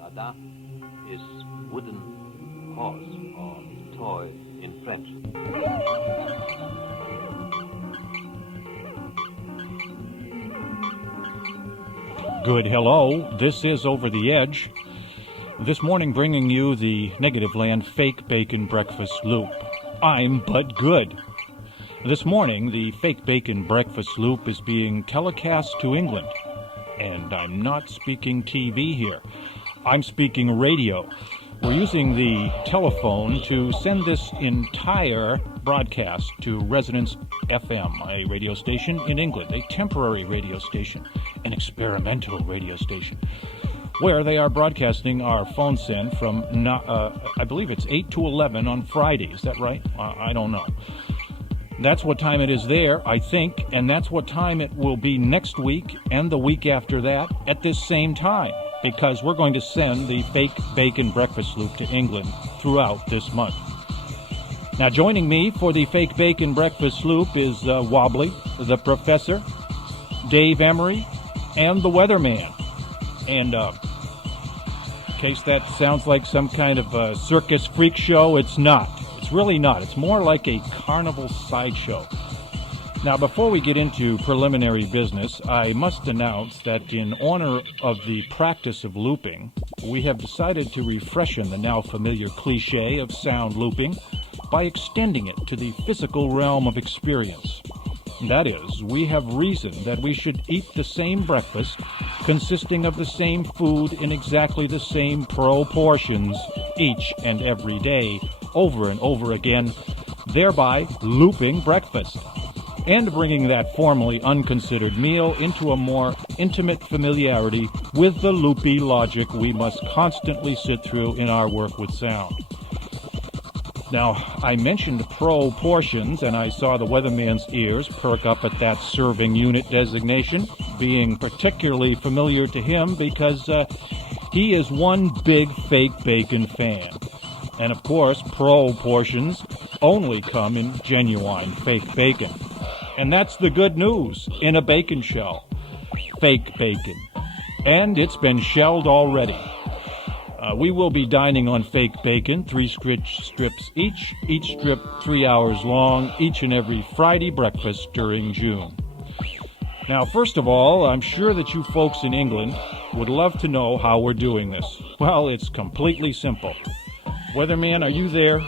Dada is wooden horse or toy in French. Good hello, this is Over the Edge. This morning bringing you the Negativland Fake Bacon Breakfast Loop. I'm Bud Good. This morning the Fake Bacon Breakfast Loop is being telecast to England. And I'm not speaking TV here. I'm speaking radio. We're using the telephone to send this entire broadcast to Resonance FM, a radio station in England, a temporary radio station, an experimental radio station, where they are broadcasting our phone send from, I believe it's 8 to 11 on Friday. Is that right? I don't know. That's what time it is there, I think, and that's what time it will be next week and the week after that at this same time, because we're going to send the Fake Bacon Breakfast Loop to England throughout this month. Now, joining me for the Fake Bacon Breakfast Loop is Wobbly, the Professor, Dave Emery, and the Weatherman. And in case that sounds like some kind of a circus freak show, it's not. It's really not. It's more like a carnival sideshow. Now, before we get into preliminary business, I must announce that in honor of the practice of looping, we have decided to refreshen the now familiar cliche of sound looping by extending it to the physical realm of experience. That is, we have reasoned that we should eat the same breakfast, consisting of the same food in exactly the same proportions each and every day, over and over again, thereby looping breakfast, and bringing that formerly unconsidered meal into a more intimate familiarity with the loopy logic we must constantly sit through in our work with sound. Now, I mentioned proportions, and I saw the weatherman's ears perk up at that serving unit designation, being particularly familiar to him because he is one big fake bacon fan. And of course, proportions only come in genuine fake bacon. And that's the good news in a bacon shell. Fake bacon. And it's been shelled already. We will be dining on fake bacon, 3 strips each strip 3 hours long, each and every Friday breakfast during June. Now, first of all, I'm sure that you folks in England would love to know how we're doing this. Well, it's completely simple. Weatherman, are you there?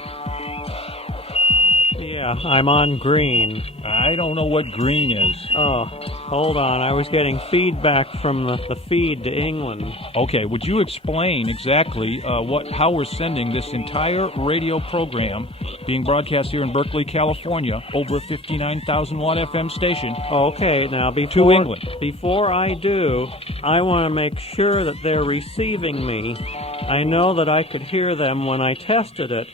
Yeah, I'm on green. I don't know what green is. Oh, hold on. I was getting feedback from the feed to England. Okay, would you explain exactly how we're sending this entire radio program being broadcast here in Berkeley, California, over a 59,000 watt FM station? Okay, now to England. Before I do, I want to make sure that they're receiving me. I know that I could hear them when I tested it.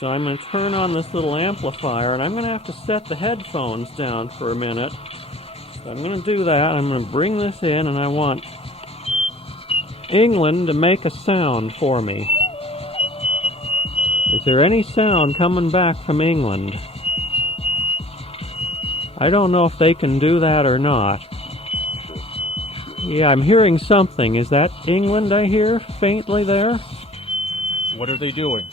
So I'm going to turn on this little amplifier, and I'm going to have to set the headphones down for a minute. So I'm going to do that. I'm going to bring this in, and I want England to make a sound for me. Is there any sound coming back from England? I don't know if they can do that or not. Yeah, I'm hearing something. Is that England I hear faintly there? What are they doing?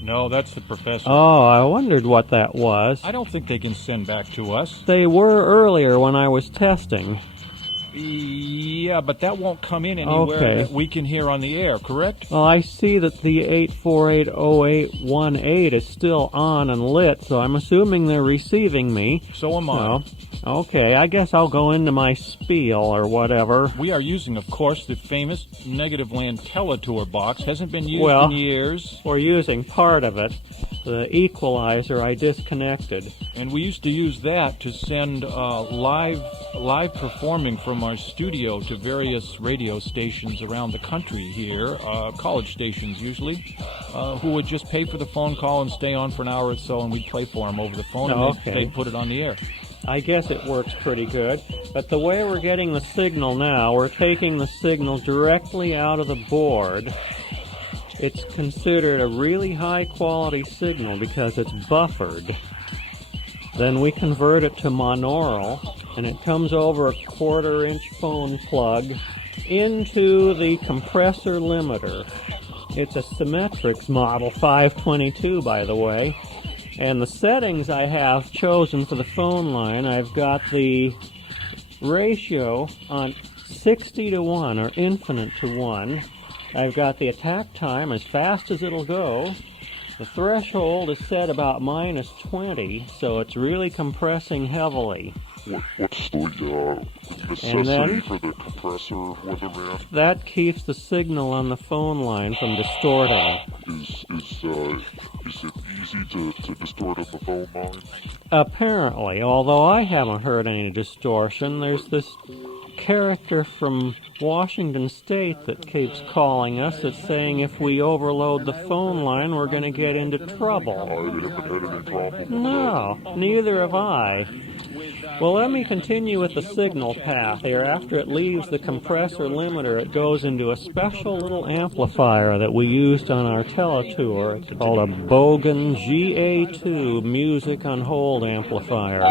No, that's the professor. Oh, I wondered what that was. I don't think they can send back to us. They were earlier when I was testing. Yeah, but that won't come in anywhere that we can hear on the air, correct? Well, I see that the 8480818 is still on and lit, so I'm assuming they're receiving me. So am I. Okay, I guess I'll go into my spiel or whatever. We are using, of course, the famous Negativland Teletour box. Hasn't been used in years. We're using part of it. The equalizer I disconnected. And we used to use that to send live performing from our studio to various radio stations around the country here, college stations usually, who would just pay for the phone call and stay on for an hour or so, and we'd play for them over the phone, and then they'd put it on the air. I guess it works pretty good, but the way we're getting the signal now, we're taking the signal directly out of the board. It's considered a really high-quality signal because it's buffered. Then we convert it to monaural, and it comes over a 1/4-inch phone plug into the compressor limiter. It's a Symmetrics model 522, by the way. And the settings I have chosen for the phone line, I've got the ratio on 60 to 1, or infinite to 1. I've got the attack time as fast as it'll go. The threshold is set about minus 20, so it's really compressing heavily. What's the necessity for the compressor, Weatherman? That keeps the signal on the phone line from distorting. Is it easy to distort on the phone line? Apparently, although I haven't heard any distortion. There's this character from Washington State that keeps calling us that's saying if we overload the phone line, we're going to get into trouble. I haven't had any problem. No, neither have I. Well, let me continue with the signal path here. After it leaves the compressor limiter, it goes into a special little amplifier that we used on our teletour. It's called a Bogan GA2 Music on Hold amplifier.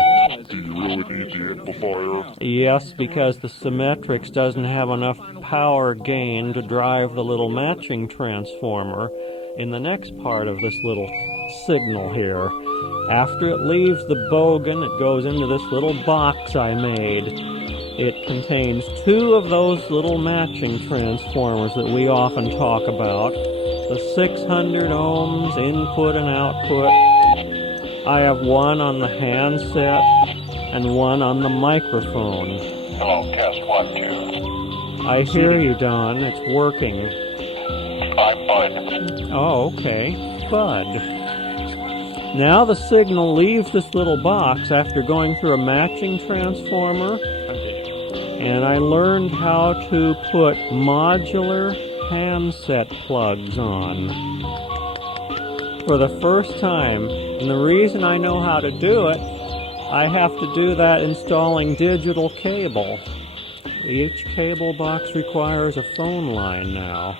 Do you really need the amplifier? Yes, because the Symmetrics doesn't have enough power gain to drive the little matching transformer in the next part of this little signal here. After it leaves the Bogan, it goes into this little box I made. It contains 2 of those little matching transformers that we often talk about. The 600 ohms input and output. I have one on the handset and one on the microphone. Hello, test 1, 2. I hear you, Don. It's working. I'm Bud. Oh, okay. Bud. Now the signal leaves this little box after going through a matching transformer, and I learned how to put modular handset plugs on for the first time. And the reason I know how to do it, I have to do that installing digital cable. Each cable box requires a phone line now.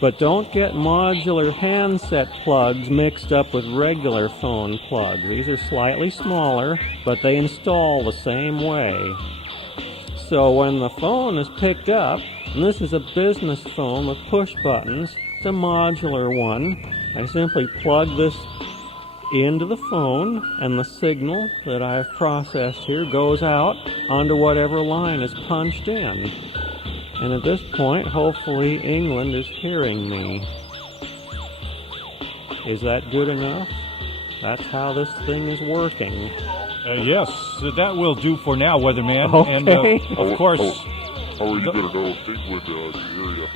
But don't get modular handset plugs mixed up with regular phone plugs. These are slightly smaller, but they install the same way. So when the phone is picked up, and this is a business phone with push buttons, it's a modular one, I simply plug this into the phone, and the signal that I've processed here goes out onto whatever line is punched in. And at this point, hopefully, England is hearing me. Is that good enough? That's how this thing is working. Yes, that will do for now, Weatherman. Okay. And, of course, How are you going to know if England can hear you?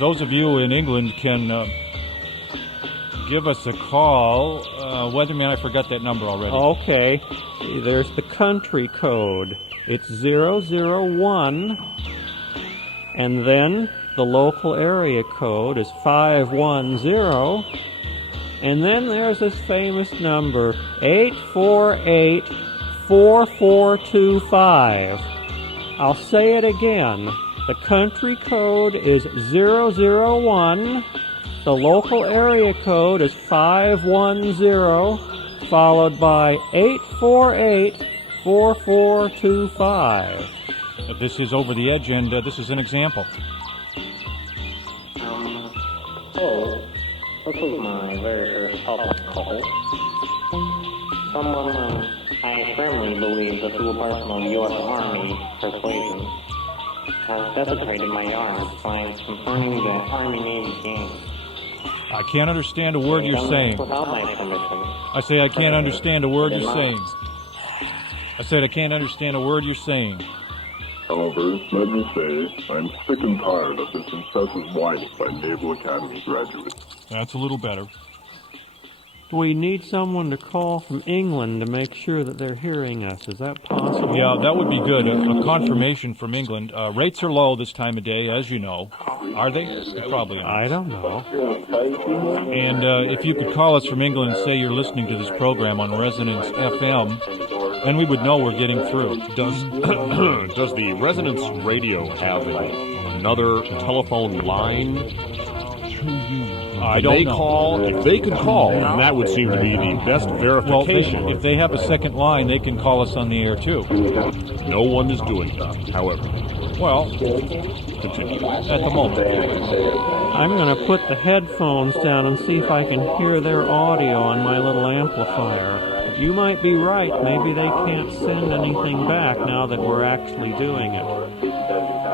those of you in England can give us a call. Weatherman, I forgot that number already. Okay. There's the country code. It's 001. And then the local area code is 510. And then there's this famous number, 848-4425. I'll say it again. The country code is 001. The local area code is 510, followed by 848-4425. This is Over the Edge, and this is an example. Hello. This is my very first public call. Someone I firmly believe that through a personal U.S. Army persuasion has desecrated my yard by confirming the Army-Navy games. I can't understand a word you're saying. Without my permission. I say I can't understand a word you're saying. I said I can't understand a word you're saying. However, let me say, I'm sick and tired of this incessant whining by Naval Academy graduates. That's a little better. We need someone to call from England to make sure that they're hearing us. Is that possible? Yeah, that would be good. A confirmation from England. Rates are low this time of day, as you know. Are they? They probably are. I don't know. And if you could call us from England and say you're listening to this program on Resonance FM, then we would know we're getting through. Does the Resonance Radio have another telephone line? I don't know. If they could call, then that would seem to be the best verification. Well, if they have a second line, they can call us on the air too. No one is doing that, however. Well, continue. At the moment. I'm going to put the headphones down and see if I can hear their audio on my little amplifier. You might be right. Maybe they can't send anything back now that we're actually doing it.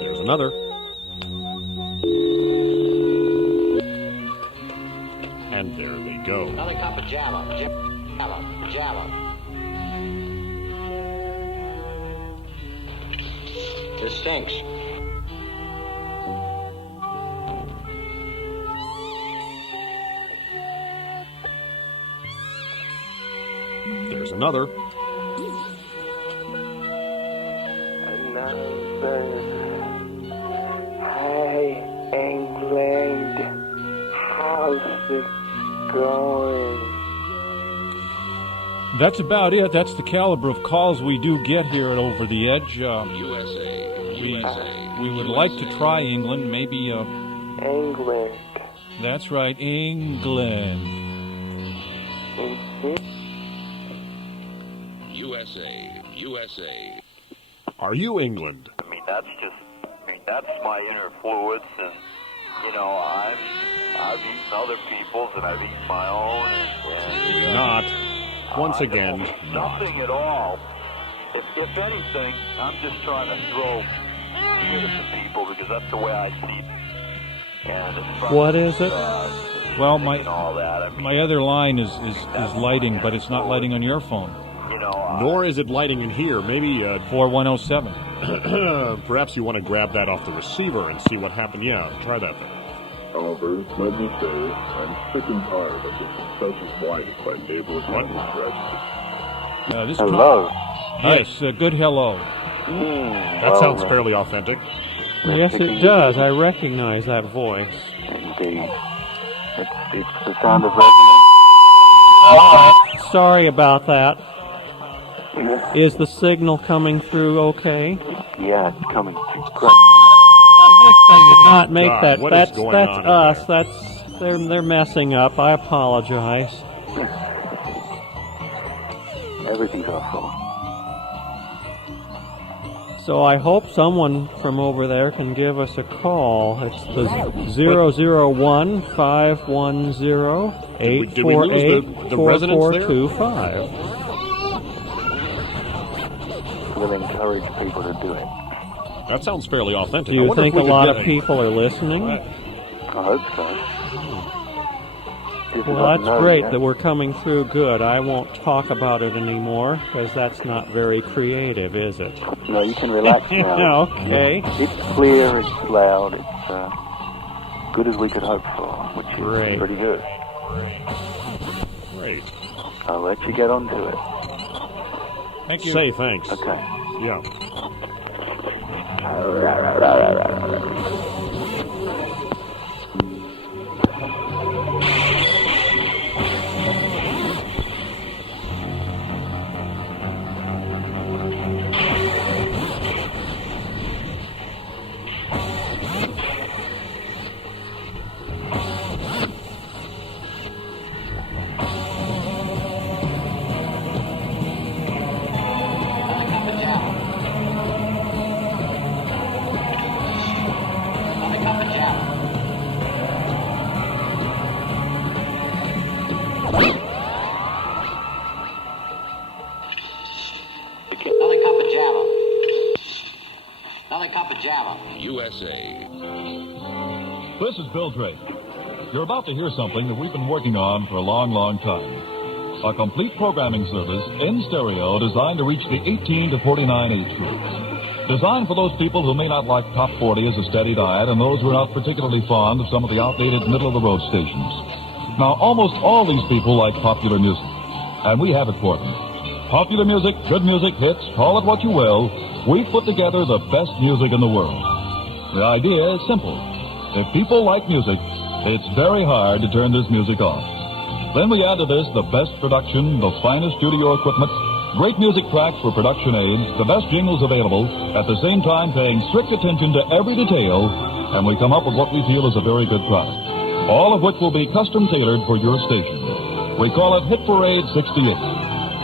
There's another. And there they go. Another cup of Java. Java. This stinks. There's another. Hi, England. How's it going? That's about it. That's the caliber of calls we do get here at Over the Edge. We would like to try England, maybe. England. That's right, England. USA. Are you England? I mean, that's my inner fluids, and I've eaten other people's, and I've eaten my own, and Not. Once again, not. nothing at all. If anything, I'm just trying to throw fear to people because that's the way I see it. And it's What is it? Well, and all that. I mean, my other line is lighting, but it's not lighting on your phone. Nor is it lighting in here. Maybe 4107. perhaps you want to grab that off the receiver and see what happened. Yeah, try that then. However, let me say, I'm sick and tired of this incessant whining by neighborhood residents. Hello. Yes, good hello. That sounds fairly authentic. Yes, it does. I recognize that voice. Indeed. It's the sound of resonance. Sorry about that. Is the signal coming through okay? Yeah, it's coming. It's great. Not make God, that. what That's is going on us. here? That's they're messing up. I apologize. Everything's our fault. So I hope someone from over there can give us a call. It's the 001-510-848-4425. Did we lose the residents there? We'll encourage people to do it. That sounds fairly authentic. Do I you wonder think if a we could lot get of people are listening? I hope so. This is Well, not that's known great yet. that we're coming through good. I won't talk about it anymore because that's not very creative, is it? No, you can relax now. Okay. It's clear, it's loud, it's good as we could hope for, which is Great. pretty good. Great. I'll let you get on to it. Thank you. Say thanks. Okay. Yeah. Another cup of Java. Another cup of Java. USA. This is Bill Drake. You're about to hear something that we've been working on for a long, long time. A complete programming service in stereo designed to reach the 18 to 49 age groups. Designed for those people who may not like top 40 as a steady diet and those who are not particularly fond of some of the outdated middle-of-the-road stations. Now, almost all these people like popular music, and we have it for them. Popular music, good music, hits, call it what you will, we've put together the best music in the world. The idea is simple. If people like music, it's very hard to turn this music off. Then we add to this the best production, the finest studio equipment, great music tracks for production aids, the best jingles available, at the same time paying strict attention to every detail, and we come up with what we feel is a very good product. all of which will be custom tailored for your station. We call it Hit Parade 68.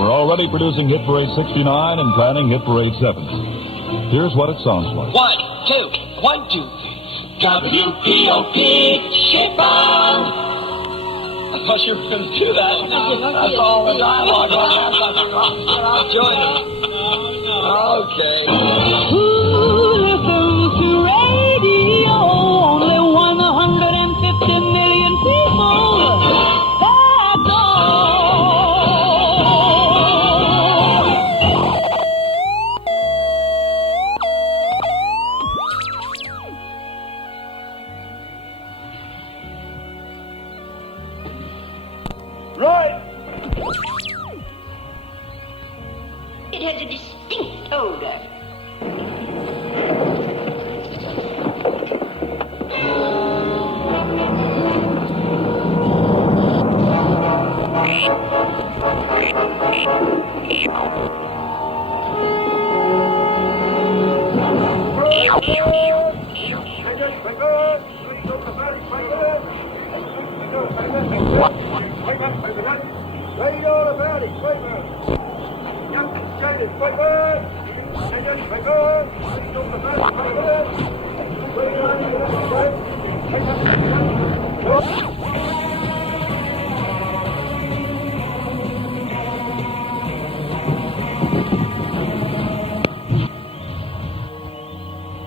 We're already producing Hit Parade 69 and planning Hit Parade 70. Here's what it sounds like. 1, 2, 1, 2, 3. WPOP, ship on! I thought you were going to do that. That's all the dialogue on that. I'll join it. Okay. Who listens to radio? Only 150 million people. That's Right! It has a distinct odor.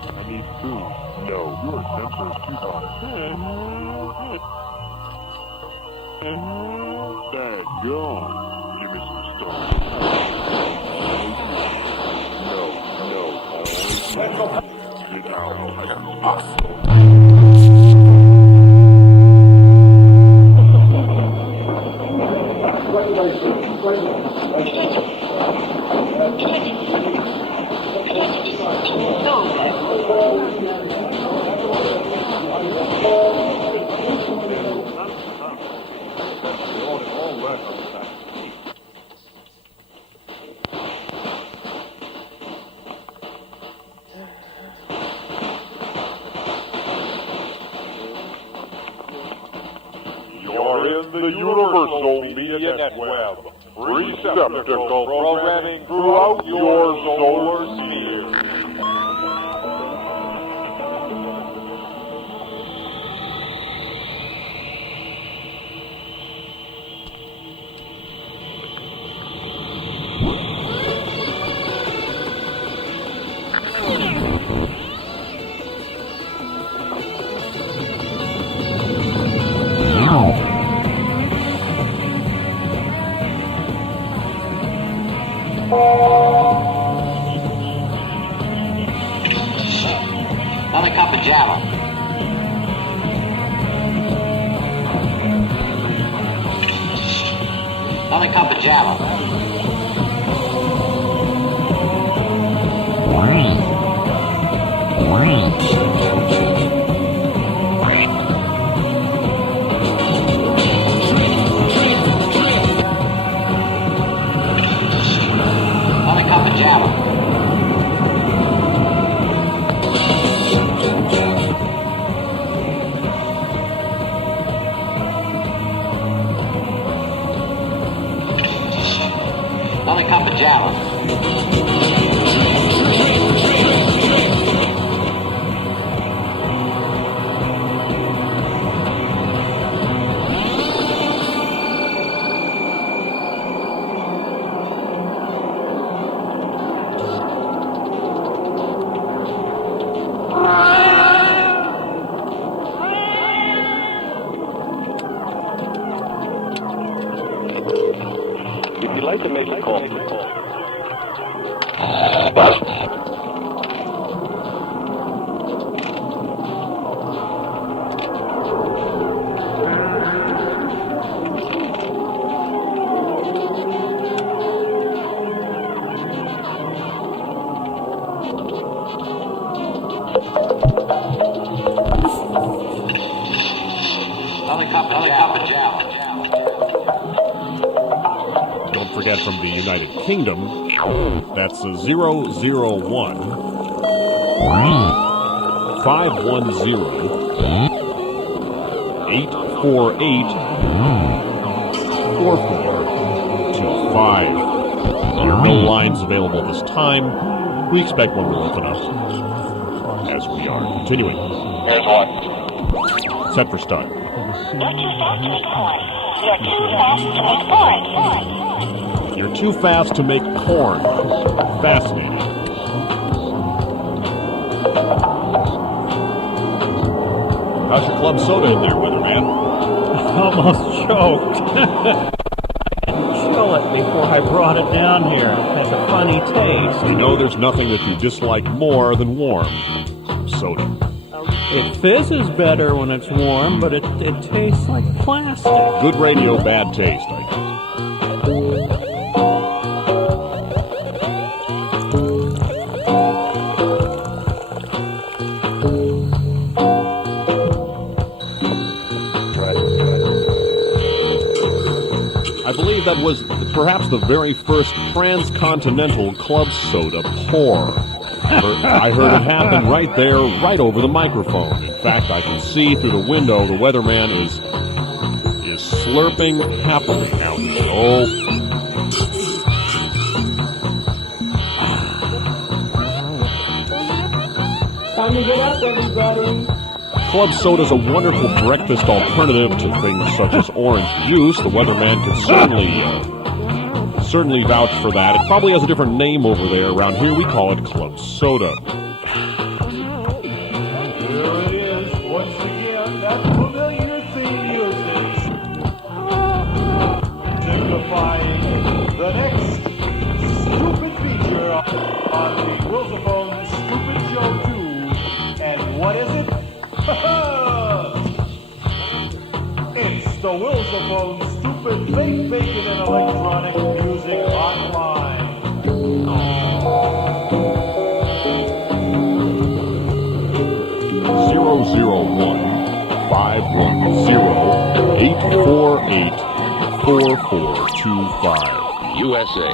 I need food. No, your sensor is too high. Daggone. Give me some stuff. No. Get out. You're in the Universal Media Network. Receptacle Programming throughout your solar sphere. Another cup of Java. Another cup of Java. Another cup of Java. Another cup of Java. If you'd like to make a call, Another cup of Java. Don't forget, from the United Kingdom, that's 001 510 848-4425. There are no lines available this time. We expect one will open up as we are continuing. Here's one. Set for start. You're too fast to make corn. You're too fast to make corn. You're too fast to make corn. Fascinating. How's your club soda in there, weatherman? Almost choked. Chill it before I brought it down here. It has a funny taste. You know there's nothing that you dislike more than warm soda. It fizzes better when it's warm, but it tastes like plastic. Good radio, bad taste, I guess. I believe that was perhaps the very first transcontinental club soda pour. I heard it happen right there, right over the microphone. In fact, I can see through the window the weatherman is slurping happily now. Oh. Time to get up, everybody. Club soda's a wonderful breakfast alternative to things such as orange juice. The weatherman can certainly vouch for that. It probably has a different name over there. Around here, we call it club soda. Here it is, once again, that familiar theme music. Signifying the next stupid feature on the Wilson Stupid Show 2. And what is it? It's the Wilson Stupid Fake Bacon and Electronic Music Hotline. 001-510-848-4425. USA.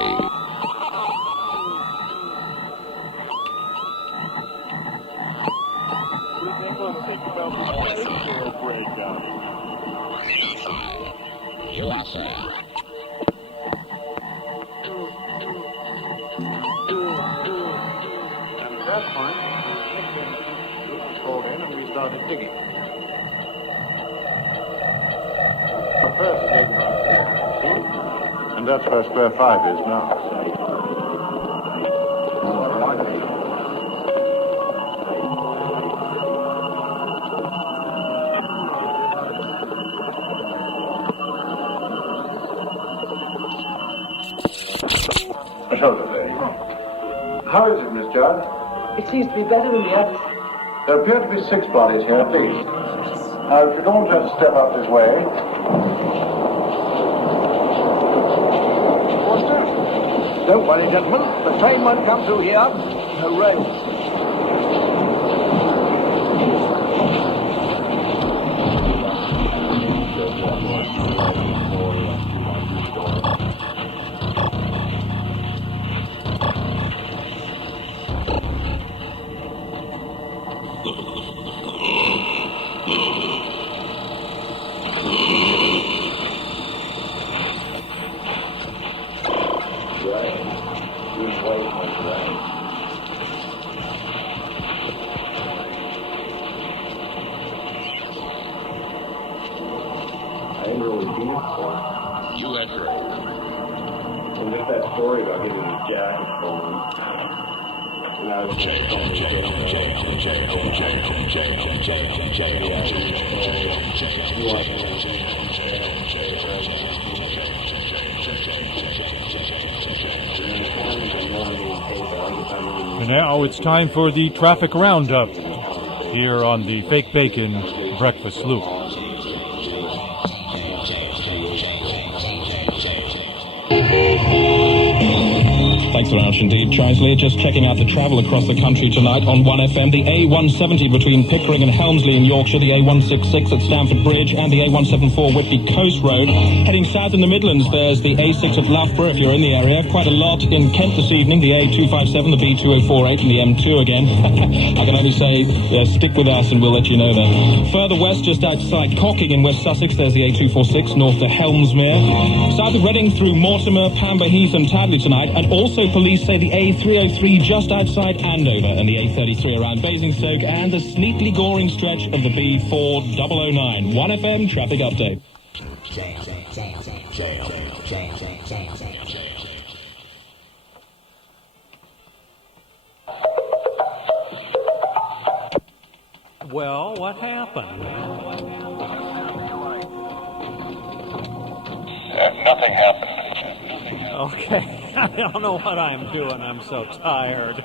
And at that point, Luke was called in and we started digging. The first dig mark there, see? And that's where square 5 is now. How is it, Miss Judd? It seems to be better than the others. There appear to be 6 bodies here at least. Now, if you don't just step out this way. Don't worry, gentlemen. The train won't come through here. No rails. And now it's time for the traffic roundup here on the Fake Bacon Breakfast Loop. Thanks very much indeed, Chisley. Just checking out the travel across the country tonight on 1FM. The A170 between Pickering and Helmsley in Yorkshire, the A166 at Stamford Bridge, and the A174 Whitby Coast Road. Heading south in the Midlands, there's the A6 at Loughborough if you're in the area. Quite a lot in Kent this evening, the A257, the B2048, and the M2 again. I can only say, stick with us and we'll let you know there. Further west, just outside Cocking in West Sussex, there's the A246 north to Helmsmere. South of Reading through Mortimer, Pamber Heath and Tadley tonight, and also police say the A303 just outside Andover and the A33 around Basingstoke and the Sneatley Goring stretch of the B4009. 1FM traffic update. Well, what happened? Nothing happened. Okay, I don't know what I'm doing. I'm so tired.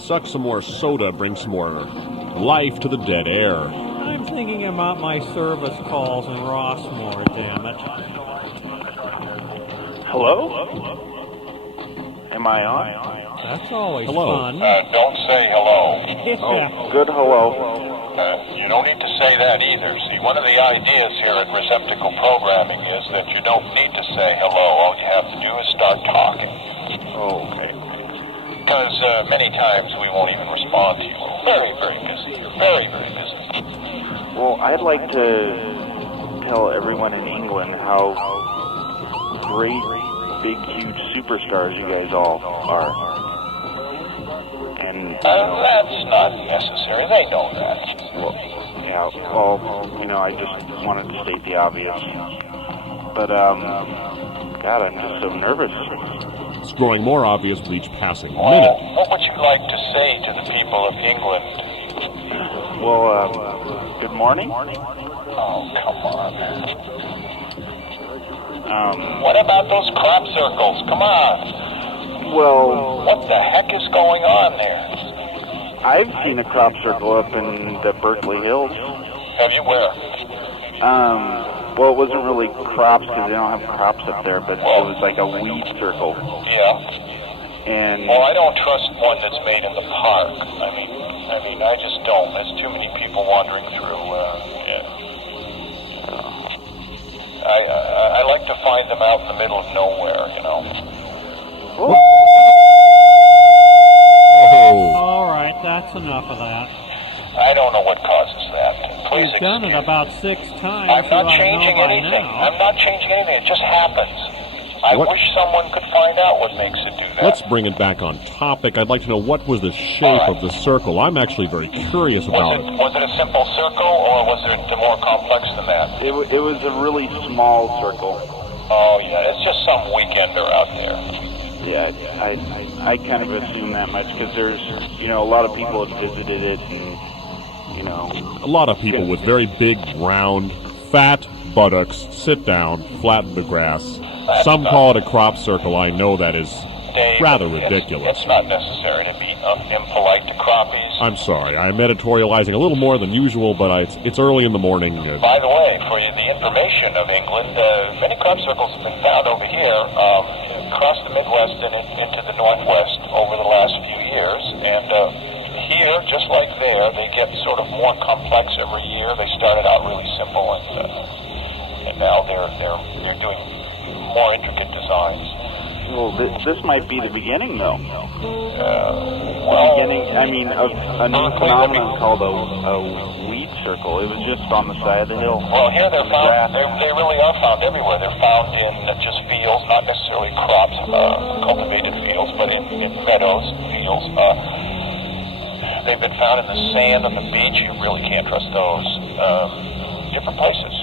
Suck some more soda, bring some more life to the dead air. I'm thinking about my service calls in Rossmore, damn it. Hello? Am I on? That's always hello. Fun. Don't say hello. Oh, good hello. You don't need to say that either. See, one of the ideas here at Receptacle Programming is that you don't need to say hello. All you have to do is start talking. Oh, okay. Because many times we won't even respond to you. We're very, very busy. Very, very busy. Well, I'd like to tell everyone in England how great, big, huge superstars you guys all are. And that's not necessary. They know that. Well, yeah, I just wanted to state the obvious. But, God, I'm just so nervous. It's growing more obvious with each passing minute. What would you like to say to the people of England? Well, good morning. Oh, come on. What about those crop circles? Come on. Well, what the heck is going on there? I've seen a crop circle up in the Berkeley Hills. Have you where? Well, it wasn't really crops because they don't have crops up there, but it was like a wheat circle. Yeah. And well, I don't trust one that's made in the park. I mean, I just don't. There's too many people wandering through. I like to find them out in the middle of nowhere, you know. Oh. All right, that's enough of that. I don't know what causes that. Please You've done it about 6 times. I'm not changing anything. I'm not changing anything. It just happens. I wish someone could find out what makes it do that. Let's bring it back on topic. I'd like to know what was the shape of the circle. I'm actually very curious about it. Was it a simple circle, or was it more complex than that? It was a really small circle. Oh, yeah. It's just some weekender out there. Yeah, I kind of assume that much because there's, a lot of people have visited it and, A lot of people with very big, round, fat buttocks sit down, flatten the grass. Some call it a crop circle. I know that is rather ridiculous. It's not necessary to be impolite to croppies. I'm sorry. I'm editorializing a little more than usual, but it's early in the morning. By the way, for the information of England, many crop circles have been found over here, across the Midwest and into the Northwest over the last few years. And here, just like there, they get sort of more complex every year. They started out really simple, and now they're doing more intricate designs. Well, this might be the beginning, though. Well, of a new phenomenon called a weed circle. It was just on the side of the hill. Well, here they're found. They really are found everywhere. They're found in just fields, not necessarily crops, cultivated fields, but in meadows, fields. They've been found in the sand on the beach. You really can't trust those. Different places.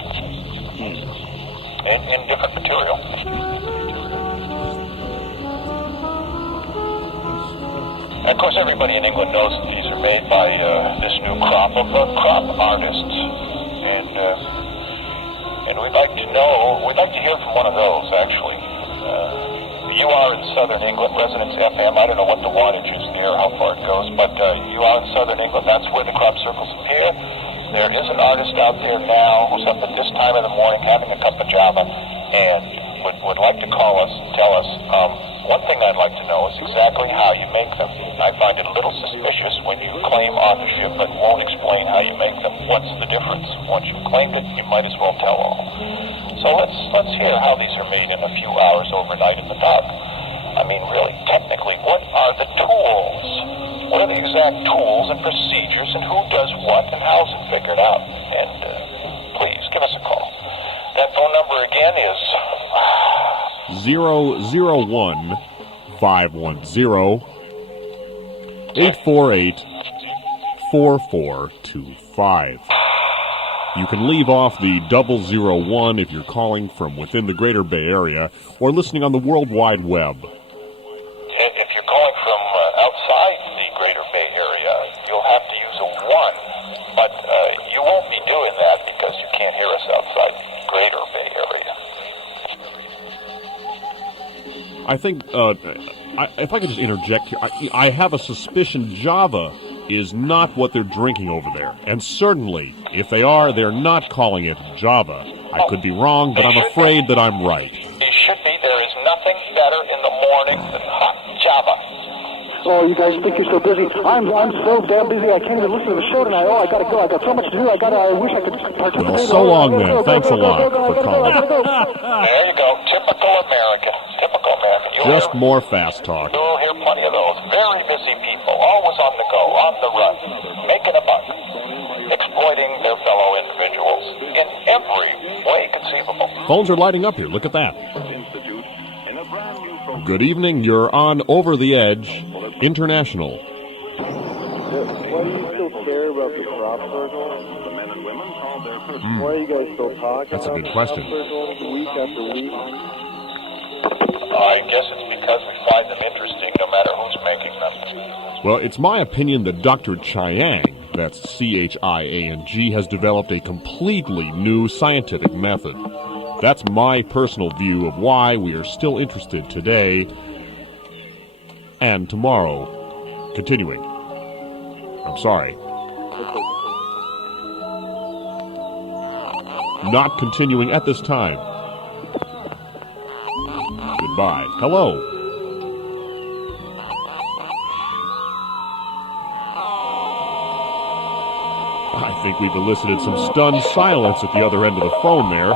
In different material. Of course, everybody in England knows that these are made by this new crop of crop artists, and we'd like to hear from one of those. Actually, you are in Southern England, Residence FM. I don't know what the wattage is there, how far it goes, but you are in Southern England. That's where the crop circles appear. There is an artist out there now who's up at this time of the morning having a cup of java, and would like to call us and tell us, one thing I'd like to know is exactly how you make them. I find it a little suspicious when you claim authorship but won't explain how you make them. What's the difference? Once you've claimed it, you might as well tell all. So let's hear how these are made in a few hours overnight in the dark. I mean, really, technically, what are the tools? What are the exact tools and procedures, and who does what, and how's it figured out? And please, give us a call. That phone number again is 001-510-848-4425. You can leave off the 001 if you're calling from within the Greater Bay Area or listening on the World Wide Web. If you're calling from outside the Greater Bay Area, you'll have to use a 1, but you won't be doing that because you can't hear us outside the Greater Bay Area. I think, if I could just interject here, I have a suspicion Java is not what they're drinking over there. And certainly, if they are, they're not calling it Java. I could be wrong, but I'm afraid that I'm right. It should be. There is nothing better in the morning than hot Java. Oh, you guys think you're so busy. I'm so damn busy I can't even listen to the show tonight. Oh, I gotta go. I got so much to do. I wish I could participate. Well, so long then. Thanks a lot for calling. There you go. Typical American. Typical American. Just more fast talk. You'll hear plenty of those. Very busy people. Always on the go. On the run. Making a buck. Exploiting their fellow individuals in every way conceivable. Phones are lighting up here. Look at that. Good evening. You're on Over the Edge International. Why do you still care about the crop circle? Why are you guys still talking That's a about good the question. crop circle week after week? I guess it's because we find them interesting no matter who's making them. Well, it's my opinion that Dr. Chiang, that's C-H-I-A-N-G, has developed a completely new scientific method. That's my personal view of why we are still interested today and tomorrow. Continuing. I'm sorry. Not continuing at this time. Goodbye. Hello. I think we've elicited some stunned silence at the other end of the phone there.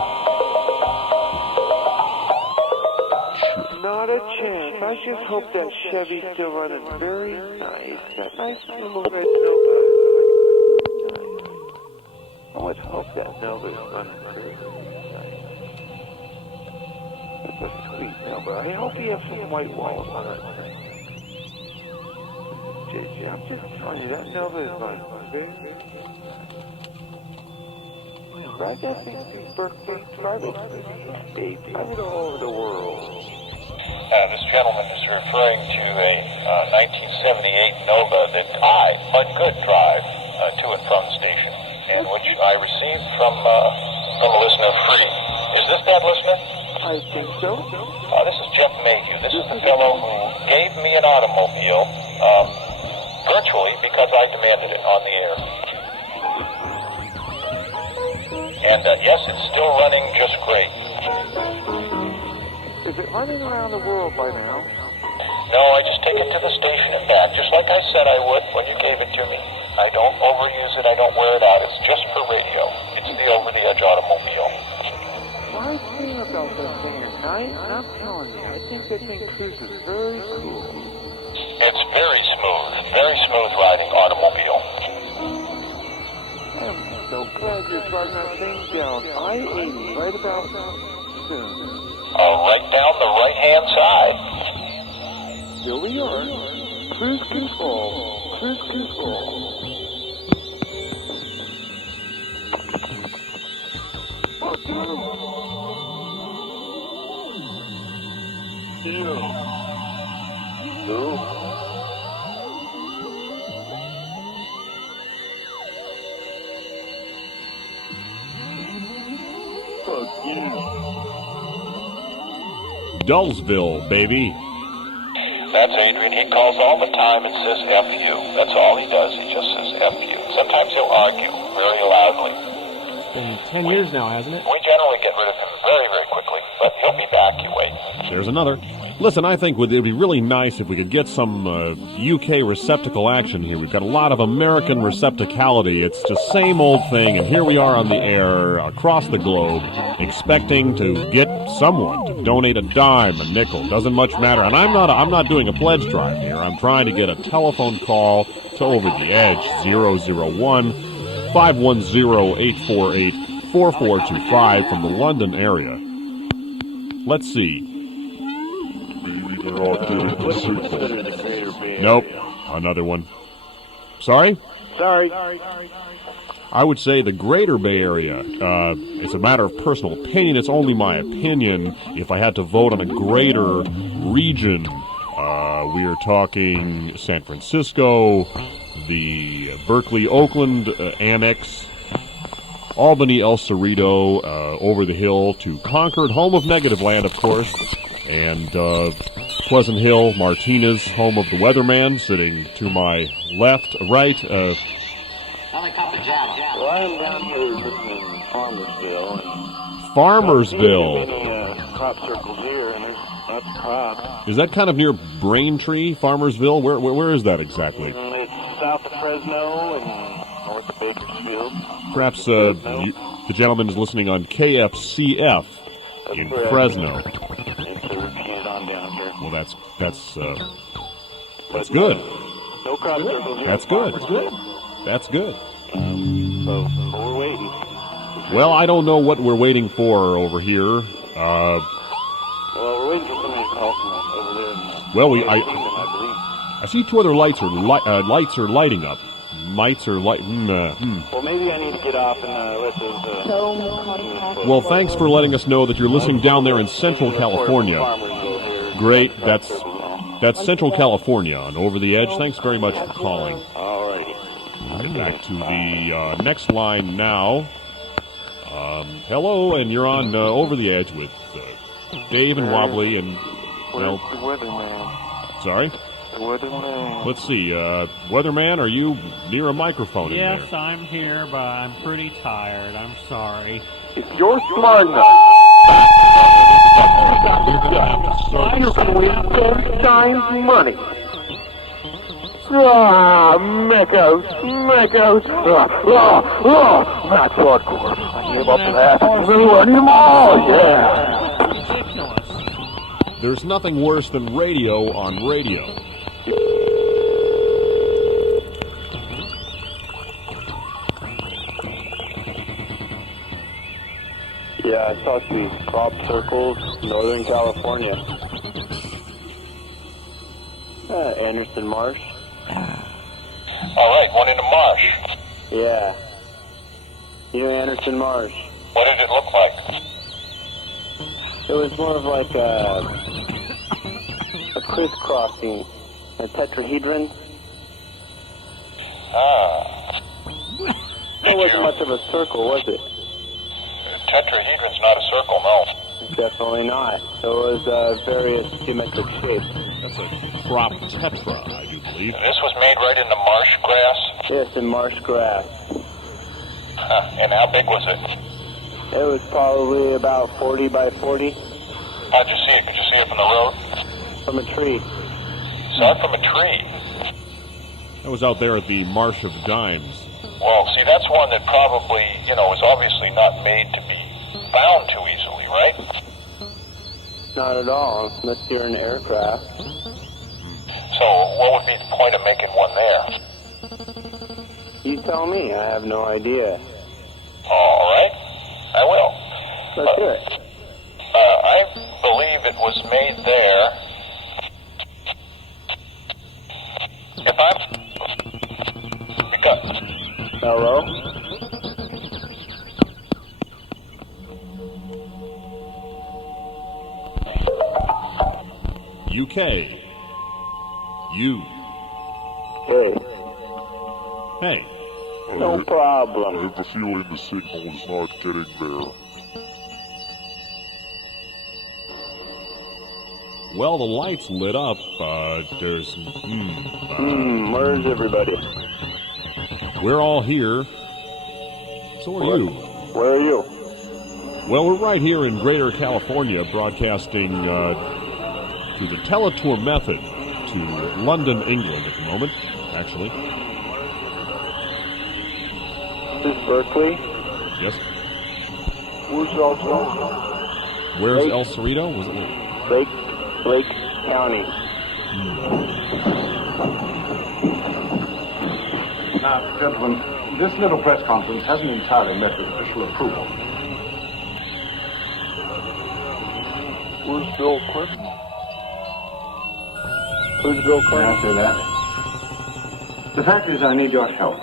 Not a chance. I just hope that Chevy's still running very nice. That nice little red Nova. I would hope that Nova is running very nice. That's a sweet Nova. I hope you have some white walls on it. I'm just telling you, that Nova is running very nice. Drive that thing through Berkeley, drive it through the States, drive it all over the world. This gentleman is referring to a 1978 Nova that I, Bud Good, drive to and from the station, and which I received from a listener free. Is this that listener? I think so. This is Jeff Mayhew. This is the fellow who gave me an automobile virtually because I demanded it on the air. And yes, it's still running just great. Is it running around the world by now? No, I just take it to the station and back, just like I said I would when you gave it to me. I don't overuse it, I don't wear it out. It's just for radio. It's the over-the-edge automobile. My thing about that thing at night, I'm telling you, I think that thing cruises very cool. It's very smooth riding automobile. I'm so glad you're driving that thing down I-80 right about soon. Right down the right-hand side. Here we are. Cruise control. Cruise control. Dullsville, baby. That's Adrian. He calls all the time and says F you. That's all he does. He just says F you. Sometimes he'll argue very loudly. been 10 years now, hasn't it? We generally get rid of him very, very quickly, but he'll be back, you wait. There's another. Listen, I think it would be really nice if we could get some UK receptacle action here. We've got a lot of American receptacality. It's just same old thing, and here we are on the air across the globe expecting to get someone to donate a dime, a nickel. Doesn't much matter. And I'm not doing a pledge drive here. I'm trying to get a telephone call to Over the Edge, 001-510-848-4425 from the London area. Let's see. Nope. Another one. Sorry? Sorry. I would say the greater Bay Area. It's a matter of personal opinion. It's only my opinion. If I had to vote on a greater region, we are talking San Francisco, the Berkeley, Oakland annex, Albany, El Cerrito, over the hill to Concord, home of Negativland, of course, and Pleasant Hill, Martinez, home of the Weatherman, sitting to my right. Well, I'm down here listening in Farmersville. Farmersville. Many crop circles here, and there's lots of crops. Is that kind of near Braintree, Farmersville? Where is that exactly? It's south of Fresno and north of Bakersfield. Perhaps the gentleman is listening on KFCF in Fresno. Well, that's good. No crop circles here. That's good. That's good. So we're waiting. Well, I don't know what we're waiting for over here. Well, we're waiting for somebody to call from over there. Well, I I see two other lights are lighting up. Lights are lighting. Well, maybe I need to get off and let those. Well, thanks for letting us know that you're listening down there in Central California. Great. That's Central California on Over the Edge. Thanks very much for calling. All right. We'll get back to the next line now. Hello, and you're on Over the Edge with Dave and Wobbly and, well... The weatherman. Sorry? The weatherman. Let's see, Weatherman, are you near a microphone in Yes, there? I'm here, but I'm pretty tired. I'm sorry. If you're smart enough... You're going to win 10 times money. Mechos. That's hardcore. I give up to that. I need them all, yeah. There's nothing worse than radio on radio. Yeah, I saw some crop circles, Northern California. Anderson Marsh. All right, one in the marsh. Yeah. You know Anderson Marsh? What did it look like? It was more of like a crisscrossing, a tetrahedron. It wasn't much of a circle, was it? Tetrahedron's not a circle, no. Definitely not. It was various geometric shapes. That's a crop tetra, I do believe. This was made right in the marsh grass? Yes, in marsh grass. And how big was it? It was probably about 40 by 40. How'd you see it? Could you see it from the road? From a tree. Saw it from a tree? That was out there at the Marsh of Dimes. Well, see, that's one that probably, is obviously not made to be found too easily, right? Not at all, unless you're in an aircraft. So, what would be the point of making one there? You tell me. I have no idea. All right. I will. Let's hear it. I believe it was made there. If I'm... Because... Hello? UK. You. Hey. Hey. No problem. I have a feeling the signal is not getting there. Well, the lights lit up. There's... where's everybody? We're all here. So are you. Where are you? Well, we're right here in Greater California, broadcasting to the teletour method to London, England at the moment, actually. This is Berkeley. Yes. Where's El Cerrito? Where's El Cerrito? Was it Lake County. Now, gentlemen, this little press conference hasn't entirely met with official approval. Where's Bill Clinton? Who's Bill Clinton? After that. The fact is, I need your help.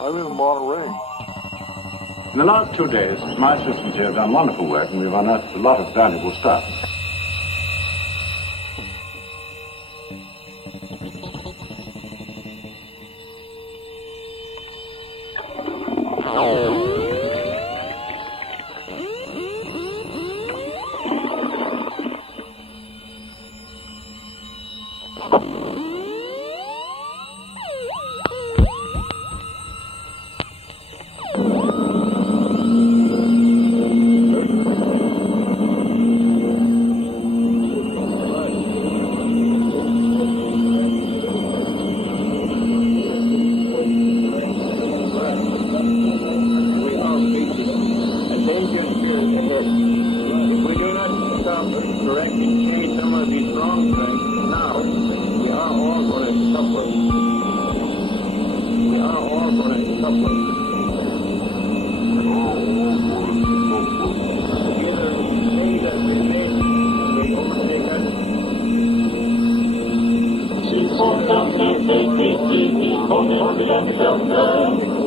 I'm in Monterey. In the last 2 days, my assistants here have done wonderful work, and we've unearthed a lot of valuable stuff.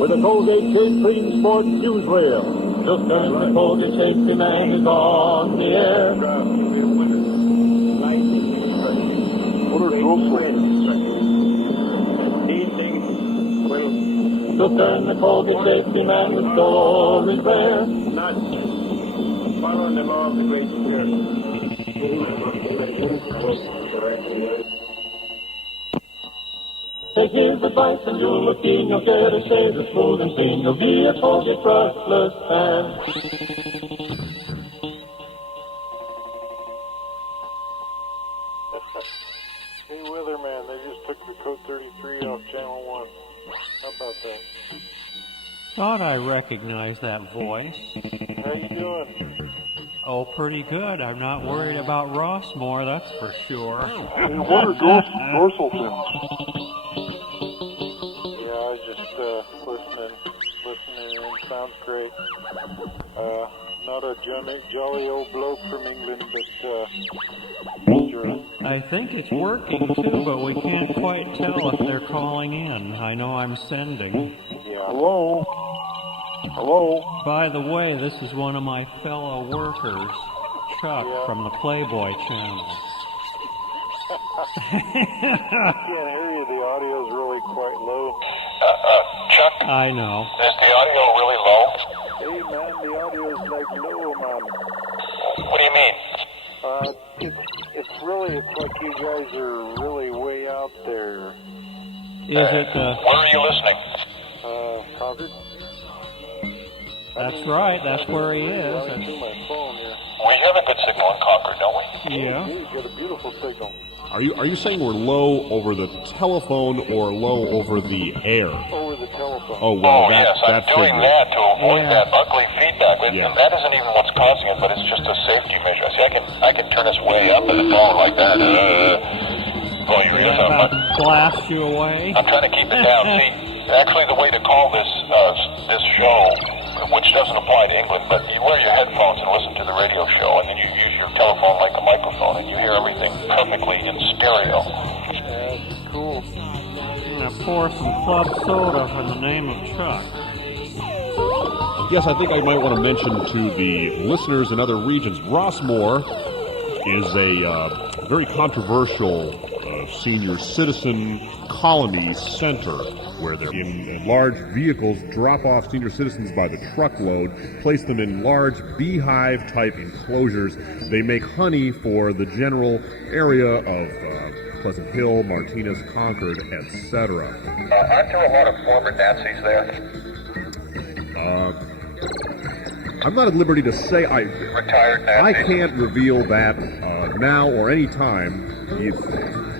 With a Colgate Cape Clean Sport newsreel. Just as the Colgate Safety Man is on the air. What are those things? These things will just turn the Colgate Safety Man with stories rare. Not following the law of the Great Spirit. Take his advice and you'll look in, you'll get a shaver smooth and clean, you'll be a Colgate brushless fan. Hey, weatherman, they just took the Code 33 off Channel 1. How about that? Thought I recognized that voice. How you doing? Oh, pretty good. I'm not worried about Rossmore, that's for sure. Hey, what are dorsal fins? Yeah, I was just listening in. Sounds great. Not a jolly old bloke from England, but sure. I think it's working too, but we can't quite tell if they're calling in. I know I'm sending. Yeah. Hello? Hello? By the way, this is one of my fellow workers, Chuck, from the Playboy channel. I can't hear you. The audio's really quite low. Chuck? I know. Is the audio really low? Hey, man, the audio's like low, man. What do you mean? It's like you guys are really way out there. Is it, Where are you listening? Concord? That's right, that's where he is. Running through my phone here. We have a good signal in Concord, don't we? Yeah. You got a beautiful signal. Are you saying we're low over the telephone or low over the air? Over the telephone. Oh, well, yes, I'm doing that to avoid that ugly feedback. Yeah. That isn't even what's causing it, but it's just a safety measure. See, I can turn this way up in the phone like that. Oh, you hear that? Blast you away. I'm trying to keep it down. See, actually, the way to call this show, which doesn't apply to England, but you wear your headphones and listen to the radio show, and then you use your telephone like a microphone, and you hear everything perfectly in stereo. That's cool. I'm going to pour some club soda in the name of Chuck. Yes, I think I might want to mention to the listeners in other regions, Rossmore is a very controversial senior citizen colony center where they're in large vehicles drop off senior citizens by the truckload, place them in large beehive-type enclosures. They make honey for the general area of Pleasant Hill, Martinez, Concord, etc. Aren't there a lot of former Nazis there? I'm not at liberty to say Retired Nazis? I can't reveal that now or any time.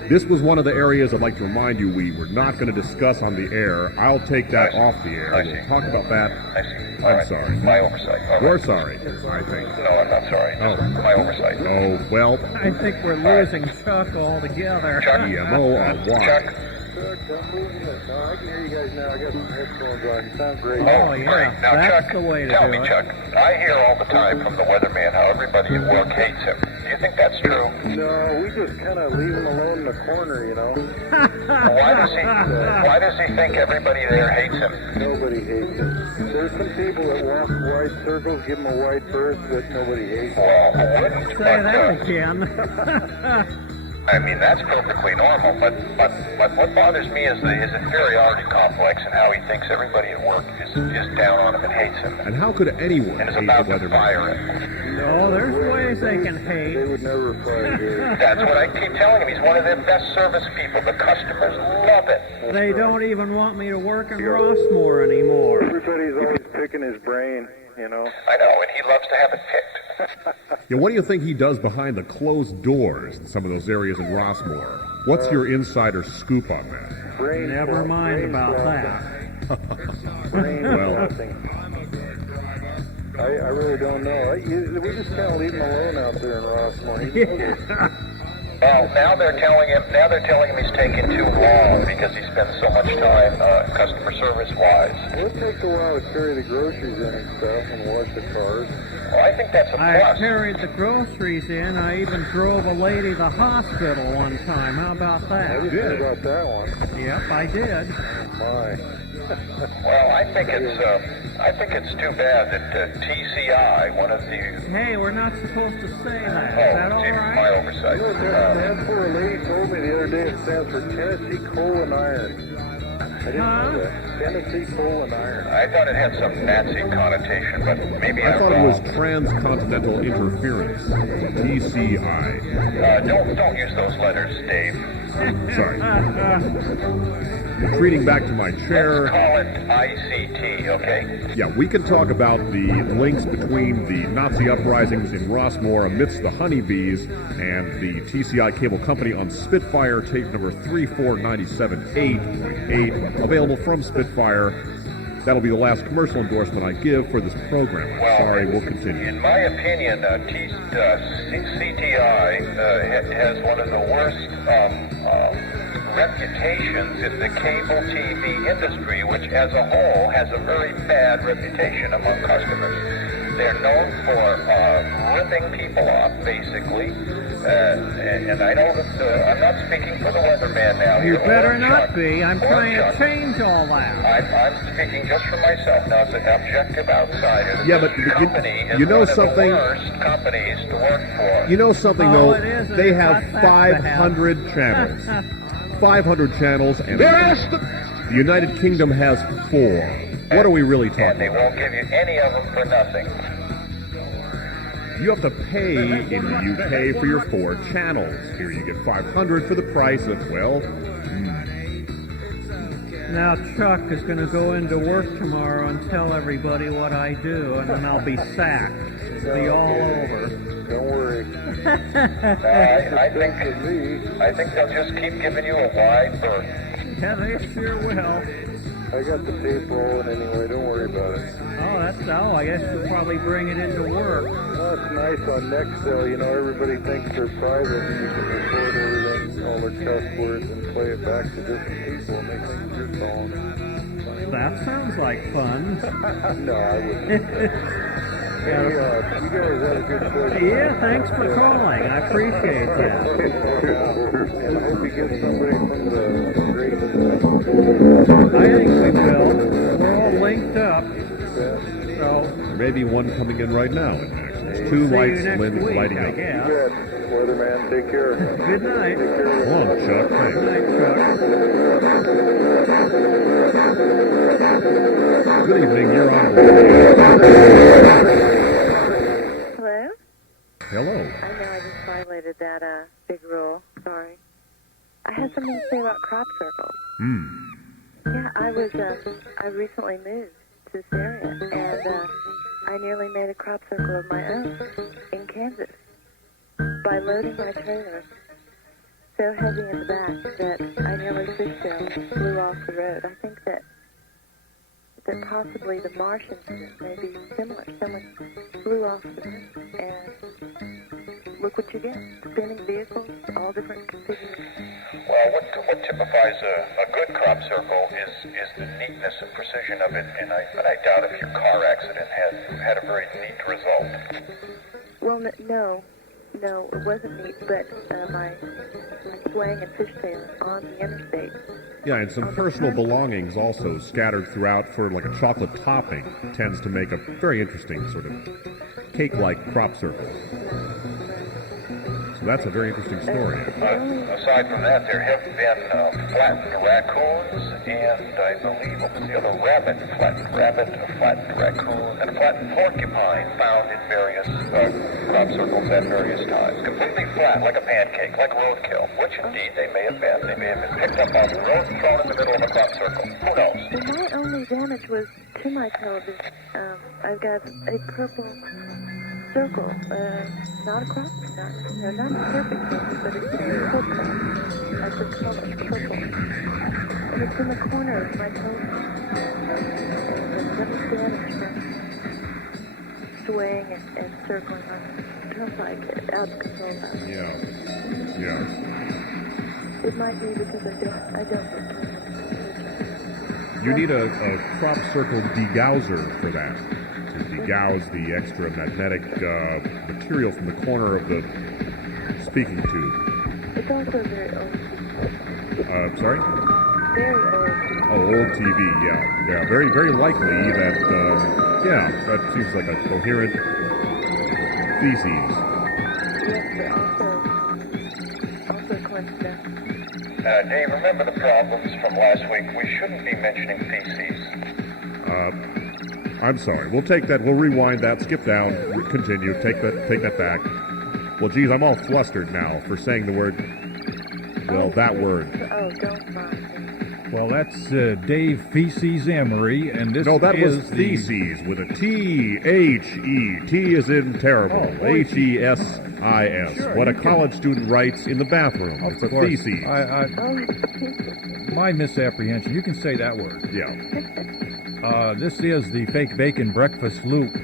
This was one of the areas I'd like to remind you we were not going to discuss on the air. I'll take that off the air. We'll talk about that. I see. I'm sorry. My oversight. All right. You're sorry, I think. No, I'm not sorry. My oversight. Oh, well. I think we're losing Chuck altogether. Chuck? EMO-R-Y. Chuck? I'm losing it. No, I can hear you guys now. I got some headphones on. You sound great. Oh, yeah. Great. Now, That's Chuck, the way to tell do me, it. Chuck, I hear all the time from the weatherman how everybody at work hates him. Do you think that's true? No, we just kind of leave him alone in the corner, you know. Why does he think everybody there hates him? Nobody hates him. There's some people that walk wide circles, give him a wide berth, but nobody hates him. Well, who wouldn't? Say that again. I mean, that's perfectly normal, but what bothers me is his inferiority complex and how he thinks everybody at work is down on him and hates him. And how could anyone And is hate about the to weatherman? fire him. No, there's ways they can hate. They would never fire him. That's what I keep telling him. He's one of their best service people. The customers love it. They don't even want me to work in Rossmore anymore. Everybody's always picking his brain, you know. I know, and he loves to have it picked. Yeah, what do you think he does behind the closed doors in some of those areas in Rossmore? What's your insider scoop on that? Never mind about that. Well, I really don't know. We just kind of leave him alone out there in Rossmore. Well, now they're telling him he's taking too long because he spends so much time customer service wise. Well, it takes a while to carry the groceries in and stuff and wash the cars. Well, I think that's a I plus. carried the groceries in. I even drove a lady to the hospital one time. How about that? I didn't hear about that one. Yep, I did. My. Well, I think it's too bad that TCI, one of the... Hey, we're not supposed to say that. Is that all right? My oversight. You know what that stands for? A lady told me the other day it stands for Tennessee Coal and Iron. I didn't know that. Tennessee Coal and Iron. I thought it had some Nazi connotation, but maybe I thought it was transcontinental interference. TCI. Don't use those letters, Dave. Sorry. Retreating back to my chair. Let's call it ICT, okay? Yeah, we can talk about the links between the Nazi uprisings in Rossmore amidst the honeybees and the TCI Cable Company on Spitfire tape number 34978, available from Spitfire. That'll be the last commercial endorsement I give for this program. Well, Sorry, we'll continue. In my opinion, CTI has one of the worst reputations in the cable TV industry, which as a whole has a very bad reputation among customers. They're known for ripping people off, basically. And I know that I'm not speaking for the weatherman now. You here, better or not Chuck, be. I'm or trying Chuck. to change all that. I'm speaking just for myself now as an objective outsider. Yeah, but This company is you know one of something? the worst companies to work for. You know something, Oh, though? it is. They It's have not that 500 bad. channels. 500 channels, and the United Kingdom has 4. What are we really And talking they about? won't give you any of them for nothing. You have to pay in the UK for your 4 channels. Here you get 500 for the price of, well, Now Chuck is going to go into work tomorrow and tell everybody what I do, and then I'll be sacked. It'll be all over. Don't worry. I think they'll just keep giving you a wide berth. Yeah, they sure will. I got the tape rolling anyway. Don't worry about it. I guess you'll probably bring it into work. Well, it's nice on Nextel. You know, everybody thinks they're private and you can record everything, all their cuss words, and play it back to different people and they think you're calling. That sounds like fun. No, I wouldn't. Hey, you guys have a good show. Yeah, thanks for calling. I appreciate that. And I hope you get somebody from the great. I think we will. We're all linked up. So there may be one coming in right now. There's 2 see lights you next week, lighting I up. guess. Weatherman, take care. Good night. Take care. Come on, Chuck. Thanks. Good night, Chuck. Good evening. You're on. Hello? Hello. I know I just violated that big rule. Sorry. this area, and I nearly made a crop circle of my own in Kansas by loading my trailer so heavy in the back that I nearly fishtailed, flew off the road. I think that possibly the Martians may be similar. Someone flew off the road, and look what you get. Spinning vehicles, all different configurations. Well, what typifies a good crop circle is the neatness and precision of it, and I doubt if your car accident had a very neat result. Well, no, it wasn't neat, but my swaying and fishtail on the interstate. Yeah, and some personal belongings also scattered throughout for like a chocolate topping tends to make a very interesting sort of cake-like crop circle. So that's a very interesting story. Aside from that, there have been flattened raccoons, and I believe, what was the other? Flattened rabbit, a flattened raccoon, and a flattened porcupine found in various crop circles at various times. Completely flat, like a pancake, like roadkill, which indeed they may have been. They may have been picked up off the road and thrown in the middle of a crop circle. Who knows? My only damage was to my television. I've got a purple circle, not a crop, not a perfect circle, but it's purple. That's the color, purple. And it's in the corner of my television. And that was damage from swaying and circling on the turnpike out of control. Yeah. It might be because I don't. You need a crop circle degausser for that, to degauss the extra magnetic material from the corner of the speaking tube. It's also very old. Sorry? Very old. Oh, old TV, yeah. Very, very likely that, that seems like a coherent feces. Yes, but also coincidental. Dave, remember the problems from last week? We shouldn't be mentioning feces. I'm sorry. We'll take that. We'll rewind that. Skip down. Continue. Take that back. Well, geez, I'm all flustered now for saying the word. Well, that word. Oh, don't mind. Well, that's Dave Feces Emery, and this No, that is was theses with a T-H-E. T is in terrible. H-E-S-I-S. Sure, What a college student writes in the bathroom. It's a theses. My misapprehension. You can say that word. Yeah. This is the Fake Bacon Breakfast Loop,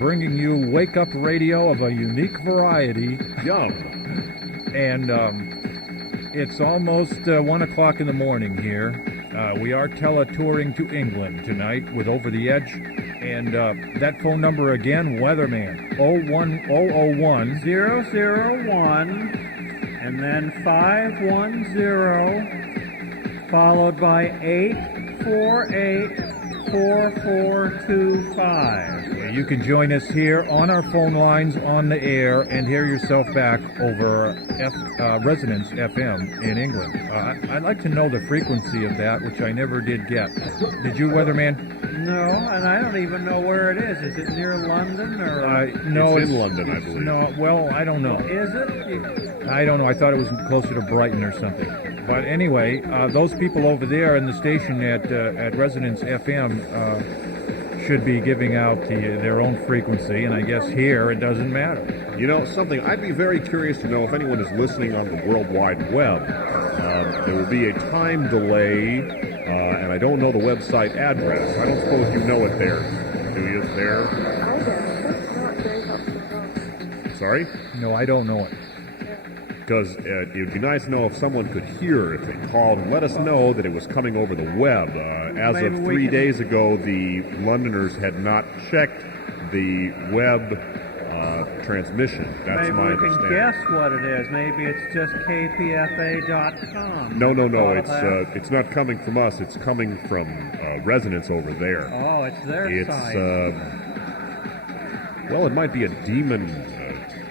bringing you wake-up radio of a unique variety. Yum. And it's almost 1 o'clock in the morning here. We are teletouring to England tonight with Over the Edge. And that phone number again, Weatherman, 01001 001, and then 510, followed by 848. 4425. You can join us here on our phone lines on the air and hear yourself back over Resonance FM in England. I'd like to know the frequency of that, which I never did get. Did you, Weatherman? No, and I don't even know where it is. Is it near London or? No, it's in London, I believe. No, well, I don't know. Is it? I don't know. I thought it was closer to Brighton or something. But anyway, those people over there in the station at Resonance FM should be giving out their own frequency, and I guess here it doesn't matter. You know, something I'd be very curious to know if anyone is listening on the World Wide Web. There will be a time delay, and I don't know the website address. I don't suppose you know it there. Do you? There? Sorry? No, I don't know it. Because it would be nice to know if someone could hear if they called and let us know that it was coming over the web. As of 3 days ago, the Londoners had not checked the web transmission. That's my understanding. Maybe we can guess what it is. Maybe it's just KPFA.com. No. It's not coming from us. It's coming from Resonance over there. Oh, it's their site. Well, it might be a demon.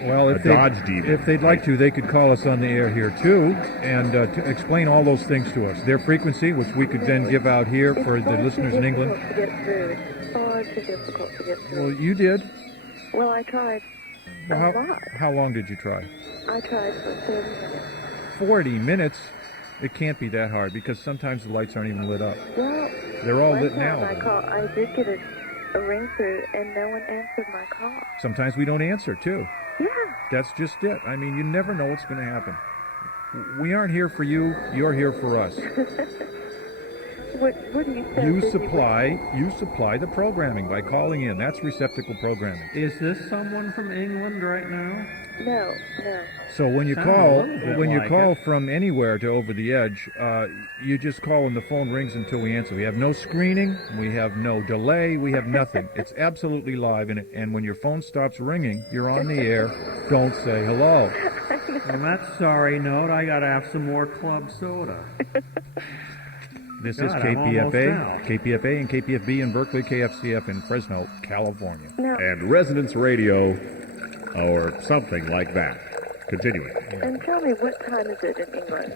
Well, if they'd like to, they could call us on the air here, too, and to explain all those things to us. Their frequency, which we could then give out here for the listeners in England. It's far too difficult to get through. Well, you did. Well, I tried a lot. How long did you try? I tried for 30 minutes. 40 minutes? It can't be that hard, because sometimes the lights aren't even lit up. Well, They're all One lit time now. I did get a ring through, and no one answered my call. Sometimes we don't answer, too. Yeah. That's just it. I mean, you never know what's going to happen. We aren't here for you. You're here for us. What do you say? You supply the programming by calling in. That's Receptacle Programming. Is this someone from England right now? No. So when you Sounds call from anywhere to Over the Edge, you just call and the phone rings until we answer. We have no screening, we have no delay, we have nothing. It's absolutely live, and when your phone stops ringing, you're on the air. Don't say hello. On that sorry note, I gotta have some more club soda. This is KPFA and KPFB in Berkeley, KFCF in Fresno, California. And Resonance Radio, or something like that. Continuing. And tell me, what time is it in England?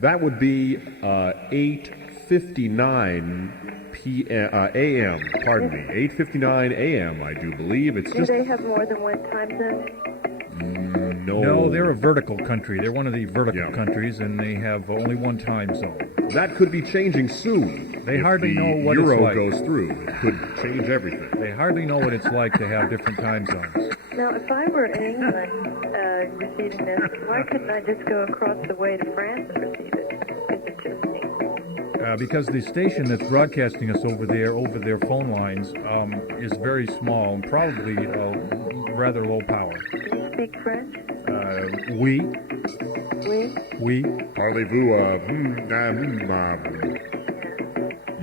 That would be 8:59 a.m. Pardon me, 8:59 a.m. I do believe. It's Do they have more than one time zone? No, they're a vertical country. They're one of the vertical countries, and they have only one time zone. That could be changing soon. They hardly know what Euro it's like. goes through. It could change everything. They hardly know what it's like to have different time zones. Now, if I were in England receiving this, why couldn't I just go across the way to France and receive it? Is it just me? Because the station that's broadcasting us over their phone lines, is very small and probably rather low power. Do you speak French? Oui. Parlez-vous,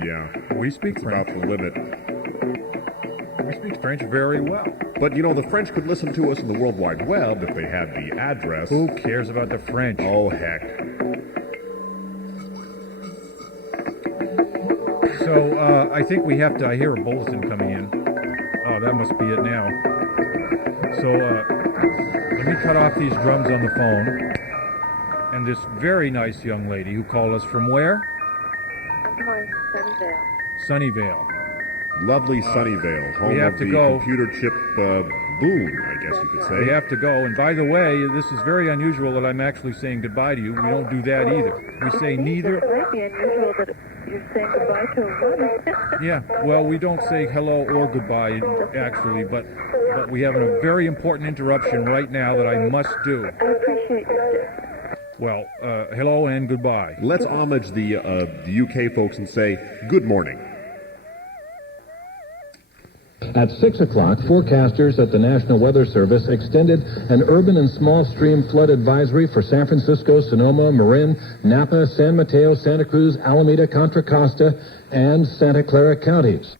yeah. We speak French. About the limit. We speak French very well. But, the French could listen to us in the World Wide Web if they had the address. Who cares about the French? Oh, heck. So, I think we have to... I hear a bulletin coming in. Oh, that must be it now. So, let me cut off these drums on the phone. And this very nice young lady who called us from where? I'm calling from Sunnyvale. Lovely Sunnyvale, home We have of to the go. computer chip boom, I guess you could say. We have to go. And by the way, this is very unusual that I'm actually saying goodbye to you. We don't do that either. We say neither... It might be unusual that you're saying goodbye to a woman. Yeah, well, we don't say hello or goodbye, actually, but we have a very important interruption right now that I must do. I appreciate your Well, hello and goodbye. Let's homage the UK folks and say good morning. At 6 o'clock, forecasters at the National Weather Service extended an urban and small stream flood advisory for San Francisco, Sonoma, Marin, Napa, San Mateo, Santa Cruz, Alameda, Contra Costa, and Santa Clara counties.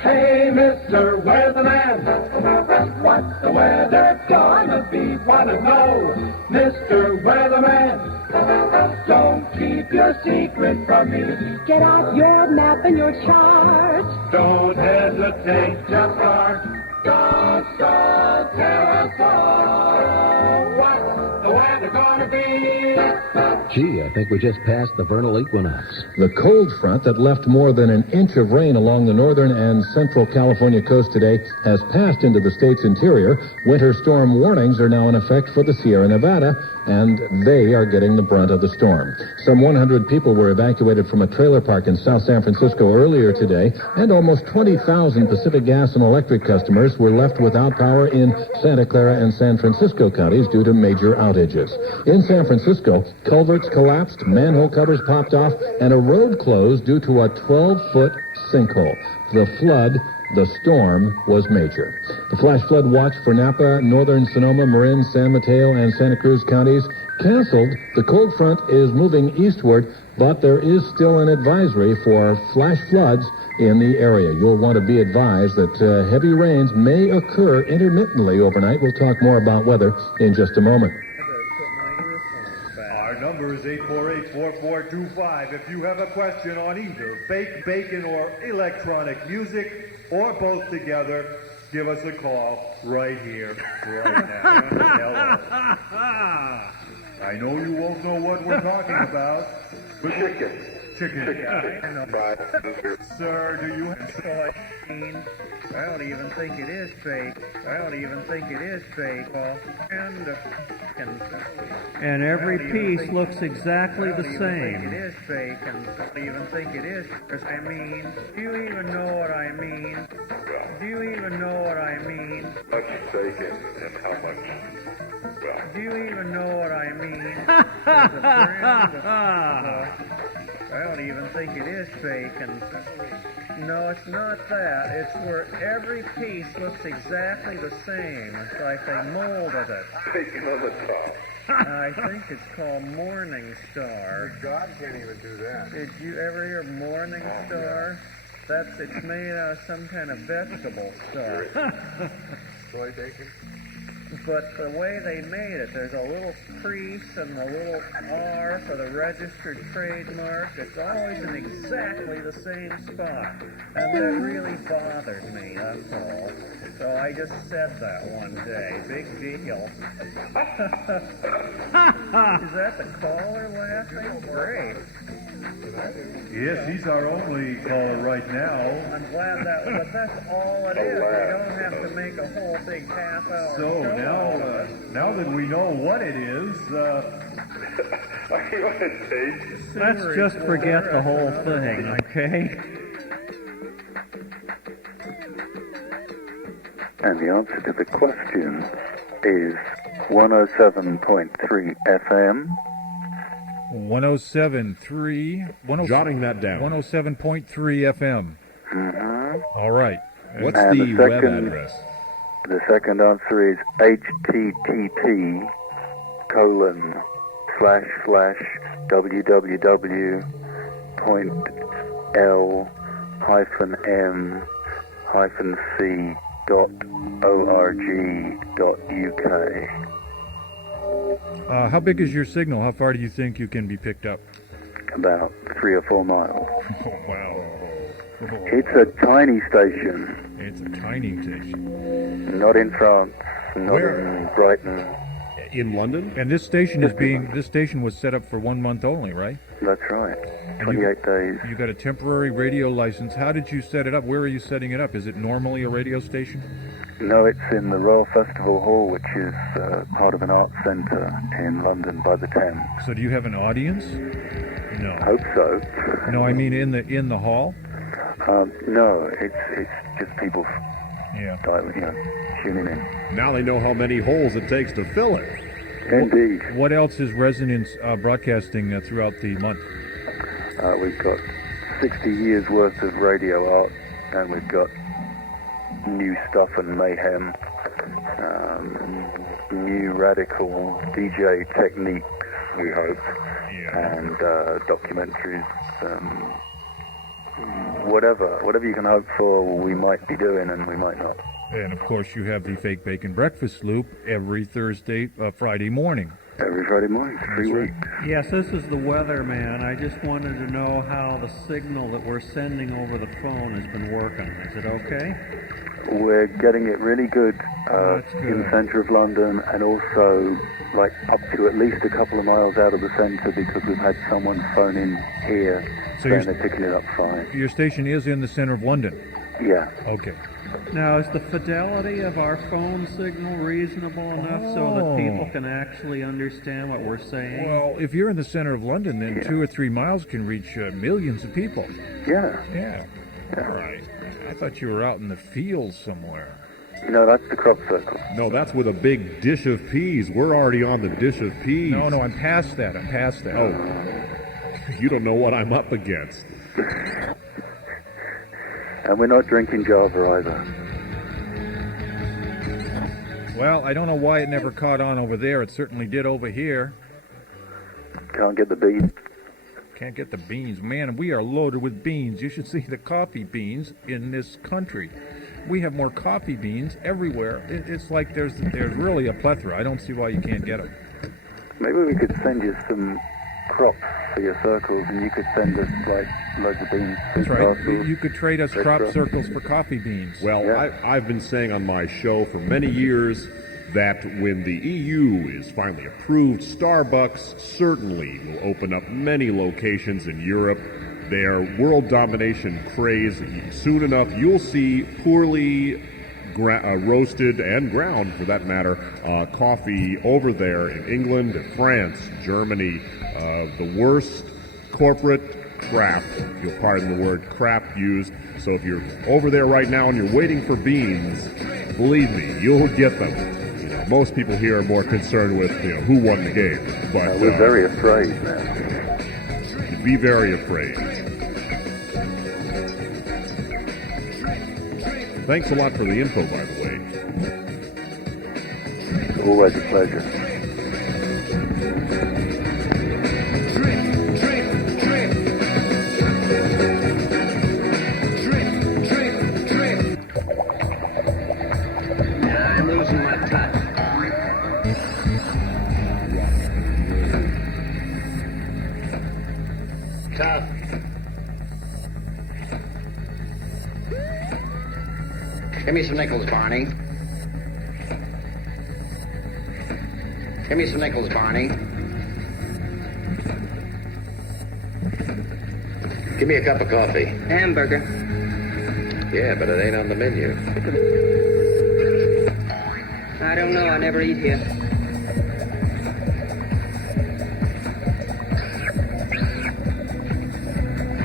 Hey, Mr. Weatherman, what's the weather gonna be? Wanna know, Mr. Weatherman? Don't keep your secret from me. Get out your map and your charts. Don't hesitate, just start. Don't tell us all. What's the weather gonna be? Gee, I think we just passed the vernal equinox. The cold front that left more than an inch of rain along the northern and central California coast today has passed into the state's interior. Winter storm warnings are now in effect for the Sierra Nevada, and they are getting the brunt of the storm. Some 100 people were evacuated from a trailer park in South San Francisco earlier today, and almost 20,000 Pacific Gas and Electric customers were left without power in Santa Clara and San Francisco counties due to major outages. In San Francisco, culverts collapsed, manhole covers popped off, and a road closed due to a 12-foot sinkhole. The storm was major. The flash flood watch for Napa, northern Sonoma, Marin, San Mateo, and Santa Cruz counties canceled. The cold front is moving eastward, but there is still an advisory for flash floods in the area. You'll want to be advised that heavy rains may occur intermittently overnight. We'll talk more about weather in just a moment. Our number is 848-4425. If you have a question on either fake, bacon, or electronic music, or both together, give us a call right here, right now. Hello. I know you won't know what we're talking about, but chicken. Sir, do you have soybean? I don't even think it is fake. Well, and every piece looks exactly the same. It is fake, and I don't even think it is. I mean, do you even know what I mean? Much bacon and how much? Do you even know what I mean? I don't even think it is fake, and no, it's not that. It's where every piece looks exactly the same. It's like they molded it. Bacon on the top. I think it's called Morning Star. God can't even do that. Did you ever hear Morning Star? It's made out of some kind of vegetable stuff. Soy bacon? But the way they made it, there's a little crease and a little R for the registered trademark. It's always in exactly the same spot. And that really bothered me, that's all. So I just said that one day. Big deal. Is that the caller laughing? Great. Yes, he's our only caller right now. I'm glad but that's all it is. You don't have to make a whole big half-hour So show. now that we know what it is, let's just forget the whole thing, okay? And the answer to the question is 107.3 FM. 107.3. Jotting that down. 107.3 FM. Mm-hmm. All right. What's And the web address? The second answer is http://www.l-c.org.uk. How big is your signal? How far do you think you can be picked up? About 3 or 4 miles. Oh, wow. It's a tiny station. It's a tiny station. Not in France, not in Brighton. In London? And this station was set up for 1 month only, right? That's right. 28 days. You got a temporary radio license. How did you set it up? Where are you setting it up? Is it normally a radio station? No, it's in the Royal Festival Hall, which is part of an art centre in London by the Thames. So do you have an audience? No. Hope so. No, I mean in the hall? No, it's just people tuning in. Now they know how many holes it takes to fill it. Indeed. What else is Resonance broadcasting throughout the month? We've got 60 years worth of radio art, and we've got new stuff and mayhem, new radical DJ techniques, we hope, and documentaries, whatever you can hope for, we might be doing and we might not. And of course you have the Fake Bacon Breakfast Loop every Friday morning. Every Friday morning, 3 weeks. Yes, this is the weather man. I just wanted to know how the signal that we're sending over the phone has been working. Is it okay? We're getting it really good, in the centre of London, and also like up to at least a couple of miles out of the centre, because we've had someone phone in here saying they're picking it up fine. Your station is in the centre of London? Yeah. Okay. Now, is the fidelity of our phone signal reasonable enough so that people can actually understand what we're saying? Well, if you're in the center of London, then 2 or 3 miles can reach millions of people. Yeah. Yeah. All right. I thought you were out in the fields somewhere. No, that's the crop circle. No, that's with a big dish of peas. We're already on the dish of peas. No, I'm past that. Oh. You don't know what I'm up against. And we're not drinking Java either. Well, I don't know why it never caught on over there. It certainly did over here. Can't get the beans. Can't get the beans. Man, we are loaded with beans. You should see the coffee beans in this country. We have more coffee beans everywhere. It's like there's really a plethora. I don't see why you can't get them. Maybe we could send you some crops for your circles, and you could send us like loads of beans. That's right. You could trade us crop circles for coffee beans. Well, I've been saying on my show for many years that when the EU is finally approved, Starbucks certainly will open up many locations in Europe. their world domination craze. Soon enough, you'll see poorly roasted and ground, for that matter, coffee over there in England, France, Germany. The worst corporate crap, if you'll pardon the word crap used. So if you're over there right now and you're waiting for beans, believe me, you'll get them. You know, most people here are more concerned with, you know, who won the game. But we're very afraid now. You'd be very afraid. Thanks a lot for the info, by the way. Always a pleasure. I'm losing my touch. Tough. Give me some nickels, Barney. Give me some nickels, Barney. Give me a cup of coffee. Hamburger. Yeah, but it ain't on the menu. I don't know. I never eat here.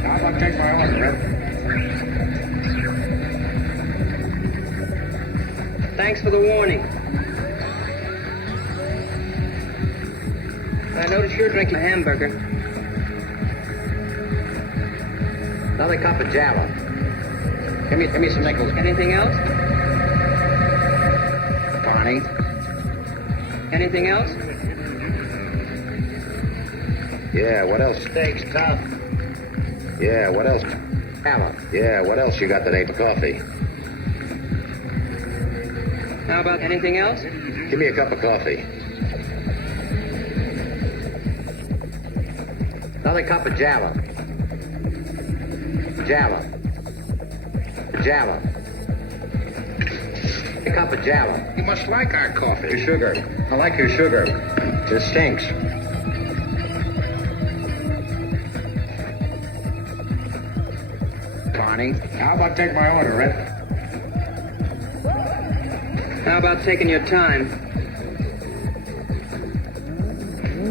I'll take my order, Thanks for the warning. I notice you're drinking a hamburger. Another cup of Java. Give me some nickels. Anything else? Barney. Anything else? Yeah, what else? Steaks, tough. Yeah, what else? Java. Yeah, what else you got that ain't for coffee? How about anything else? Give me a cup of coffee. Another cup of Java. Java. Java. A cup of Java. You must like our coffee. Your sugar. I like your sugar. It stinks. Barney, how about take my order, Red? How about taking your time?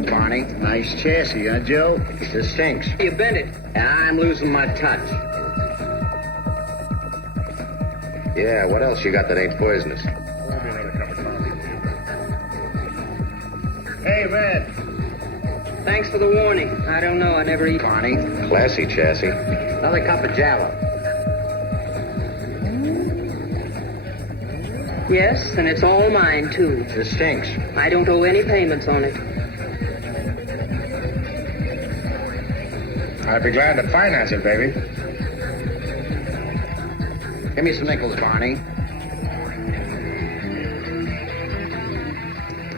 Barney. Nice chassis, huh, Joe? It stinks. You bent it. I'm losing my touch. Yeah, what else you got that ain't poisonous? Hey, Red. Thanks for the warning. I don't know. I never eat. Barney. Classy chassis. Another cup of Java. Yes, and it's all mine, too. It stinks. I don't owe any payments on it. I'd be glad to finance it, baby. Give me some nickels, Barney.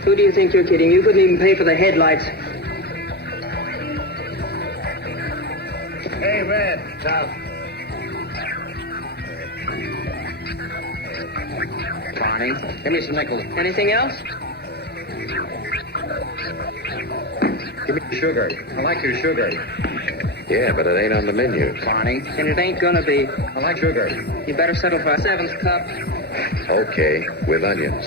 Who do you think you're kidding? You couldn't even pay for the headlights. Hey, Red. Tough. Barney, give me some nickels. Anything else? Give me sugar. I like your sugar. Yeah, but it ain't on the menu. Barney. And it ain't gonna be. I like sugar. You better settle for a 7th cup. Okay, with onions.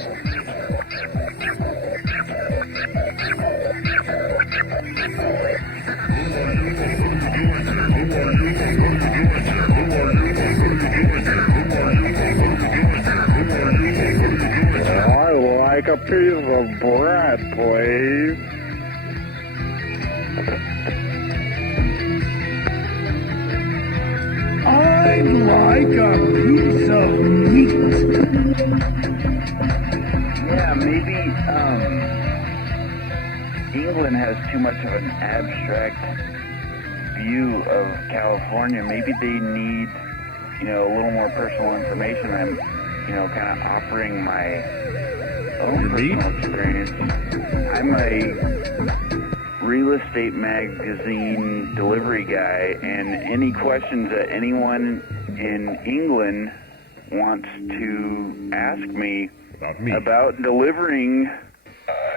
I like a piece of bread, please. I'd like a piece of meat. Yeah, maybe, England has too much of an abstract view of California. Maybe they need, a little more personal information. I'm, kind of offering my own personal experience. I'm a real estate magazine delivery guy, and any questions that anyone in England wants to ask me about delivering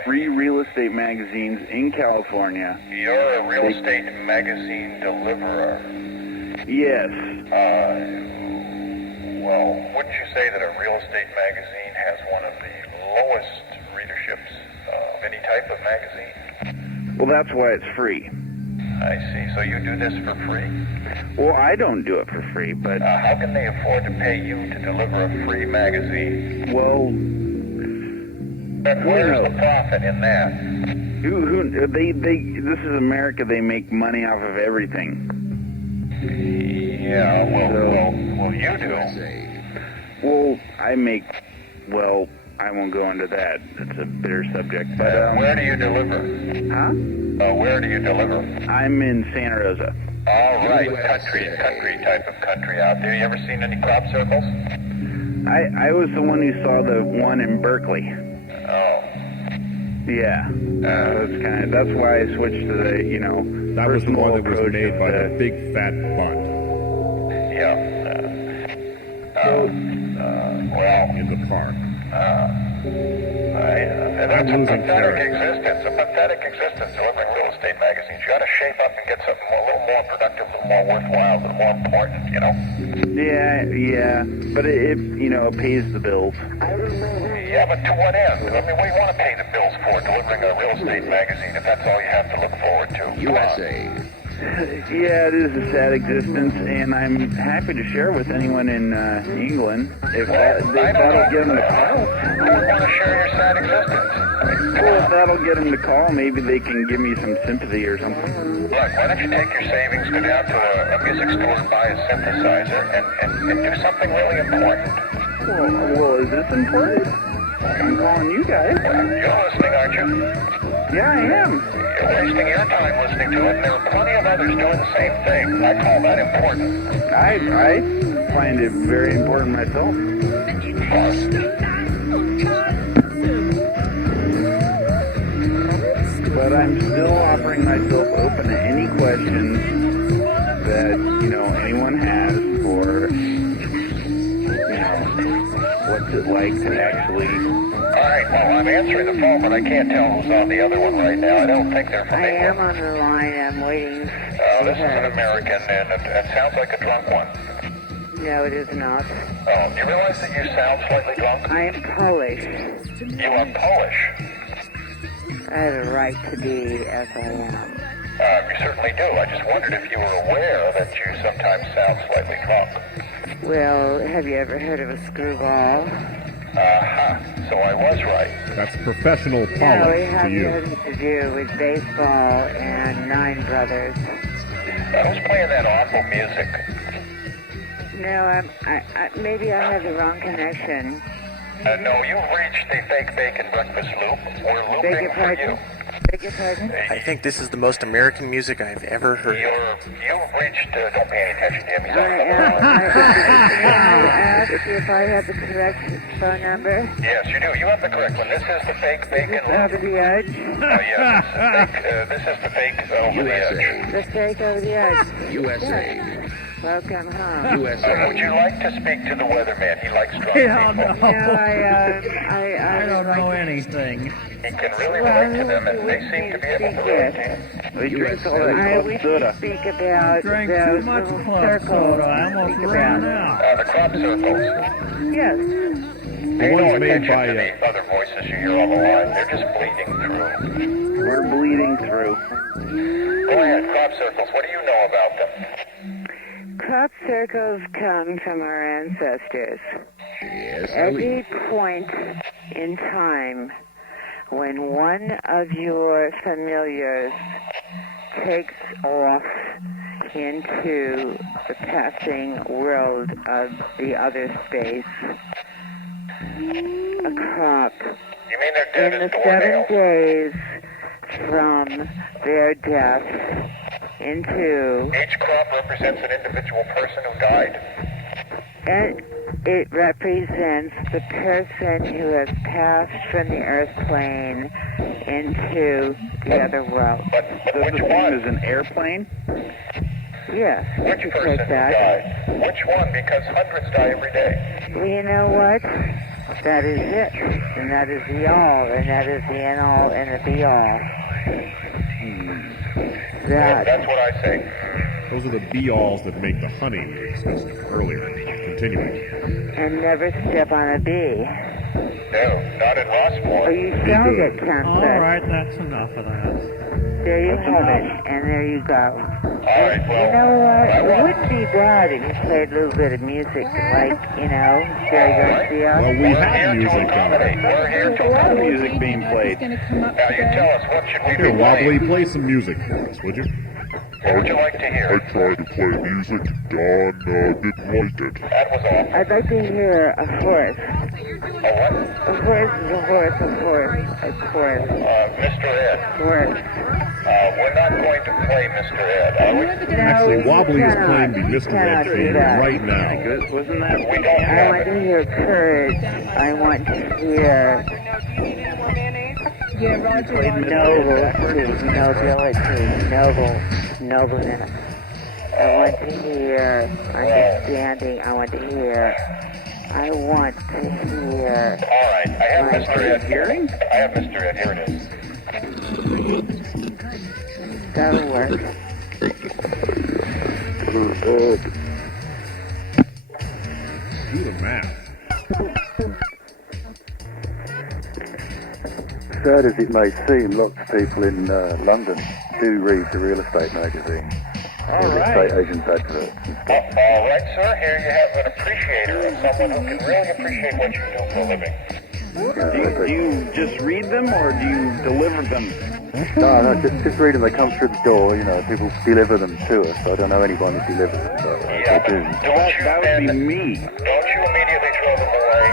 free real estate magazines in California. You're a real estate magazine deliverer. Yes. Well, wouldn't you say that a real estate magazine has one of the lowest readerships of any type of magazine? Well, that's why it's free. I see. So you do this for free? Well, I don't do it for free, but... how can they afford to pay you to deliver a free magazine? Well... Where's the profit in that? This is America. They make money off of everything. Yeah, well, you do. Well, I make... Well, I won't go into that. It's a bitter subject. But where do you deliver? Huh? Where do you deliver? I'm in Santa Rosa. All right, country type of country out there. You ever seen any crop circles? I was the one who saw the one in Berkeley. Oh. Yeah. That's why I switched to the, That was the one that was made by the big fat butt. Yeah. In the park. That's a pathetic existence delivering real estate magazines. You got to shape up and get something a little more productive, a little more worthwhile, a little more important, Yeah, but it pays the bills. Yeah, but to what end? I mean, what do you want to pay the bills for delivering a real estate magazine if that's all you have to look forward to? USA. Yeah, it is a sad existence, and I'm happy to share with anyone in England if that'll get them to call. I don't want to share your sad existence. Well, if that'll get them to call, maybe they can give me some sympathy or something. Look, why don't you take your savings, go down to a music store and buy a synthesizer, and do something really important. Well, is this important? I'm calling you guys. You're listening, aren't you? Yeah, I am. You're wasting your time listening to it, and there are plenty of others doing the same thing. I call that important. I find it very important myself. But I'm still offering myself open to any questions that, anyone has for, what's it like to actually... All right, well, I'm answering the phone, but I can't tell who's on the other one right now. I don't think they're from England. I am on the line. I'm waiting. This is an American, and it sounds like a drunk one. No, it is not. Oh, do you realize that you sound slightly drunk? I am Polish. You are Polish? I have a right to be as I am. You certainly do. I just wondered if you were aware that you sometimes sound slightly drunk. Well, have you ever heard of a screwball? So I was right. That's professional polish no, it has to you. nothing to do with baseball and Nine Brothers. Who's playing that awful music? No, maybe I have the wrong connection. No, you've reached the fake bacon breakfast loop. We're looping for you. Beg your pardon? I think this is the most American music I've ever heard. You've reached, don't pay any attention to him. He's I ask you if I have the correct phone number? Yes, you do. You have the correct one. This is the fake bacon loop. Over the edge? Yes, this is the fake over the edge. The fake over the edge? USA. Yes. Welcome home. Would you like to speak to the weatherman? He likes drunk Hell people. no. I don't know anything. He can really relate to them, and they seem to be able to relate to him. They drink all that I club wish soda. to speak about Drank those too much little club circles. soda. I almost ran out. The crop circles. Yes. Pay no one's made attention by to the other voices you hear on the line. They're just bleeding through. We're bleeding through. Go ahead, crop circles. What do you know about them? Crop circles come from our ancestors. Yes, Every point in time when one of your familiars takes off into the passing world of the other space, a crop, You mean they're dead in the as 7 doornails? days from their death into... Each crop represents an individual person who died. And it represents the person who has passed from the earth plane into the other world. But Does which the one? is an airplane? Yes, Which you person take that. died? Which one? Because hundreds die every day. Well, you know what? That is it. And that is the all. And that is the end all and the be all. That's what I say. Those are the be-alls that make the honey we discussed earlier. Continuing. And never step on a bee. No, not in Rossmore. Or you shall get cancer. All right, that's enough of that. There you have it, and there you go. All right, well, you know what? It wouldn't be bad if you played a little bit of music, like, Jerry Garcia. Well, we have music on it. We're here to A lot of music being played. Now you tell us, what should we Here, be Wobbly, playing? play some music for us, would you? What would you like to hear? I tried to play music. Don didn't like it. That was all. I'd like to hear a horse. A what? A horse is a horse, a horse, a horse. Mr. Ed. Horse. We're not going to play Mr. Ed, are we? Actually, Wobbly is playing the Mr. Ed theme right now. Wasn't that? We don't I have want it. to hear courage. I want to hear nobleness. I want to hear understanding. I want to hear. All right, I have Mr. Ed hearing. I have Mr. Ed. Here it is. That'll work. Do the math. Sad as it may seem, lots of people in London do read the real estate magazine. All Real right. estate agents' adverts and stuff. All right, sir. Here you have an appreciator and someone who can really appreciate what you do for a living. Do you just read them or do you deliver them? No, just read them. They come through the door, people deliver them to us. I don't know anyone who delivers them, but they do. That would be me. Don't you immediately throw them away?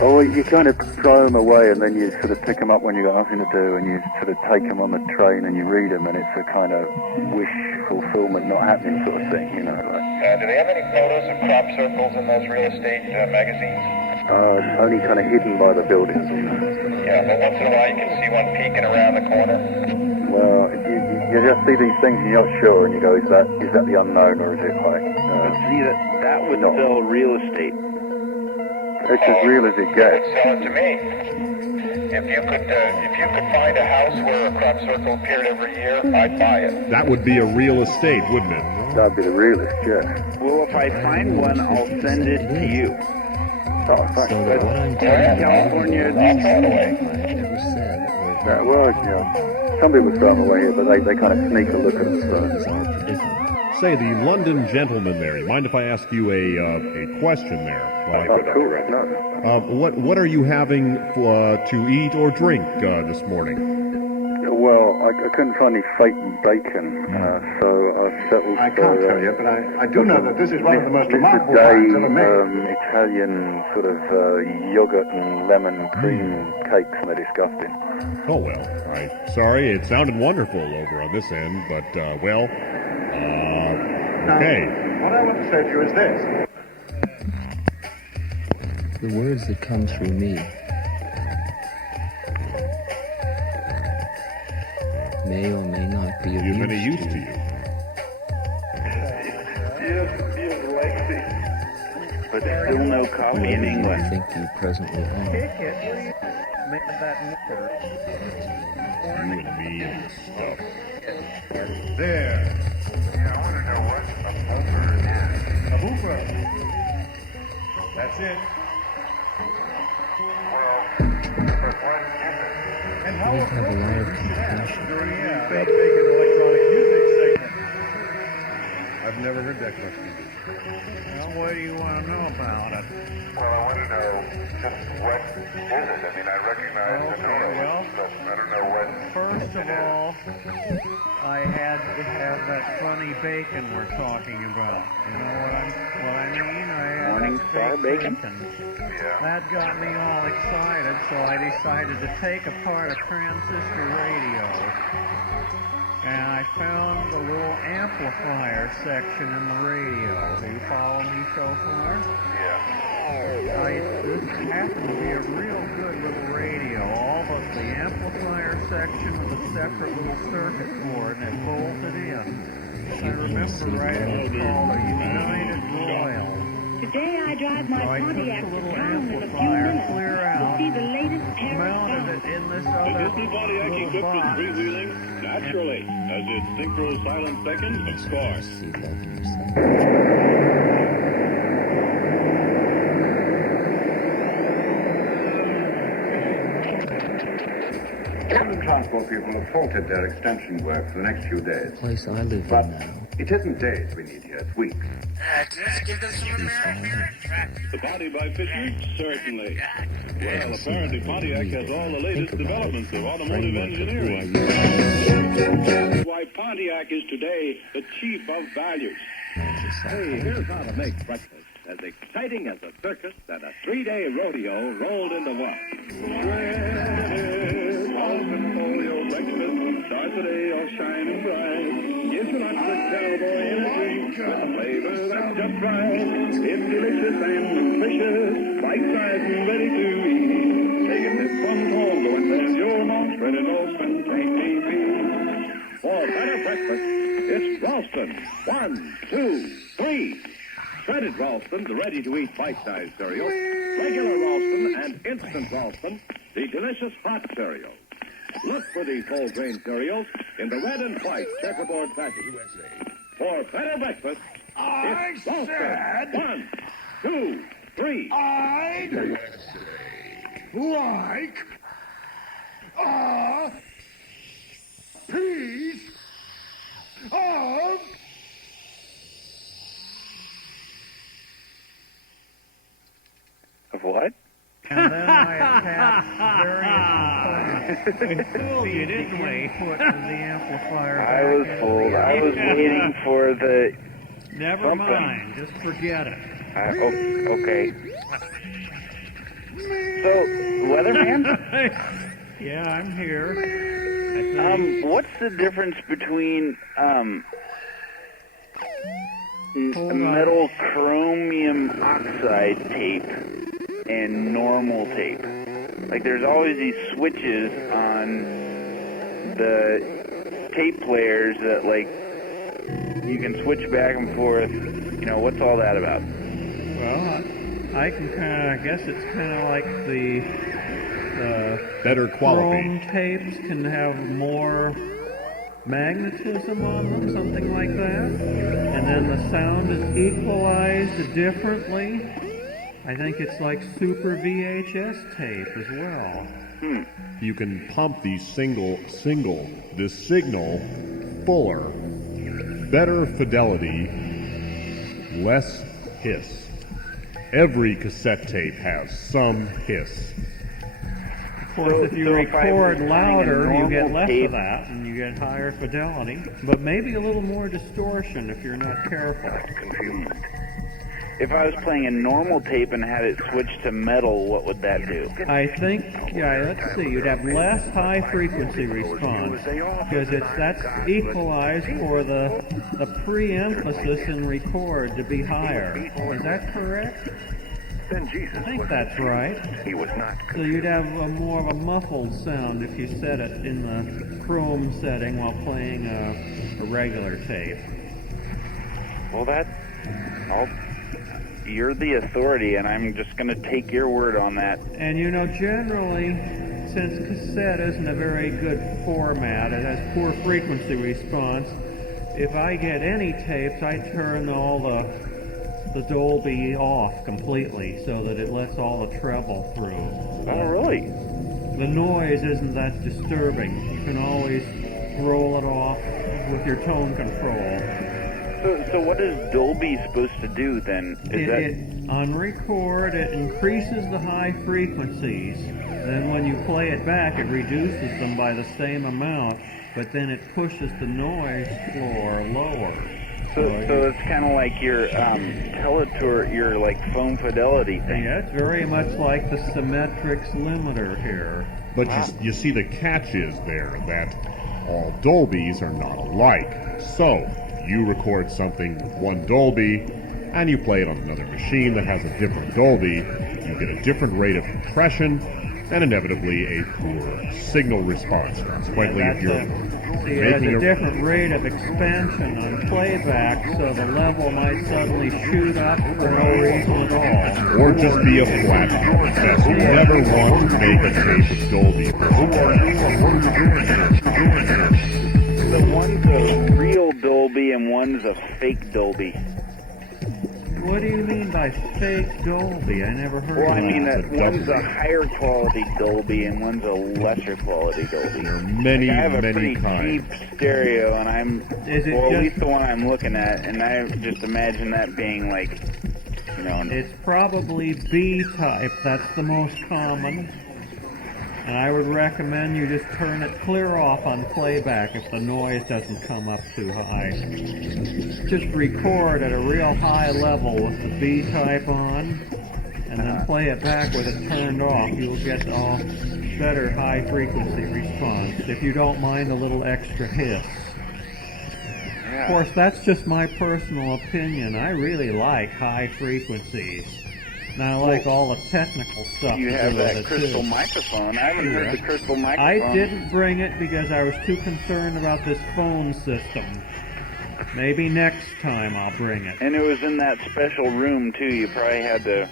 Oh, you kind of throw them away and then you sort of pick them up when you've got nothing to do and you sort of take them on the train and you read them and it's a kind of wish fulfillment not happening sort of thing, Do they have any photos of crop circles in those real estate magazines? Only kind of hidden by the buildings, Yeah, but once in a while you can see one peeking around the corner. Well, you just see these things and you're not sure and you go, is that the unknown or is it like... See, that would sell real estate. It's as real as it gets. Sell it to me. If you could find a house where a crop circle appeared every year, I'd buy it. That would be a real estate, wouldn't it? That'd be the realest, yeah. Well, if I find one, I'll send it to you. Oh, thanks. California. I'll throw it away. Well, some people throw them away here, but they kind of sneak a look at them. So. Say, the London gentleman there, mind if I ask you a question there? Cool. No. What are you having to eat or drink this morning? Well, I couldn't find any fake bacon, so I settled I can't tell you, but I do know that this is one of the most remarkable finds ever made. Italian sort of yogurt and lemon cream cakes, and they're disgusting. Oh, well, I'm sorry, it sounded wonderful over on this end, but, okay. What I want to say to you is this. The words that come through me may or may not be of any use to you. Yes, lengthy. But still no coffee in England. I think you presently are. Make that You and me and stuff. There. Yeah, I want to know what a boofer is. A boofer. That's it. Well, but what is it? And how We have a lot of compassion. during the fake bacon electronic music segment? I've never heard that question. Well, what do you want to know about it? Well, I want to know just what is it? I mean, I recognize the noise, but I don't know what. First of all, I had to have that funny bacon we're talking about. You know what I mean? I had Morningstar bacon? Yeah. That got me all excited, so I decided to take apart a transistor radio. And I found the little amplifier section in the radio. Do you follow me so far? Yeah. This happened to be a real good little radio, all but the amplifier section with a separate little circuit board and it bolted in. I remember right, it was called a United Royal. Today I drive my So I took Pontiac the to little town in a few amplifier minutes clear to out, see the latest pair of mounted guns. it in this Is other this new Pontiac little equipped with box. freewheeling? Naturally. As its synchro silent second, of course. London Transport people have halted their extension work for the next few days. Place I live But in now. it isn't days we need here, it's weeks. The body by Fisher? Certainly. Well, apparently Pontiac has all the latest developments of automotive engineering. Why Pontiac is today the chief of values. Hey, here's how to make breakfast as exciting as a circus and a 3-day rodeo rolled into one. Shredded almond folio breakfast starts the day all shining bright. Gives you lots of cowboy energy with a flavor that's just right. It's delicious and nutritious, bite-sized and ready to eat. Taking this from home, go and tell your mom, shredded almond ain't me. For better breakfast, it's Ralston. 1, 2, 3. Shredded Ralston, the ready-to-eat bite-sized cereal. Regular Ralston and instant Ralston, the delicious hot cereal. Look for these whole grain cereals in the red and white checkerboard package. For better breakfast, it's Ralston. 1, 2, 3. I'd like a piece of what? And then I attached various components. We fooled you, didn't we? Put the amplifier I was fooled. I was waiting for the... Never something. mind. Just forget it. Okay. So, Weatherman? Yeah, I'm here. What's the difference between metal chromium oxide tape and normal tape? Like, there's always these switches on the tape players that, like, you can switch back and forth. You know, what's all that about? Well, I can kind of guess it's kind of like the better quality. Chrome tapes can have more magnetism on them, something like that. And then the sound is equalized differently. I think it's like super VHS tape as well. You can pump the this signal fuller, better fidelity, less hiss. Every cassette tape has some hiss. Of course, if you record louder, you get less of that, and you get higher fidelity, but maybe a little more distortion if you're not careful. If I was playing a normal tape and had it switched to metal, what would that do? I think, let's see, you'd have less high frequency response, because that's equalized for the pre-emphasis in record to be higher. Is that correct? Then Jesus I think that's right. He was not. So you'd have more of a muffled sound if you set it in the chrome setting while playing a regular tape. Well, you're the authority, and I'm just going to take your word on that. And generally, since cassette isn't a very good format, it has poor frequency response, if I get any tapes, I turn all the Dolby off completely so that it lets all the treble through. Oh, really? The noise isn't that disturbing. You can always roll it off with your tone control. So what is Dolby supposed to do then? On record, it increases the high frequencies. Then when you play it back, it reduces them by the same amount, but then it pushes the noise floor lower. So it's kind of like your Teletor, your like foam fidelity thing. Yeah, it's very much like the Symmetrix limiter here. But you see the catch is there that all Dolbys are not alike. So you record something with one Dolby and you play it on another machine that has a different Dolby, you get a different rate of compression and inevitably a poor signal response. Consequently, if you're it has a different rate of expansion on playback, so the level might suddenly shoot up for no reason at all. or just be a flat mess. You never want to make a tape with Dolby. So one's a real Dolby and one's a fake Dolby. What do you mean by fake Dolby? I never heard Well, of I mean that. that one's a higher quality Dolby and one's a lesser quality Dolby. There are many, I have a many pretty kinds. cheap stereo, and at just- least the one I'm looking at, and I just imagine that being like, you know, It's probably B-type. That's the most common. And I would recommend you just turn it clear off on playback if the noise doesn't come up too high. Just record at a real high level with the B-type on, and then play it back with it turned off. You'll get a better high-frequency response if you don't mind a little extra hiss. Of course, that's just my personal opinion. I really like high frequencies. And I like all the technical stuff. you to have do with that it, crystal too. microphone. I haven't heard the crystal microphone. I didn't bring it because I was too concerned about this phone system. Maybe next time I'll bring it. And it was in that special room, too. You probably had to...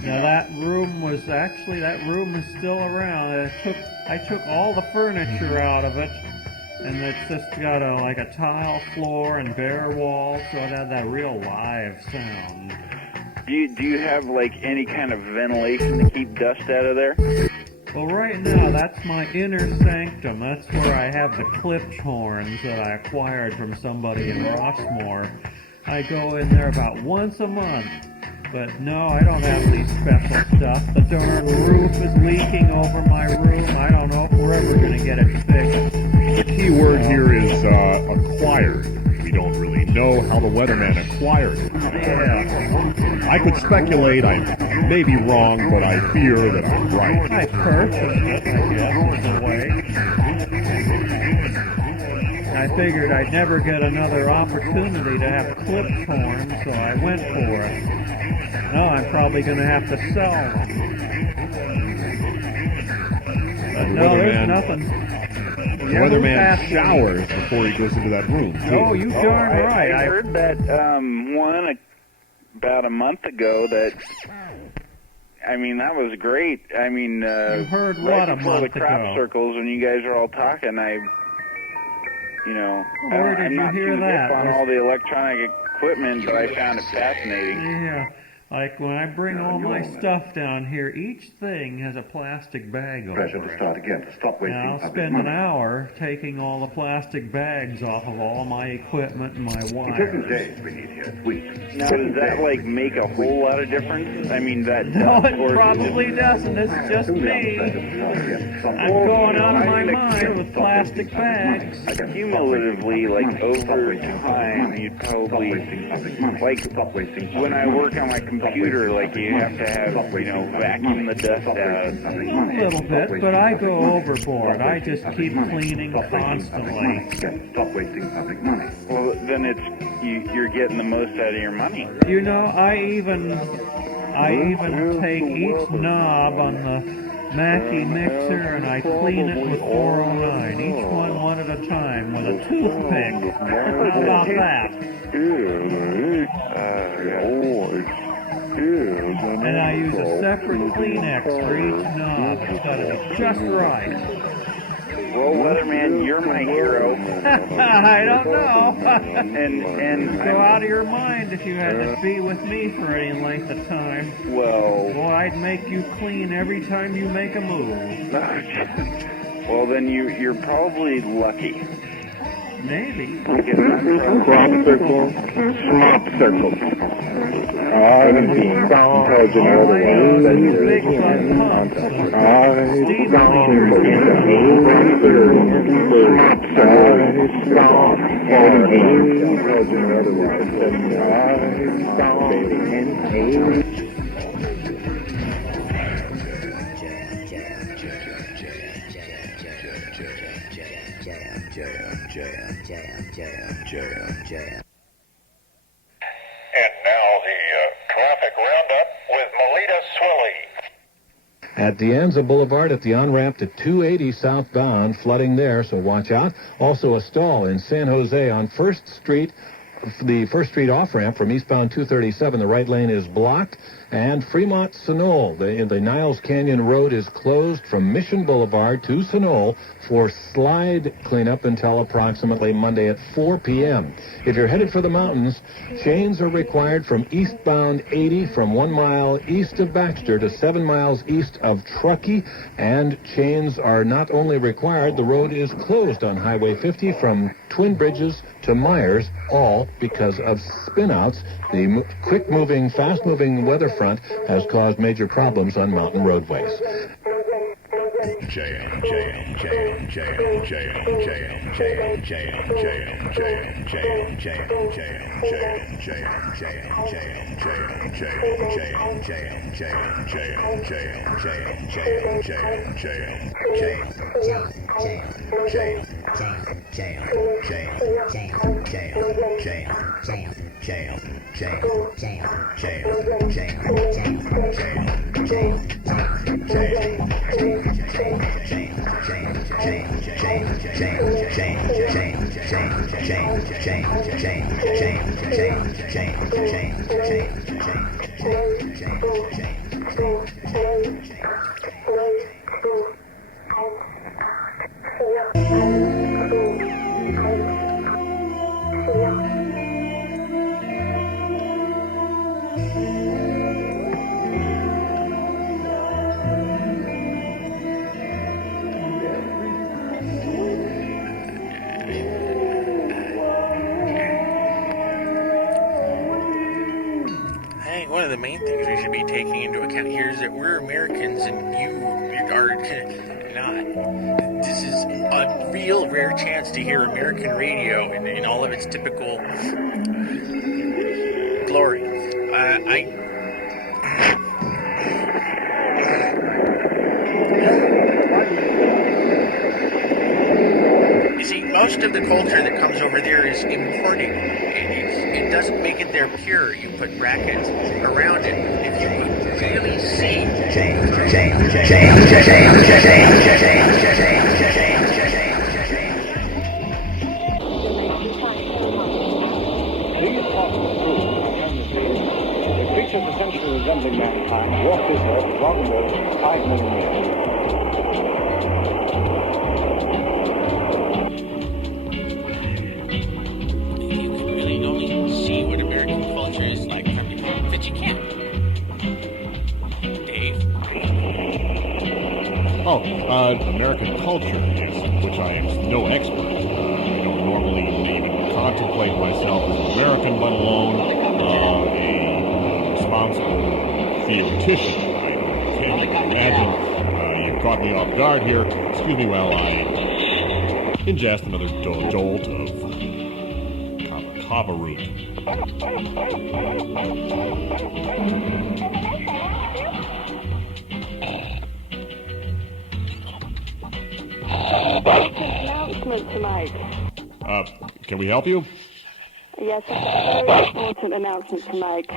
Now that room is still around. I took all the furniture out of it, and it's just got a tile floor and bare walls, so it had that real live sound. Do you have, like, any kind of ventilation to keep dust out of there? Well, right now, that's my inner sanctum. That's where I have the clipped horns that I acquired from somebody in Rossmore. I go in there about once a month. But no, I don't have any special stuff. The darn roof is leaking over my room. I don't know if we're ever going to get it fixed. The key word here is acquired. We don't really know how the weatherman acquired it. Yeah. I could speculate. I may be wrong, but I fear that I'm right. I purchased it, I guess, in a way. I figured I'd never get another opportunity to have clipped horns, so I went for it. No, I'm probably going to have to sell them. But no, there's nothing. The weatherman showers before he goes into that room, too. Oh, you darn right. I heard that one about a month ago that... I mean, that was great. I mean, you heard right what a before the month crop ago? circles, when you guys are all talking, I'm you not hear too that? hip on all the electronic equipment, but I found it fascinating. Yeah. Like when I bring all my stuff down here, each thing has a plastic bag over Pressure to it. start again, to stop wasting And I'll public spend money. an hour taking all the plastic bags off of all my equipment and my It isn't wires. days we need here, it's weeks. Now, does that, like, make a whole lot of difference? I mean, that... No, or it is it probably doesn't. This is just me. I'm going out of my mind with plastic bags. Cumulatively, like, over time, you'd probably... Like, when I work on my computer, like, you have to have, vacuum the dust out. A little bit, but I go overboard. I just keep cleaning constantly. Stop wasting public money. Well, then you're getting the most out of your money. You know, I even take each knob on the Mackie mixer and I clean it with 409. Each one at a time with a toothpick. How about that? And I use a separate Kleenex for each knob. It's got to be just right. Well, Weatherman, you're my hero. I don't know. and go out of your mind if you had to be with me for any length of time. Well, boy, I'd make you clean every time you make a move. Well, then you're probably lucky. Maybe. Crop circle, smop circle. I found big fun pumps. And now the traffic roundup with Melita Swilly. At De Anza Boulevard at the on-ramp to 280 southbound, flooding there, so watch out. Also a stall in San Jose on 1st Street the First Street off-ramp from eastbound 237, the right lane is blocked. And Fremont-Sunol, the Niles Canyon Road is closed from Mission Boulevard to Sunol for slide cleanup until approximately Monday at 4 p.m. If you're headed for the mountains, chains are required from eastbound 80 from 1 mile east of Baxter to 7 miles east of Truckee. And chains are not only required, the road is closed on Highway 50 from Twin Bridges to Myers, all because of spinouts. The quick-moving, fast-moving weather front has caused major problems on mountain roadways. One of the main things we should be taking into account here is that we're Americans and you are not. This is a real rare chance to hear American radio in all of its typical glory. You see, most of the culture that comes over there is imported. It doesn't make it there pure. You put brackets around it. If you could really see. The creatures essentially resembling mankind walk this earth long ago, 5 million years. American culture, yes, which I am no expert. I don't normally even contemplate myself as an American, let alone a responsible theoretician. I can't imagine. You've caught me off guard here. Excuse me while I ingest another jolt of kava root. Announcement to make. Can we help you? Yes, a very important announcement to make.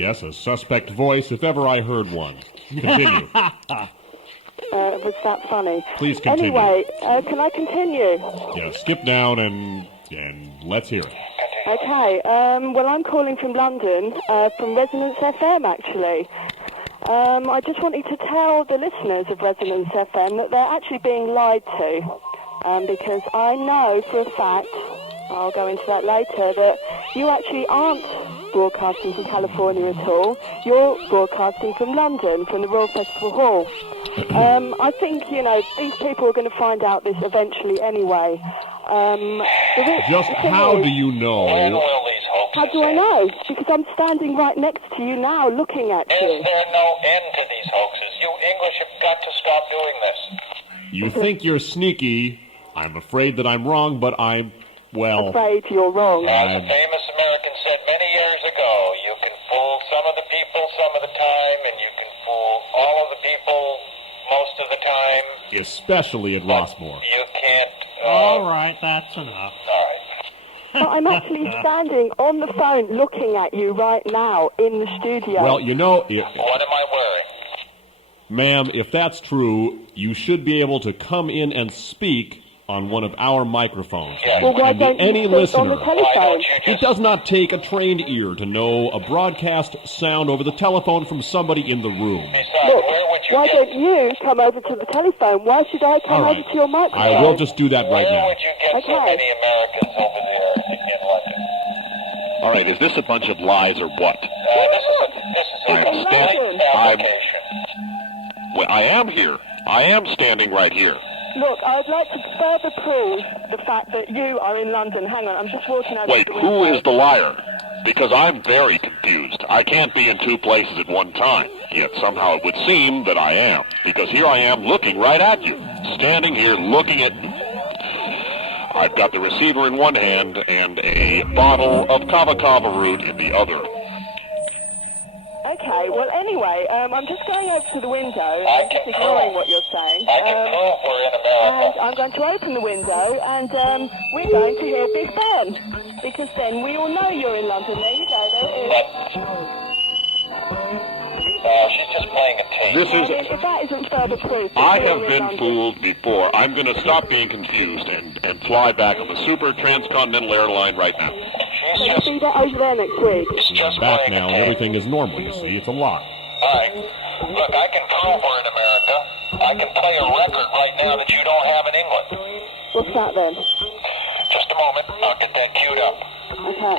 Yes, a suspect voice, if ever I heard one. Continue. Was that funny? Please continue. Anyway, can I continue? Yeah, skip down and let's hear it. Okay, well, I'm calling from London, from Resonance FM, actually. I just wanted to tell the listeners of Resonance FM that they're actually being lied to, because I know for a fact, I'll go into that later, that you actually aren't broadcasting from California at all. You're broadcasting from London, from the Royal Festival Hall. I think, these people are going to find out this eventually anyway. Just how do you know? How do I know? Because I'm standing right next to you now, looking at you. Is there no end to these hoaxes? You English have got to stop doing this. You think you're sneaky. I'm afraid that I'm wrong, but I'm, well... Afraid you're wrong. As a famous American said many years ago, you can fool some of the people some of the time, and you can fool all of the people most of the time. Especially at Rossmore. You can't... All right, that's enough. All right. But I'm actually standing on the phone looking at you right now in the studio. Well, What am I wearing? Ma'am, if that's true, you should be able to come in and speak on one of our microphones. Yeah. Well, why And don't any you speak on the listener, telephone? it does not take a trained ear to know a broadcast sound over the telephone from somebody in the room. Look, why don't you come over to the telephone? Why should I come over to your microphone? I will just do that right now. Where would you get so many Americans over there in London? All right, is this a bunch of lies or what? This is a complete fabrication. Well, I am here. I am standing right here. Look, I would like to further prove the fact that you are in London. Hang on, I'm just walking over Wait, to the window. who is the liar? Because I'm very confused. I can't be in two places at one time. Yet somehow it would seem that I am. Because here I am looking right at you. Standing here looking at me. I've got the receiver in one hand and a bottle of kava root in the other. Okay, well, anyway, I'm just going over to the window. I'm just ignoring what you're saying. I can prove we're in America. And I'm going to open the window, and we're going to hear Big Ben. Because then we all know you're in London. There you go, there it is. She's just playing a tape. This is... If that isn't further proof... I have been fooled before. I'm going to stop being confused and fly back on the super transcontinental airline right now. We'll see that over there next week. I'm back now, and everything is normal, you see. It's a lie. All right. Look, I can prove we're in America. I can play a record right now that you don't have in England. What's that then? Just a moment. I'll get that queued up. Okay.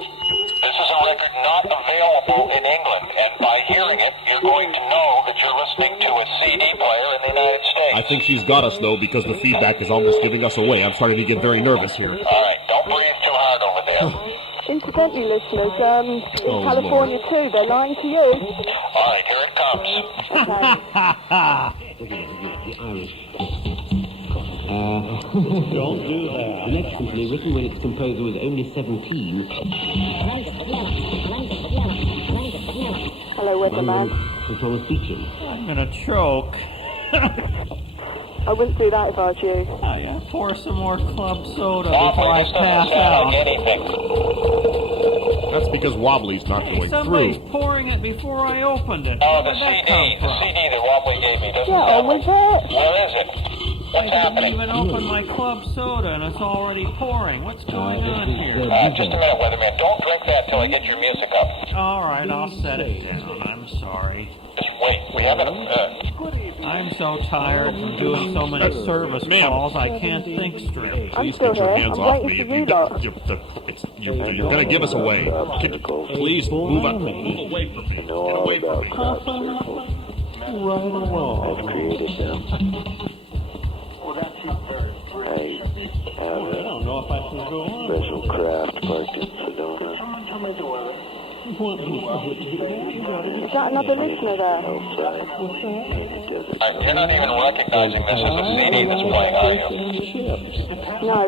This is a record not available in England, and by hearing it, you're going to know that you're listening to a CD player in the United States. I think she's got us, though, because the feedback is almost giving us away. I'm starting to get very nervous here. All right. Don't breathe too hard over there. Incidentally, listeners, in California too, they're lying to you. All right, here it comes. Don't do that. The next symphony, written when its composer was only 17. Hello, weatherman. From Thomas Beecham. I'm gonna choke. I wouldn't do that if I was you. I gotta pour some more club soda before I pass out. That's because Wobbly's not going Somebody's through. pouring it before I opened it. Oh, Where the did that CD come from? that Wobbly gave me doesn't Yeah, have with it. it. Where is it? I What's didn't happening? even open my club soda and it's already pouring. What's going on here? Just a minute, weatherman. Don't drink that till I get your music up. All right, I'll set it down. I'm sorry. Just wait. We haven't... I'm so tired from doing so many service calls, I can't think straight. Please get your hands off me. You're going to give us away. Please move away from me. Get away from me. Right along. I've created them. I don't know if I should go on. Special craft parked in Sedona. Is that another listener there? You're not even recognizing this as a CD that's playing, are you? No.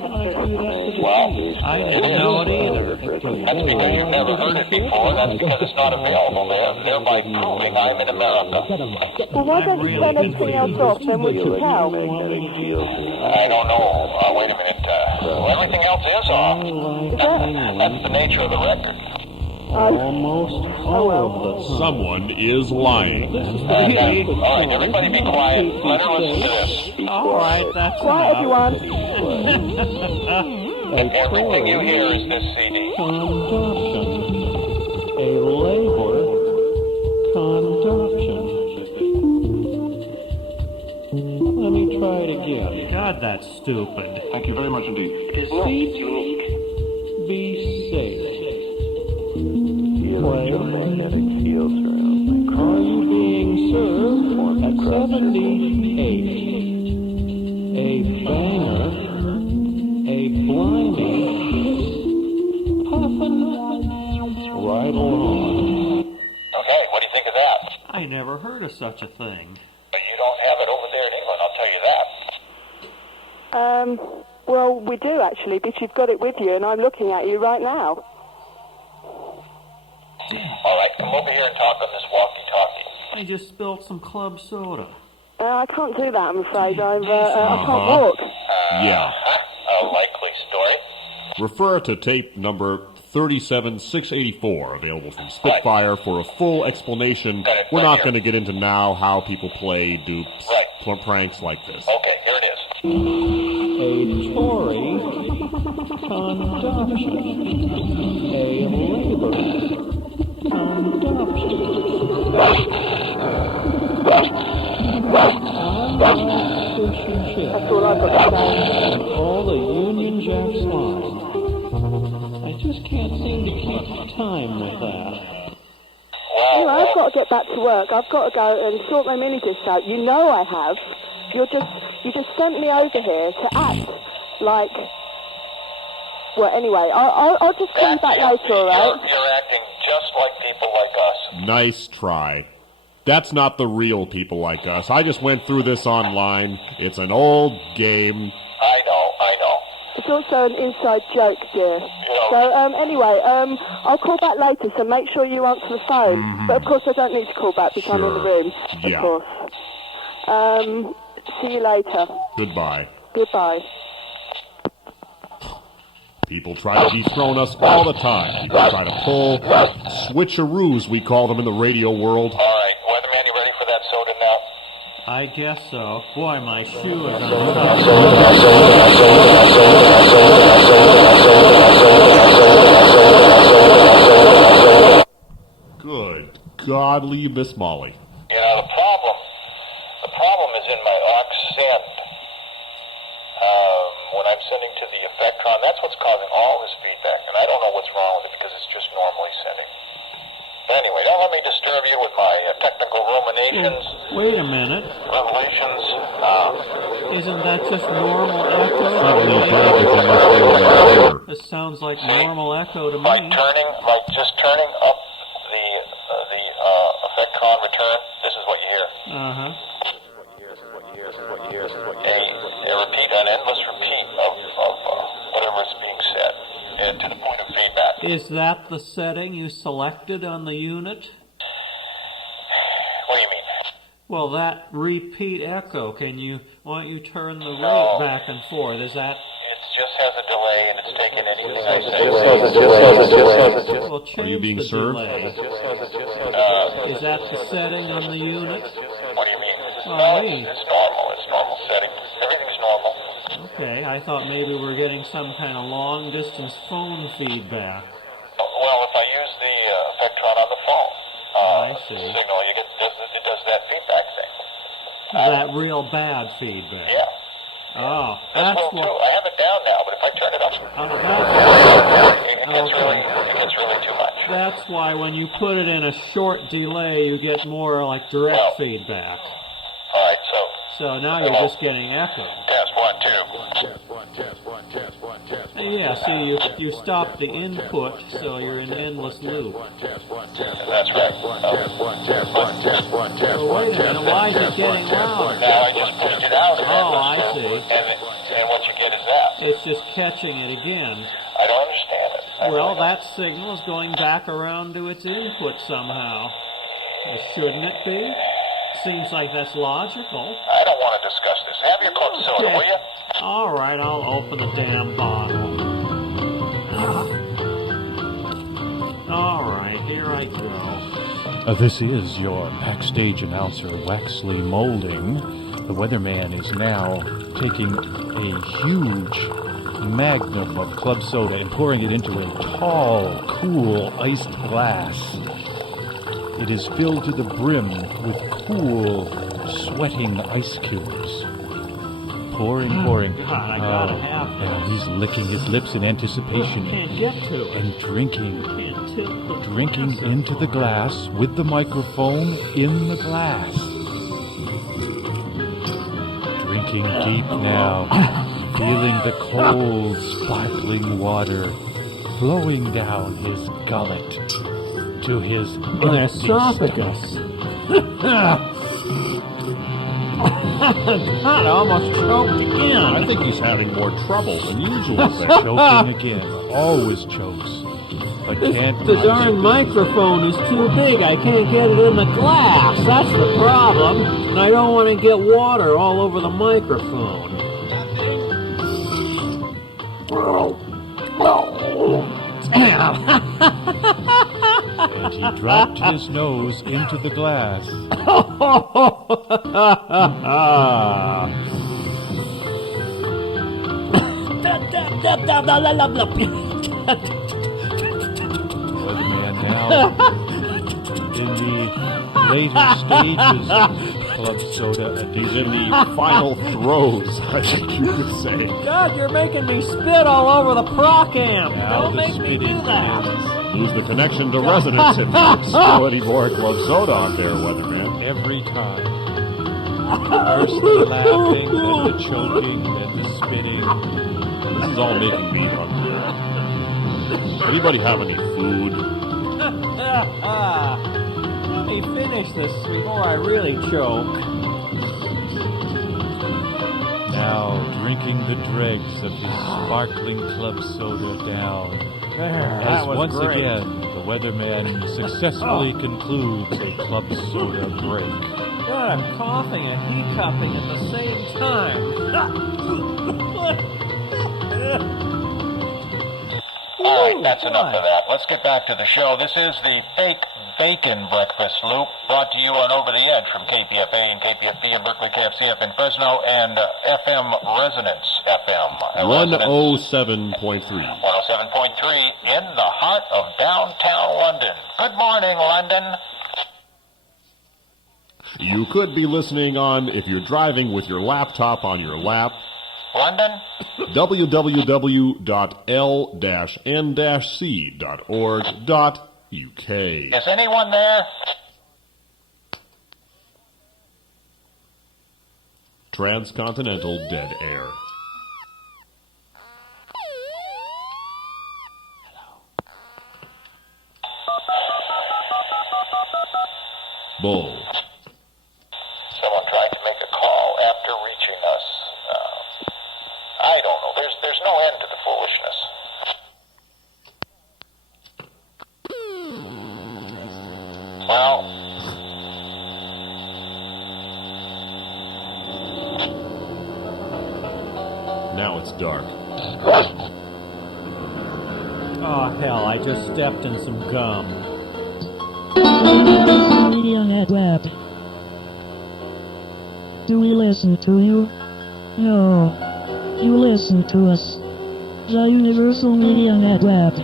Well, I didn't know it either. that's because you've never heard it before. That's because it's not available there, thereby proving I'm in America. Well, why don't you turn everything else off, then we can tell. I don't know. Wait a minute. Everything else is off. That's the nature of the record. Almost all of them. Someone is lying. All right, everybody be quiet. Let her listen to this. All right, that's Quiet, everyone. And everything you hear is this CD. Conduction. A labor. Conduction. Let me try it again. God, that's stupid. Thank you very much indeed. Be safe. Electromagnetic field surrounds my Are you being served at 78? A banger, a blinding, puffin', right along. Okay, what do you think of that? I never heard of such a thing. But you don't have it over there in England, I'll tell you that. Well, we do actually, because you've got it with you, and I'm looking at you right now. All right, come over here and talk on this walkie-talkie. I just spilled some club soda. I can't do that, I'm afraid. I can't walk. Yeah. A likely story. Refer to tape number 37684, available from Spitfire for a full explanation. We're not going to get into now how people play dupes, pranks like this. Okay, here it is. a Tory conduction, a Labour That's all I've got to say. and all the Union Jacks line. I just can't seem to keep time with that. Anyway, I've got to get back to work. I've got to go and sort my mini disc out. You know I have. You just sent me over here to act like. Well, anyway, I'll just call you back later, all right? You're acting just like people like us. Nice try. That's not the real people like us. I just went through this online. It's an old game. I know. It's also an inside joke, dear. So, anyway, I'll call back later, so make sure you answer the phone. But, of course, I don't need to call back because I'm in the room, Yeah. of course. See you later. Goodbye. Goodbye. People try to dethrone us all the time. People try to pull switcheroos, we call them in the radio world. All right, Weatherman, you ready for that soda now? I guess so. Boy, my shoe is on. Good godly Miss Molly. You know, the problem is in my aux send. When I'm sending to the Effectron, that's what's causing all this feedback, and I don't know what's wrong with it because it's just normally sending. But anyway, don't let me disturb you with my technical ruminations, Wait a minute. revelations. Isn't that just normal echo? This sounds like normal echo to me. Just turning up the Effectron return, this is what you hear. Uh-huh. A repeat, an endless repeat of whatever is being said, and to the point of feedback. Is that the setting you selected on the unit? What do you mean? Well, that repeat echo, why don't you turn the rate back and forth? Is that... It just has a delay, and it's taking anything I say. Well, change Are you being the served? delay. Is that the setting on the unit? What do you mean? Well, It's normal. It's normal setting. Everything's normal. Okay, I thought maybe we're getting some kind of long-distance phone feedback. Well, if I use the Effectron on the phone, I see. signal, it does that feedback thing. That real bad feedback. Yeah. Oh, This that's will what... too. I have it down now, but if I turn it up, it gets really too much. That's why when you put it in a short delay, you get more like direct feedback. All right, So now you're just getting echo. test 1, 2. Yeah, see, you stop the input, so you're in endless loop. That's right. So wait a minute, why is it getting louder? Now I just pushed it out. Oh, I see. And what you get is that. It's just catching it again. I don't understand it. Well, that signal is going back around to its input somehow. Shouldn't it be? Seems like that's logical. I don't want to discuss this. Have your Coke soda, will you? All right, I'll open the damn bottle. All right, here I go. This is your backstage announcer, Waxley Molding. The weatherman is now taking a huge magnum of club soda and pouring it into a tall, cool, iced glass. It is filled to the brim with cool, sweating ice cubes. Pouring. God, I gotta have this. And he's licking his lips in anticipation. Can't get to it. And drinking. Can't tilt the Drinking glass into the glass with the microphone in the glass. Drinking deep now, feeling the cold, sparkling water flowing down his gullet to his esophagus. God, I almost choked again. I think he's having more trouble than usual. Choking again. Always chokes. But can't The darn microphone is too big. I can't get it in the glass. That's the problem. And I don't want to get water all over the microphone. And he dropped his nose into the glass. Weatherman now in the later stages of Club Soda edition. He's in the final throes, I think you could say. God, you're making me spit all over the proc amp. Now Don't the make me do spitting that. Lose the connection to resonance if you spill any more Club Soda out there, Weatherman. Every time. First the laughing, then the choking, then the spitting. This is all making me hungry. Anybody have any food? Let me finish this before I really choke. Now drinking the dregs of his sparkling Club Soda down. That As was once great. again, the weatherman successfully concludes a Club Soda break. God, I'm coughing and hiccuping at the same time. All right, that's enough of that. Let's get back to the show. This is the Fake Bacon Breakfast Loop, brought to you on Over the Edge from KPFA and KPFB in Berkeley, KFCF in Fresno, and FM Resonance FM. 107.3. 107.3 in the heart of downtown London. Good morning, London. You could be listening on, if you're driving with your laptop on your lap, London? www.l-n-c.org.uk. Is anyone there? Transcontinental Dead Air. Bull. Someone tried to make a call after reaching us. I don't know. There's no end to the foolishness. Well, Now it's dark. Oh, hell, I just stepped in some gum. Media Network. Do we listen to you? No. You listen to us. The Universal Media Network.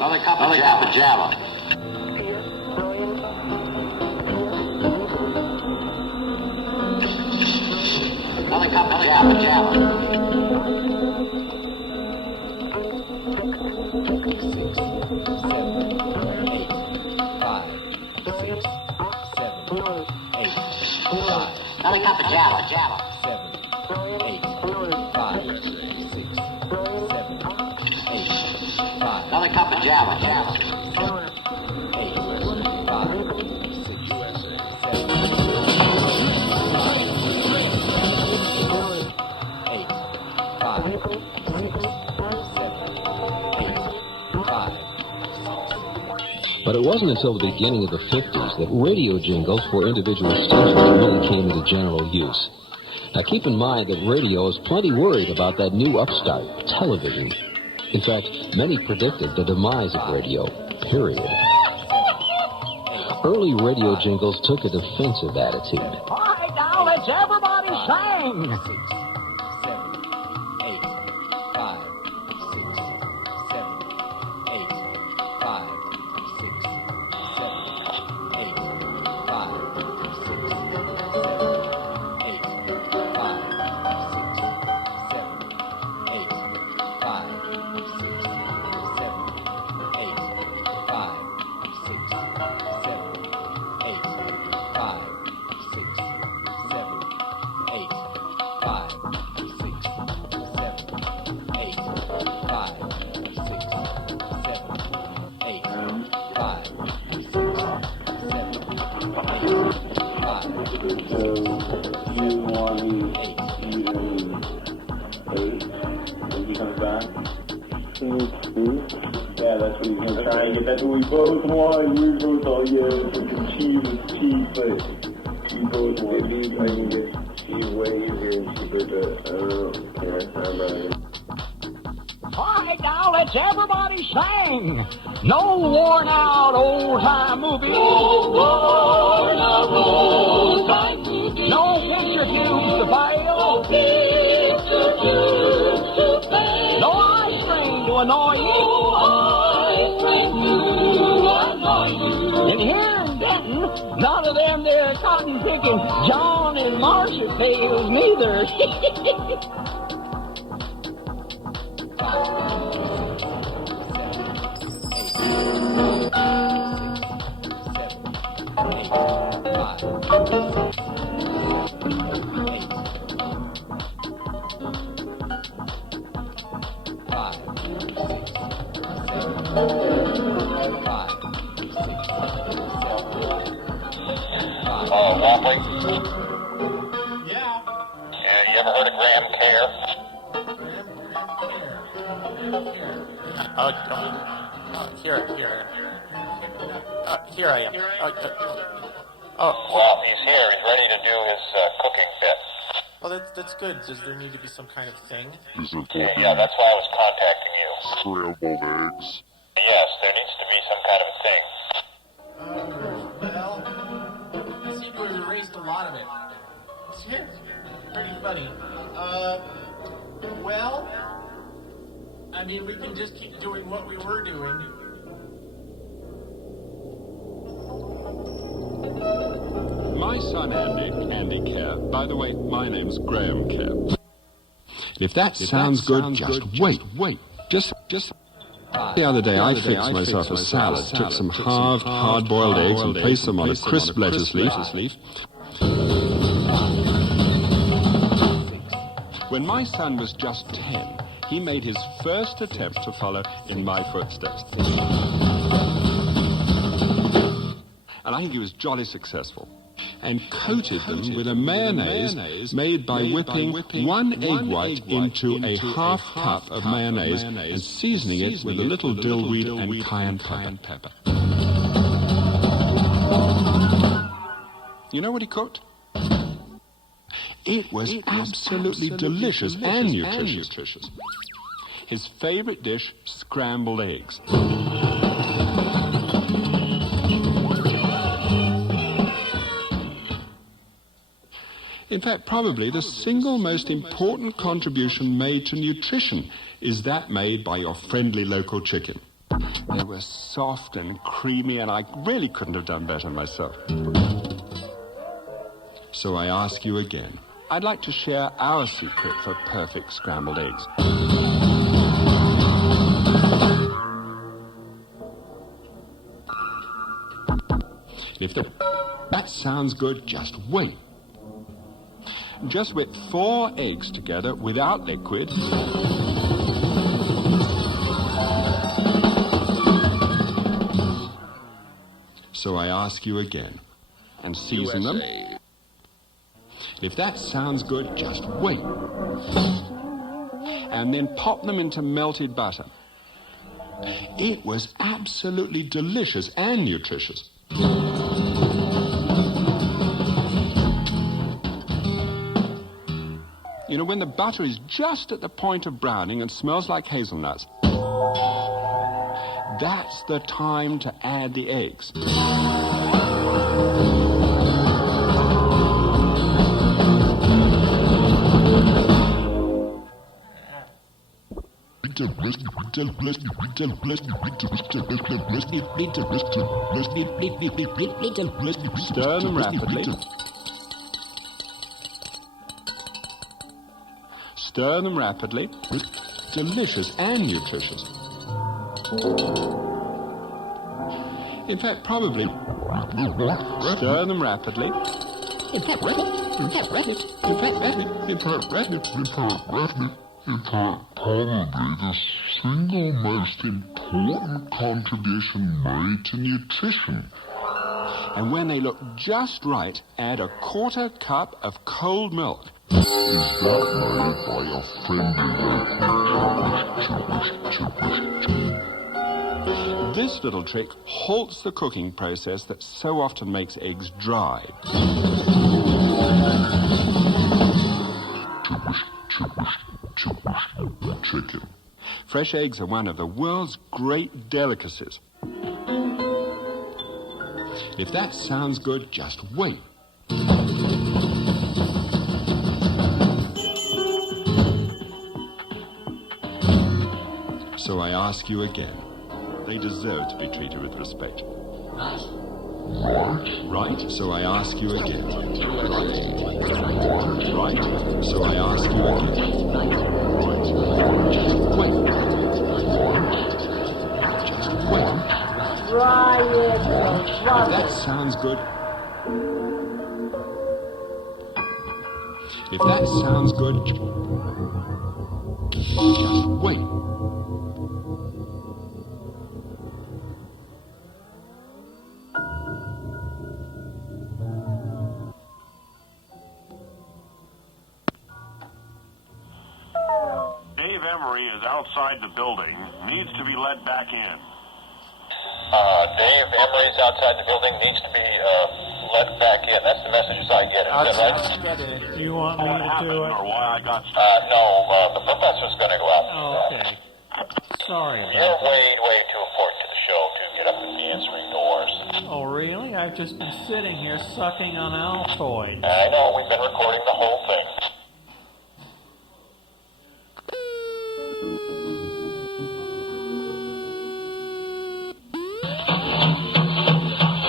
Another cup of Java. Another cup of Java. 5. Another cup of Java. 7, 8, 5, 6, 7, 8, 5. Another cup of Java. 8, 5, 6, 7, 8, 5, 5. But it wasn't until the beginning of the 50s that radio jingles for individual stations really came into general use. Now keep in mind that radio is plenty worried about that new upstart, television. In fact, many predicted the demise of radio, period. Early radio jingles took a defensive attitude. All right, now let's everybody sing. 8. When he comes back. Yeah, that's what he's gonna try and get. That's what we both want. We both all freaking cheese is cheap, but we both want cheese. I can get cheese way easier and cheaper, but I don't know. All right, now let's everybody sing. No worn out old time movie. No worn out old time movie. No picture tubes to fail. No picture tubes to fail. No ice cream to annoy you. No ice cream to annoy you. And here in Denton, none of them there cotton picking John and Marcia tales neither. Wampling? Yeah, you ever heard of Graham Care? Here I am. Well, he's here. He's ready to do his cooking bit. Oh, that's good. Does there need to be some kind of thing? Yeah, that's why I was contacting you. Scrambled eggs. Yes, there needs to be some kind of a thing. Well, I seem to have erased a lot of it. It's pretty funny. Well, I mean, we can just keep doing what we were doing. My son Andy Kerr. By the way, my name's Graham Kerr. If that sounds good, just wait. Just the other day I fixed myself a salad, took some hard-boiled eggs and placed them on a crisp lettuce leaf. When my son was just 10, he made his first attempt to follow in my footsteps. And I think he was jolly successful. And coated them with a mayonnaise made by whipping one egg white into a half cup of mayonnaise and seasoning it with a little dillweed and cayenne pepper. You know what he cooked? It was absolutely delicious and nutritious. His favorite dish, scrambled eggs. In fact, probably the single most important contribution made to nutrition is that made by your friendly local chicken. They were soft and creamy, and I really couldn't have done better myself. So I ask you again. I'd like to share our secret for perfect scrambled eggs. If that sounds good, just wait. Just whip 4 eggs together without liquid. So I ask you again, and season them. If that sounds good, just wait. And then pop them into melted butter. It was absolutely delicious and nutritious. You know, when the butter is just at the point of browning and smells like hazelnuts, that's the time to add the eggs. Stir them rapidly. Stir them rapidly. Delicious and nutritious. In fact, probably. Stir them rapidly. Probably the single most important contribution made to nutrition. And when they look just right, add a 1/4 cup of cold milk. Is that made by your friendly local This little trick halts the cooking process that so often makes eggs dry. Chicken. Fresh eggs are one of the world's great delicacies. If that sounds good, just wait. So I ask you again. They deserve to be treated with respect. Right? So I ask you again. Right? So I ask you again. Just wait. Just wait. If that sounds good. If that sounds good, just wait. Dave Emery is outside the building, needs to be let back in. Dave Emery's outside the building, needs to be let back in. That's the message I get. Is that right? Do you want me to do it? Or why I got No, the professor's going to go out. Oh, okay. Sorry about You're that. way too important to the show to get up and be answering doors. Oh, really? I've just been sitting here sucking on Altoid. I know, we've been recording the whole thing.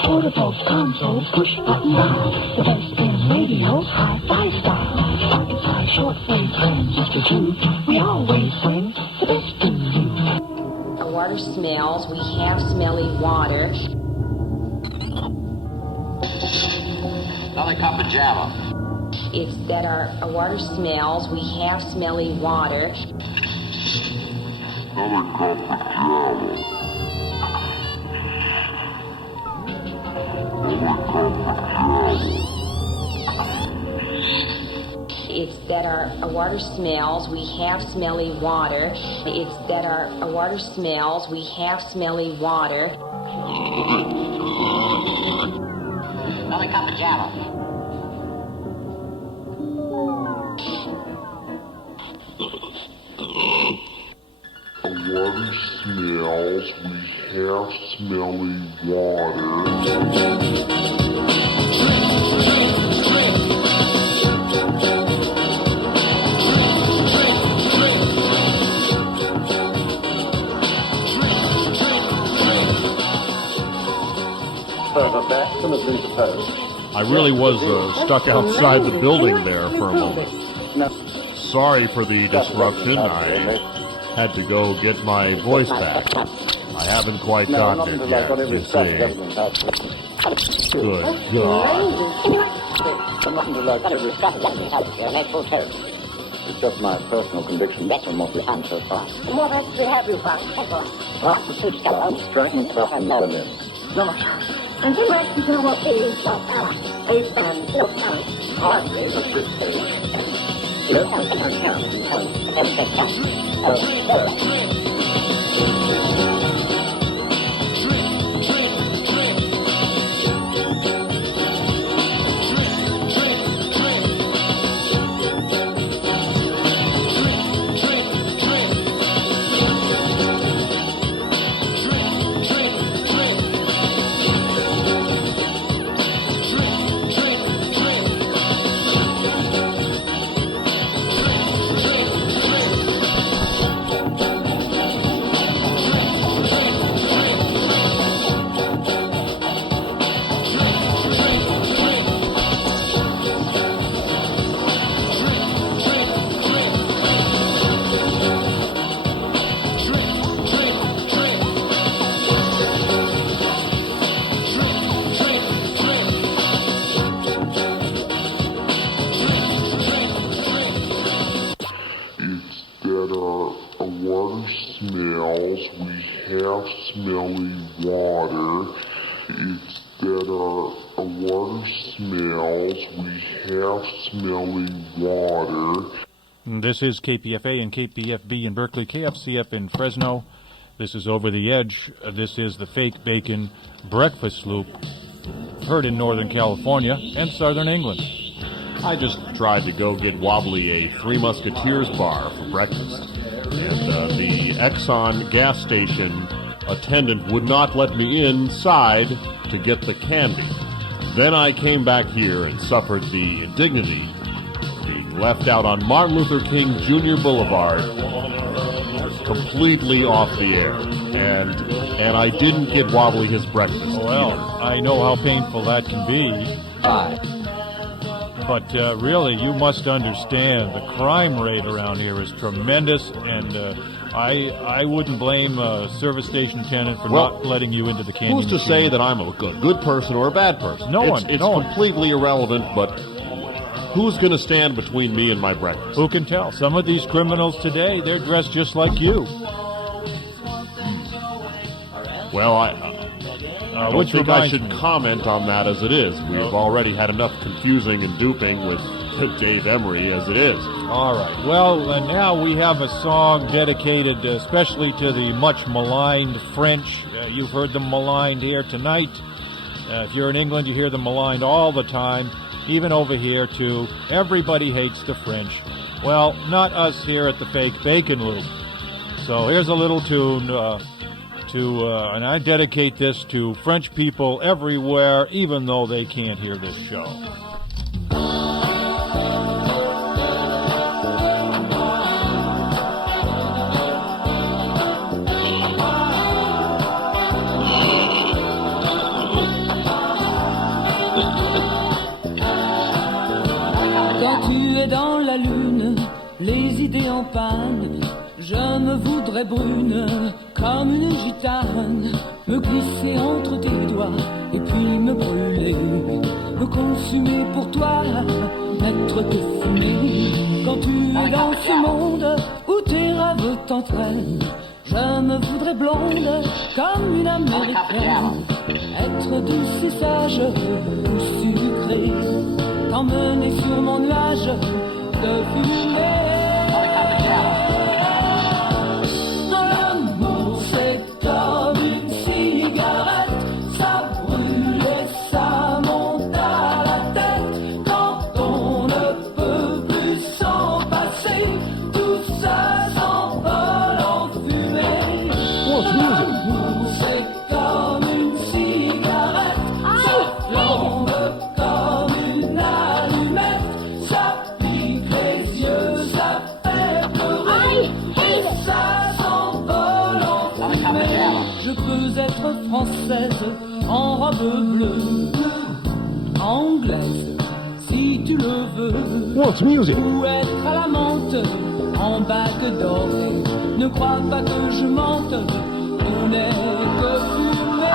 Portable console, push button now. The best in radio, hi-fi style. Spotify, shortwave, transistor 2. We always bring the best in you. Our water smells. We have smelly water. Another cup of Java. It's that our water smells. We have smelly water. Another cup of Java. It's that our water smells, we have smelly water. It's that our water smells, we have smelly water. Another cup of Java. Water smells, we have smelly water. Further back than has been proposed. I really was stuck outside the building there for a moment. Sorry for the disruption. I had to go get my voice back. I haven't quite gotten it yet, you see. Good God. It's just my personal conviction from what we've done so far. What actually have you found? Striking behind the limb. And you like to know what is Hardly at this stage. This is KPFA and KPFB in Berkeley, KFCF in Fresno. This is Over the Edge. This is the Fake Bacon Breakfast Loop, heard in Northern California and Southern England. I just tried to go get Wobbly a Three Musketeers bar for breakfast, and the Exxon gas station attendant would not let me inside to get the candy. Then I came back here and suffered the indignity of being left out on Martin Luther King Jr. Boulevard, completely off the air, and I didn't get Wobbly his breakfast. Well, I know how painful that can be. But really, you must understand the crime rate around here is tremendous, and I wouldn't blame a service station attendant for not letting you into the candy Who's to machine. say that I'm a good person or a bad person? No one. It's completely irrelevant, but who's going to stand between me and my breakfast? Who can tell? Some of these criminals today, they're dressed just like you. Well, I don't think I should comment on that as it is. We've already had enough confusing and duping with Dave Emery as it is. All right. Well, now we have a song dedicated especially to the much maligned French. You've heard them maligned here tonight. If you're in England, you hear them maligned all the time, even over here, too. Everybody hates the French. Well, not us here at the Fake Bacon Loop. So here's a little tune and I dedicate this to French people everywhere, even though they can't hear this show. Quand tu es dans la lune, les idées en panne, je me voudrais brune, comme une gitane, me glisser entre tes doigts, et puis me brûler, me consumer pour toi, n'être que fumée. Quand tu es dans ce monde, où tes rêves t'entraînent, je me voudrais blonde, comme une américaine, être douce et sage, ou sucrée, t'emmener sur mon nuage de fumée. L'amour c'est comme une cigarette, ça brûle et ça monte à la tête. Quand on ne peut plus s'en passer, tout ça s'envole en fumée. L'amour c'est comme une cigarette, ça flambe comme une allumette, ça pique les yeux, ça fait pleurer, et ça s'envole en fumée. Je peux être française en robe bleue, anglaise si tu le veux, ou être à la menthe en bague dorée. Ne crois pas que je mente, on n'est que fumée.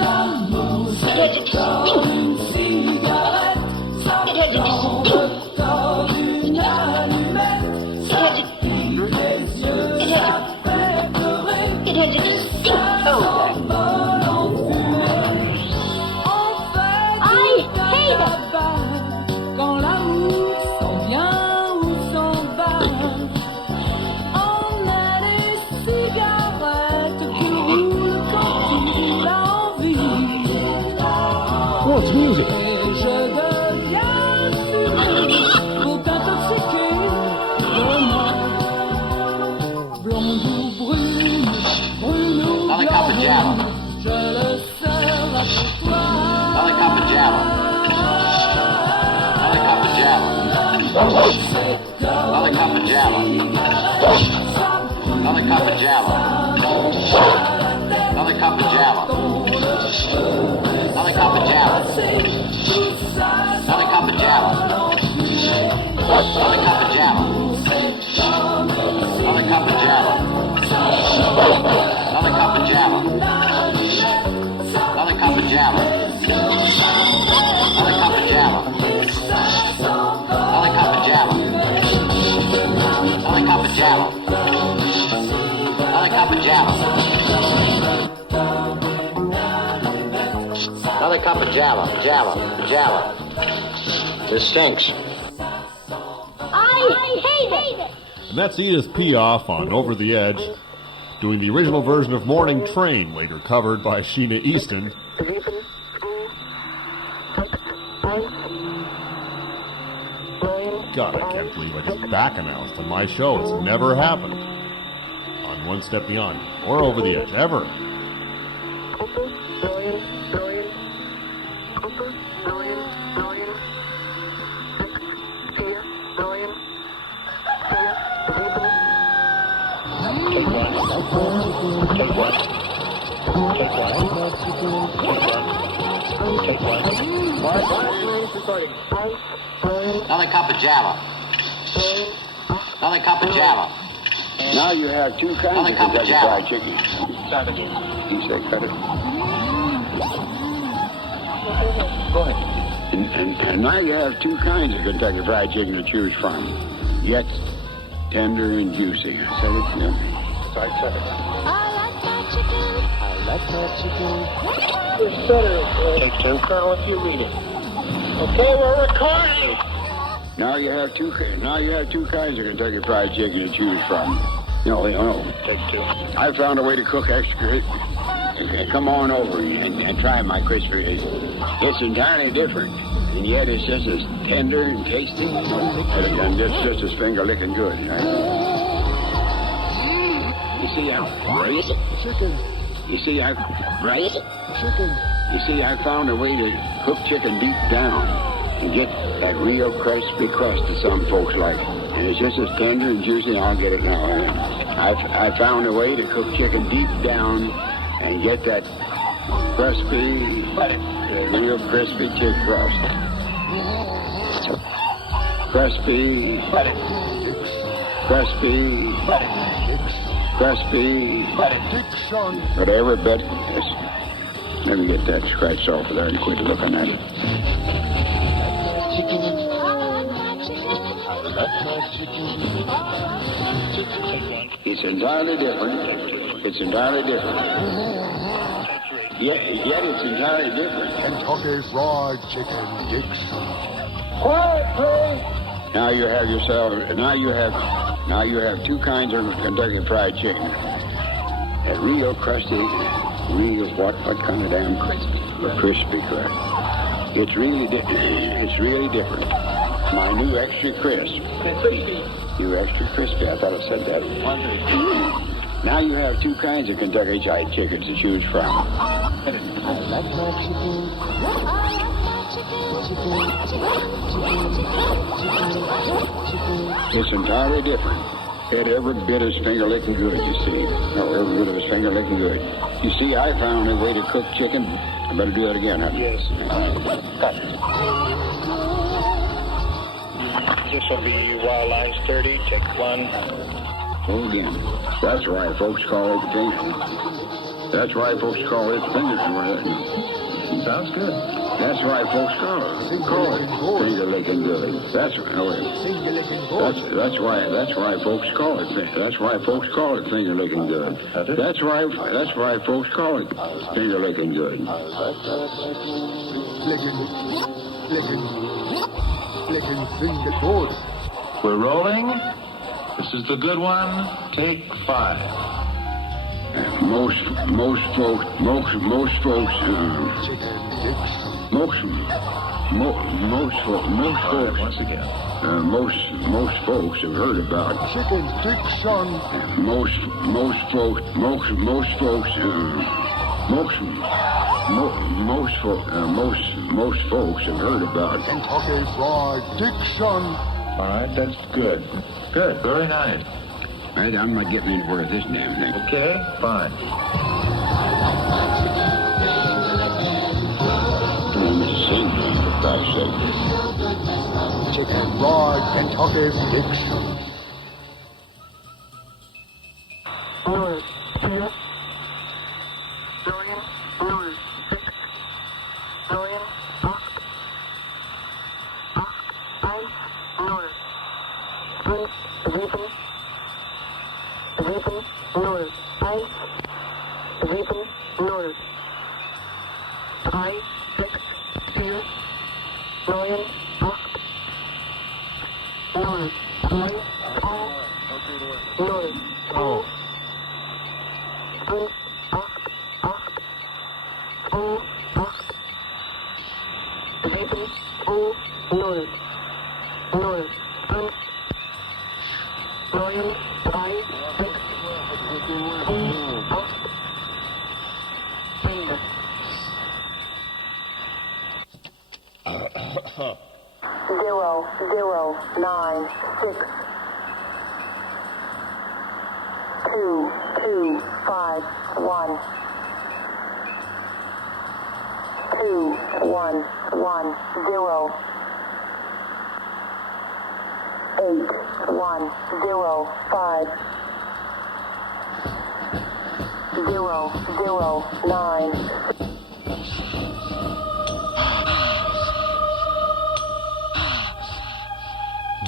L'amour c'est comme une cigarette, ça flambe comme une allumette, ça pique les yeux, ça fait pleurer, et ça s'envole en fumée. On fait du tabac quand l'amour s'en vient ou s'en va. On est des cigarettes qui roulent quand il a envie. What's music? Et je deviens fumée pour t'intoxiquer de moi. Blonde ou brune, brune ou blonde, je le serai pour toi. Another cup of Java. This stinks. And that's Edith Piaf on Over the Edge, doing the original version of Morning Train, later covered by Sheena Easton. God, I can't believe I just back announced on my show. It's never happened on One Step Beyond or Over the Edge, ever. Another cup of Java. Another cup of Java. Now you have two kinds of Kentucky Fried Chicken. You say cut it. Go ahead. And now you have two kinds of Kentucky Fried Chicken to choose from. Yet tender and juicy. I said it, yeah. So I said it. I like my chicken. It's better. Take two, Colonel, if you read it. Okay, we're recording. Now you have two kinds of Kentucky Fried Chicken to choose from. No. Take two. I found a way to cook extra. Come on over and try my crispy. It's entirely different, and yet it's just as tender and tasty, and it's just as finger-licking good. Right? You see how chicken. You see how chicken. You see, I found a way to cook chicken deep down and get that real crispy crust that some folks like. And it's just as tender and juicy. I'll get it now. I found a way to cook chicken deep down and get that crispy, real crispy chicken crust. Crispy, but every bit. Let me get that scratched off of there and quit looking at it. It's entirely different. It's entirely different. Yet it's entirely different. Kentucky Fried Chicken Dicks. Quiet, please. Now you have yourself. Now you have two kinds of Kentucky Fried Chicken. A real crusty. Real what kind of damn crispy crust. It's really different. My new extra crisp. New extra crispy. I thought I said that. Now you have two kinds of Kentucky Fried Chicken to choose from. I like my chicken. It's entirely different. Every bit is finger-licking good, you see. No, every bit of it's finger-licking good. You see, I found a way to cook chicken. I better do that again, huh? Yes. Got it. This will be Wild Lines 30. Take one. So again. That's why folks call it finger. That's why folks call it finger. Sounds good. That's why folks call it finger-licking good. That's why folks call it. That's why folks call it finger-licking good. That's why folks call it finger-licking good. Licking finger good. We're rolling. This is the good one. Take 5. Most folks. Most folks have heard about Chicken Dixon. Most folks have heard about Kentucky Fried Dixon. All right, that's good. Good, very nice. All right, I'm not getting anywhere with this damn thing. Okay, fine. Chicken Fried Kentucky Dixon. Oh.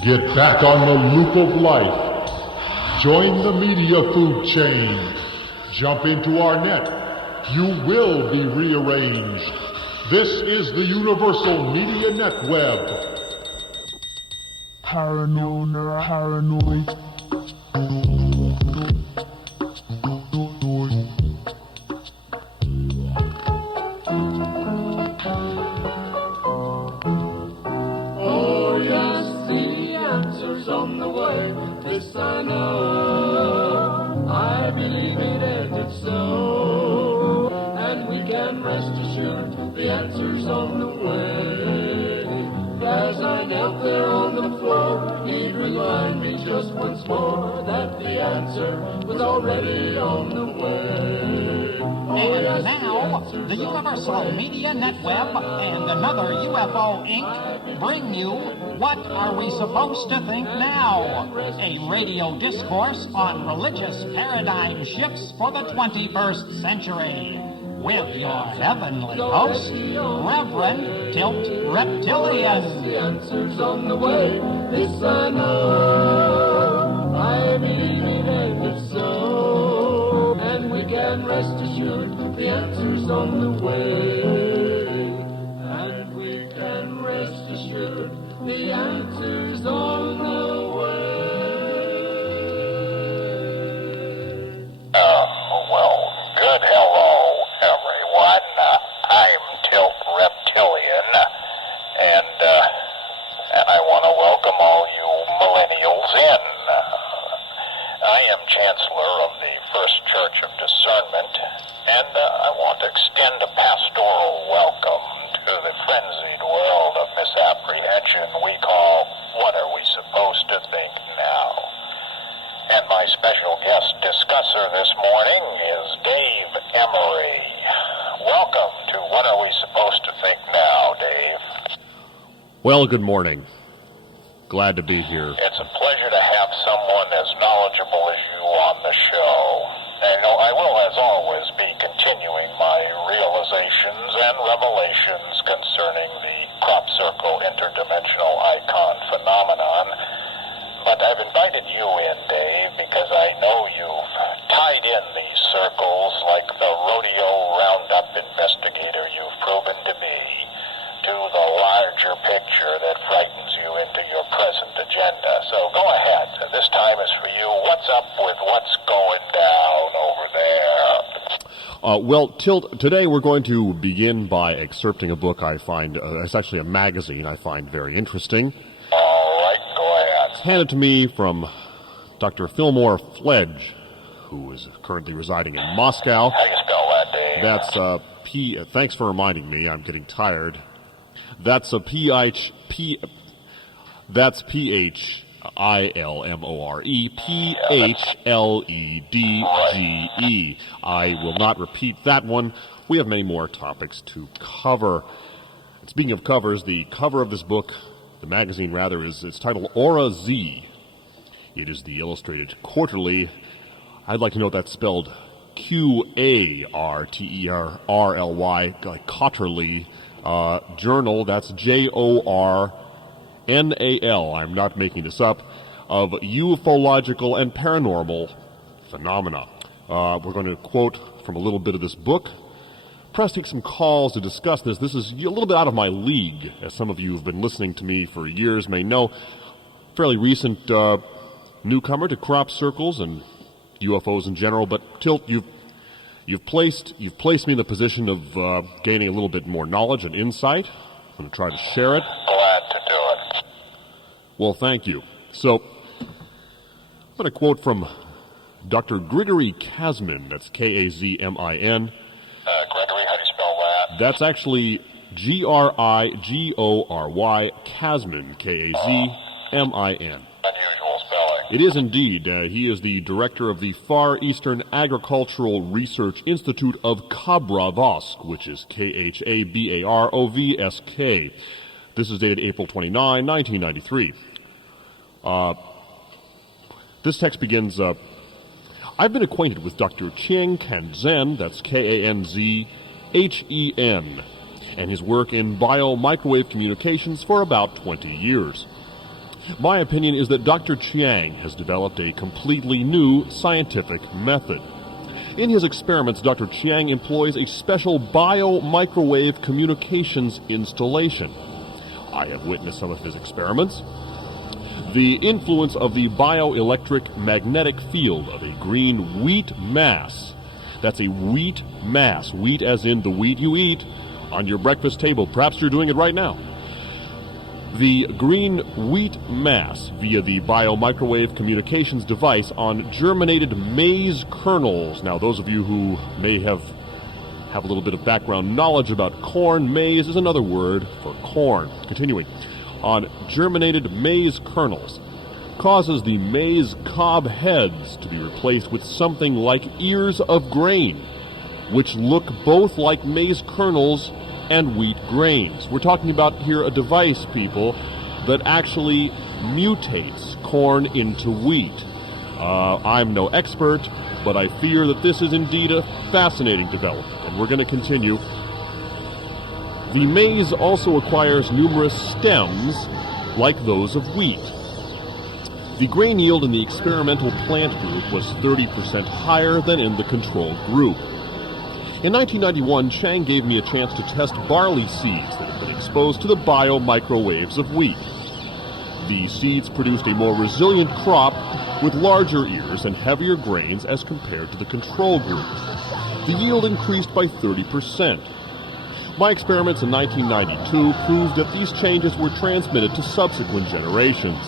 Get back on the loop of life. Join the media food chain. Jump into our net. You will be rearranged. This is the Universal Media Netweb. Paranoid. Oh yes, the answer's on the way. This I know. I believe it and it's so. And we can rest assured the answer's on the way. As I knelt there on the floor, he'd remind me just once more that the answer was already on the way. Oh, And now, the Universal Media Netweb and another UFO Inc. bring you What Are We Supposed to Think Now? A radio discourse on religious paradigm shifts for the 21st century. With your heavenly host, Reverend Tilt Reptilian. The answer's on the way, this I know. I believe it and it's so. And we can rest assured the answer's on the way. And we can rest assured the answer's on the way. Well, good hello, everyone. I'm Tilt Reptilian, and I want to welcome all you millennials in. I am Chancellor of the First Church of Discernment, and I want to extend a pastoral welcome to the frenzied world of misapprehension we call What Are We Supposed to Think Now? And my special guest discusser this morning is Dave Emery. Welcome to What Are We Supposed to Think Now, Dave? Well, good morning. Glad to be here. It's a pleasure to have someone as knowledgeable as you on the show. And I will, as always, be continuing my realizations and revelations concerning the crop circle interdimensional icon phenomenon. But I've invited you in, Dave, because I know you've tied in these circles like the rodeo roundup investigator you've proven to be to the larger picture that frightens you into your present agenda. So go ahead. This time is for you. What's up with what's going down over there? Well, Tilt, today we're going to begin by excerpting a book I find, it's actually a magazine I find very interesting. All right, go ahead. It's handed to me from Dr. Fillmore Fledge, who is currently residing in Moscow. How do you spell that, Dave? That's thanks for reminding me, I'm getting tired. That's that's P-H-I-L-M-O-R-E, P-H-L-E-D-G-E. I will not repeat that one. We have many more topics to cover. And speaking of covers, the cover of this book, the magazine rather, is it's titled Aura Z. It is the Illustrated Quarterly. I'd like to know that's spelled Q-A-R-T-E-R-R-L-Y, like Cotterly. Journal, that's J-O-R-N-A-L, I'm not making this up, of ufological and paranormal phenomena. We're going to quote from a little bit of this book. Press take some calls to discuss this. This is a little bit out of my league, as some of you who have been listening to me for years may know. Fairly recent newcomer to crop circles and UFOs in general, but Tilt, you've placed me in the position of gaining a little bit more knowledge and insight. I'm going to try to share it. Glad to do it. Well, thank you. So, I'm going to quote from Dr. Grigory Kazmin. That's Kazmin. Gregory, how do you spell that? That's actually Grigory Kazmin, Kazmin. Unusual spelling. It is indeed. He is the director of the Far Eastern Agricultural Research Institute of Khabrovsk, which is Khabarovsk. This is dated April 29, 1993. This text begins, I've been acquainted with Dr. Chiang Kanzen, that's Kanzhen, and his work in bio-microwave communications for about 20 years. My opinion is that Dr. Chiang has developed a completely new scientific method. In his experiments, Dr. Chiang employs a special bio-microwave communications installation. I have witnessed some of his experiments. The influence of the bioelectric magnetic field of a green wheat mass, that's a wheat mass, wheat as in the wheat you eat, on your breakfast table. Perhaps you're doing it right now. The green wheat mass via the biomicrowave communications device on germinated maize kernels. Now, those of you who may have a little bit of background knowledge about corn, maize is another word for corn. Continuing. On germinated maize kernels causes the maize cob heads to be replaced with something like ears of grain, which look both like maize kernels and wheat grains. We're talking about here a device, people, that actually mutates corn into wheat. I'm no expert, but I fear that this is indeed a fascinating development, and we're going to continue. The maize also acquires numerous stems like those of wheat. The grain yield in the experimental plant group was 30% higher than in the control group. In 1991, Chang gave me a chance to test barley seeds that had been exposed to the biomicrowaves of wheat. The seeds produced a more resilient crop with larger ears and heavier grains as compared to the control group. The yield increased by 30%. My experiments in 1992 proved that these changes were transmitted to subsequent generations.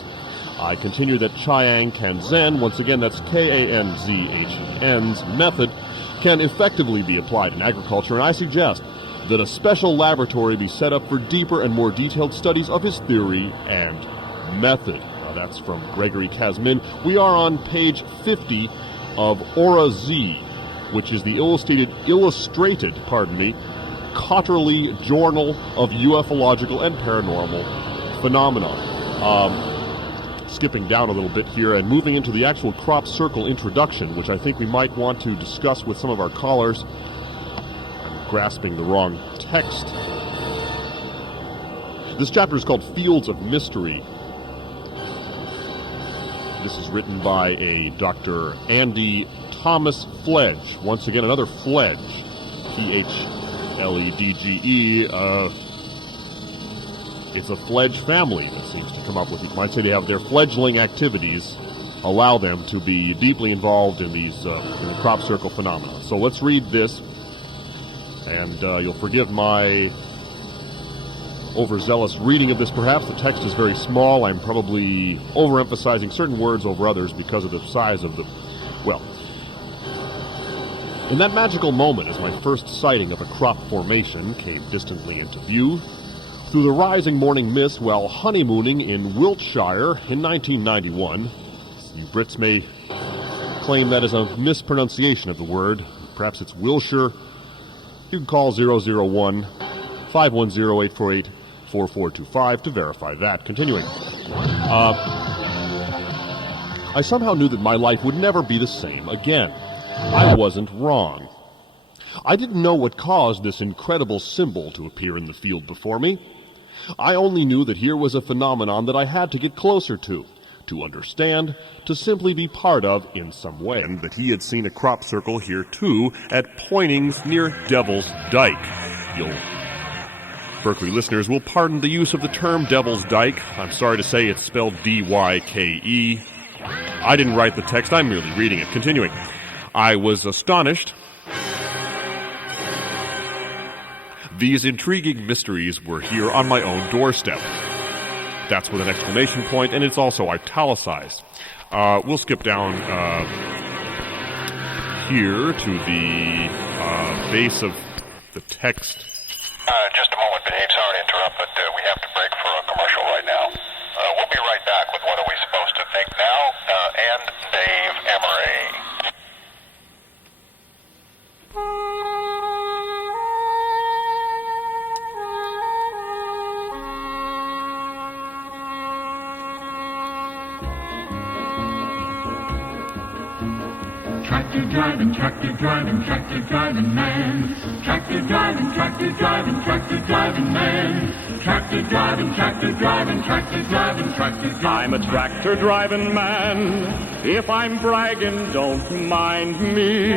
I continue that Chiang Kanzen, once again that's Kanzhen's method, can effectively be applied in agriculture, and I suggest that a special laboratory be set up for deeper and more detailed studies of his theory and method. Now that's from Gregory Kazmin. We are on page 50 of Aura Z, which is the illustrated Cotterly Journal of Ufological and Paranormal Phenomena. Skipping down a little bit here and moving into the actual crop circle introduction, which I think we might want to discuss with some of our callers. I'm grasping the wrong text. This chapter is called Fields of Mystery. This is written by a Dr. Andy Thomas Fledge. Once again, another Fledge. Pledge. It's a Fledge family that seems to come up with, you might say they have their fledgling activities allow them to be deeply involved in these in the crop circle phenomena. So let's read this, and you'll forgive my overzealous reading of this perhaps. The text is very small. I'm probably overemphasizing certain words over others because of the size of the, well, in that magical moment as my first sighting of a crop formation came distantly into view, through the rising morning mist while honeymooning in Wiltshire in 1991, you Brits may claim that as a mispronunciation of the word. Perhaps it's Wilshire. You can call 001-510-848-4425 to verify that. Continuing. I somehow knew that my life would never be the same again. I wasn't wrong. I didn't know what caused this incredible symbol to appear in the field before me. I only knew that here was a phenomenon that I had to get closer to understand, to simply be part of in some way. And that he had seen a crop circle here, too, at Pointings near Devil's Dyke. Berkeley listeners will pardon the use of the term Devil's Dyke. I'm sorry to say it's spelled D-Y-K-E. I didn't write the text, I'm merely reading it. Continuing. I was astonished. These intriguing mysteries were here on my own doorstep. That's with an exclamation point, and it's also italicized. We'll skip down here to the base of the text. Just a moment, Dave. Sorry to interrupt, but we have to break for a commercial right now. We'll be right back with What Are We Supposed to Think Now? And Dave Emery. Tractor driving, tractor driving, tractor driving man. Tractor driving, tractor driving, tractor driving man. Tractor driving, tractor driving, tractor driving, tractor driving. I'm a tractor driving man. If I'm bragging, don't mind me.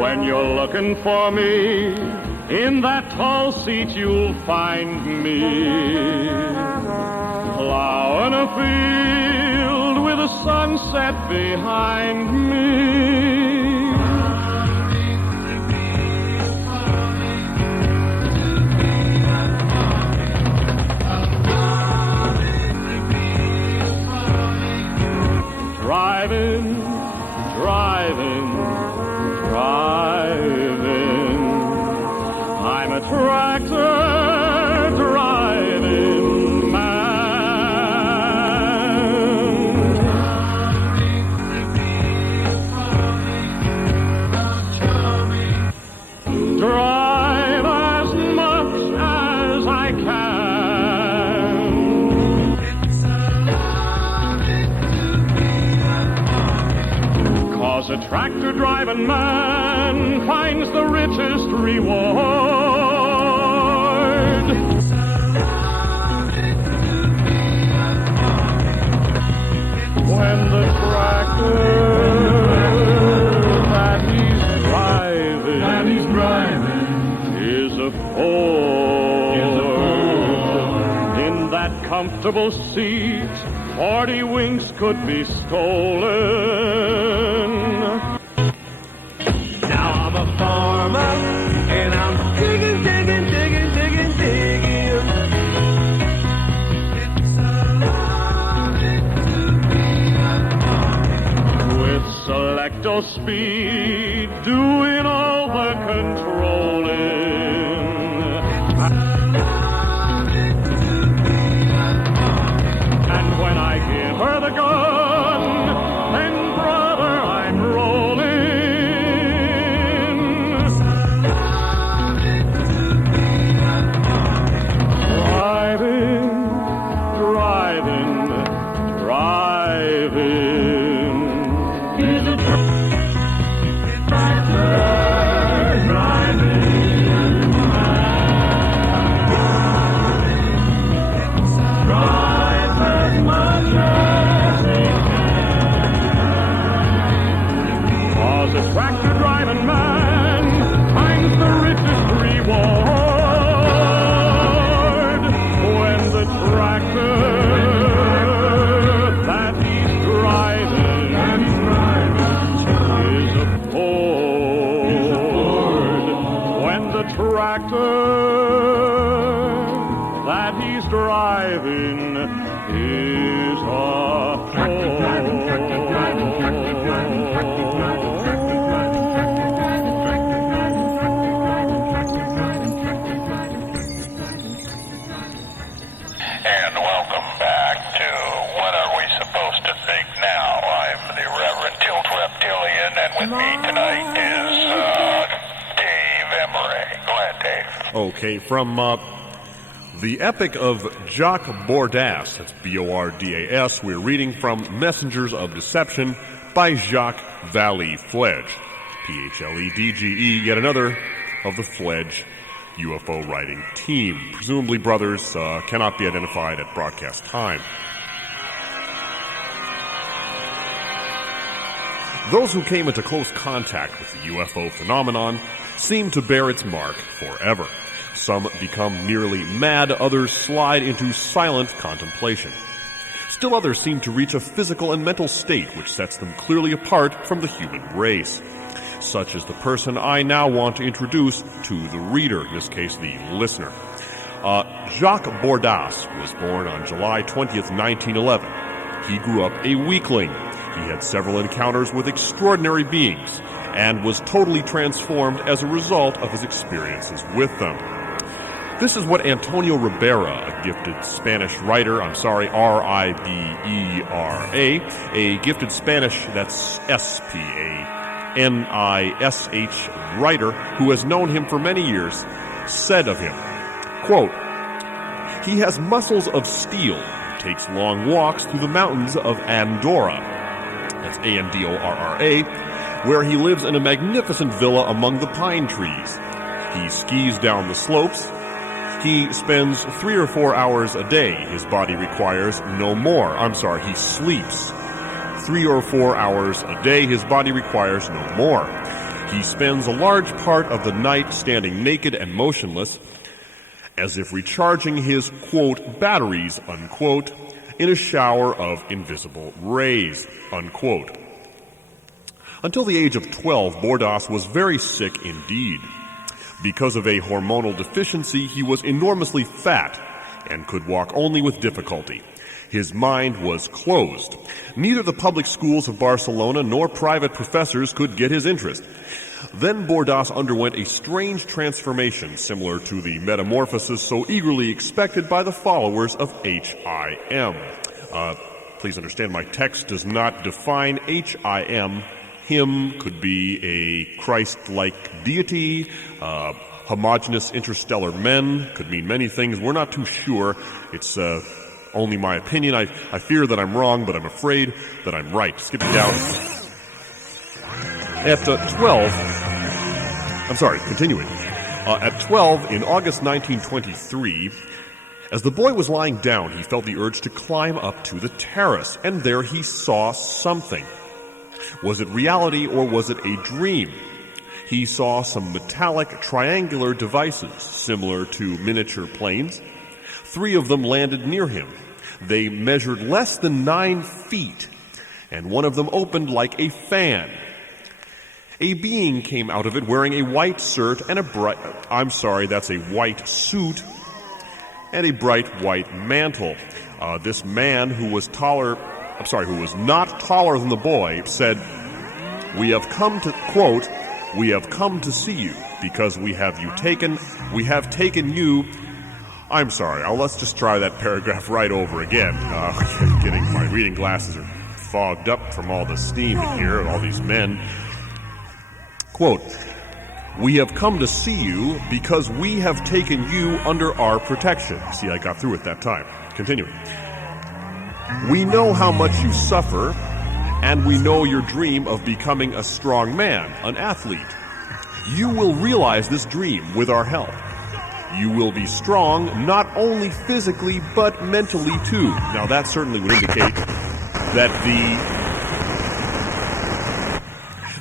When you're looking for me, in that tall seat you'll find me. Plowing a field with the sunset behind me. Driving, driving, driving. I'm a tractor driving man. Drive as much as I can. 'Cause a tractor driving man finds the richest reward. When the tractor that he's driving is a Ford. In that comfortable seat, 40 winks could be stolen. Now I'm a farmer, and I'm digging, digging, digging, digging, digging. With selector speed, doing all the controlling. And when I give her the gun, then brother, I'm rolling. Driving, driving, driving. Here's a tractor driving. Drive as much as they can. 'Cause a tractor driving man finds the richest reward. When the tractor that he's driving is a Ford. When the tractor that he's driving is a And welcome back to What Are We Supposed to Think Now? I'm the Reverend Tilt Reptilian, and with me tonight is Dave Emery. Go ahead, Dave. Okay, from the Epic of Jacques Bordas, that's B-O-R-D-A-S, we're reading from Messengers of Deception by Jacques Vallée-Fledge. P-H-L-E-D-G-E, yet another of the Fledge UFO writing team. Presumably brothers, cannot be identified at broadcast time. Those who came into close contact with the UFO phenomenon seem to bear its mark forever. Some become nearly mad, others slide into silent contemplation. Still others seem to reach a physical and mental state which sets them clearly apart from the human race. Such is the person I now want to introduce to the reader, in this case the listener. Jacques Bordas was born on July 20th, 1911. He grew up a weakling. He had several encounters with extraordinary beings and was totally transformed as a result of his experiences with them. This is what Antonio Ribera, a gifted Spanish writer, R-I-B-E-R-A, a gifted Spanish, that's S-P-A-N-I-S-H writer, who has known him for many years, said of him, quote, "He has muscles of steel, takes long walks through the mountains of Andorra," that's A-N-D-O-R-R-A, where he lives in a magnificent villa among the pine trees. He skis down the slopes. He spends 3 or 4 hours a day. His body requires no more. He sleeps 3 or 4 hours a day. His body requires no more. He spends a large part of the night standing naked and motionless, as if recharging his, quote, batteries, unquote, in a shower of invisible rays, unquote. Until the age of 12, Bordas was very sick indeed. Because of a hormonal deficiency, he was enormously fat and could walk only with difficulty. His mind was closed. Neither the public schools of Barcelona nor private professors could get his interest. Then Bordas underwent a strange transformation similar to the metamorphosis so eagerly expected by the followers of H.I.M. Please understand, my text does not define H.I.M. Him could be a Christ-like deity, homogeneous interstellar men, could mean many things. We're not too sure. It's only my opinion. I fear that I'm wrong, but I'm afraid that I'm right. Skipping down. At 12, continuing. At 12, in August 1923, as the boy was lying down, he felt the urge to climb up to the terrace, and there he saw something. Was it reality or was it a dream? He saw some metallic triangular devices similar to miniature planes. 3 of them landed near him. They measured less than 9 feet, and one of them opened like a fan. A being came out of it wearing a white shirt and a white suit and a bright white mantle. This man who was not taller than the boy, said, "We have come to," quote, "we have come to see you because we have taken you." Let's just try that paragraph right over again. My reading glasses are fogged up from all the steam in here and all these men. Quote, "We have come to see you because we have taken you under our protection." See, I got through it that time. Continuing. "We know how much you suffer, and we know your dream of becoming a strong man, an athlete. You will realize this dream with our help. You will be strong not only physically, but mentally too." Now that certainly would indicate that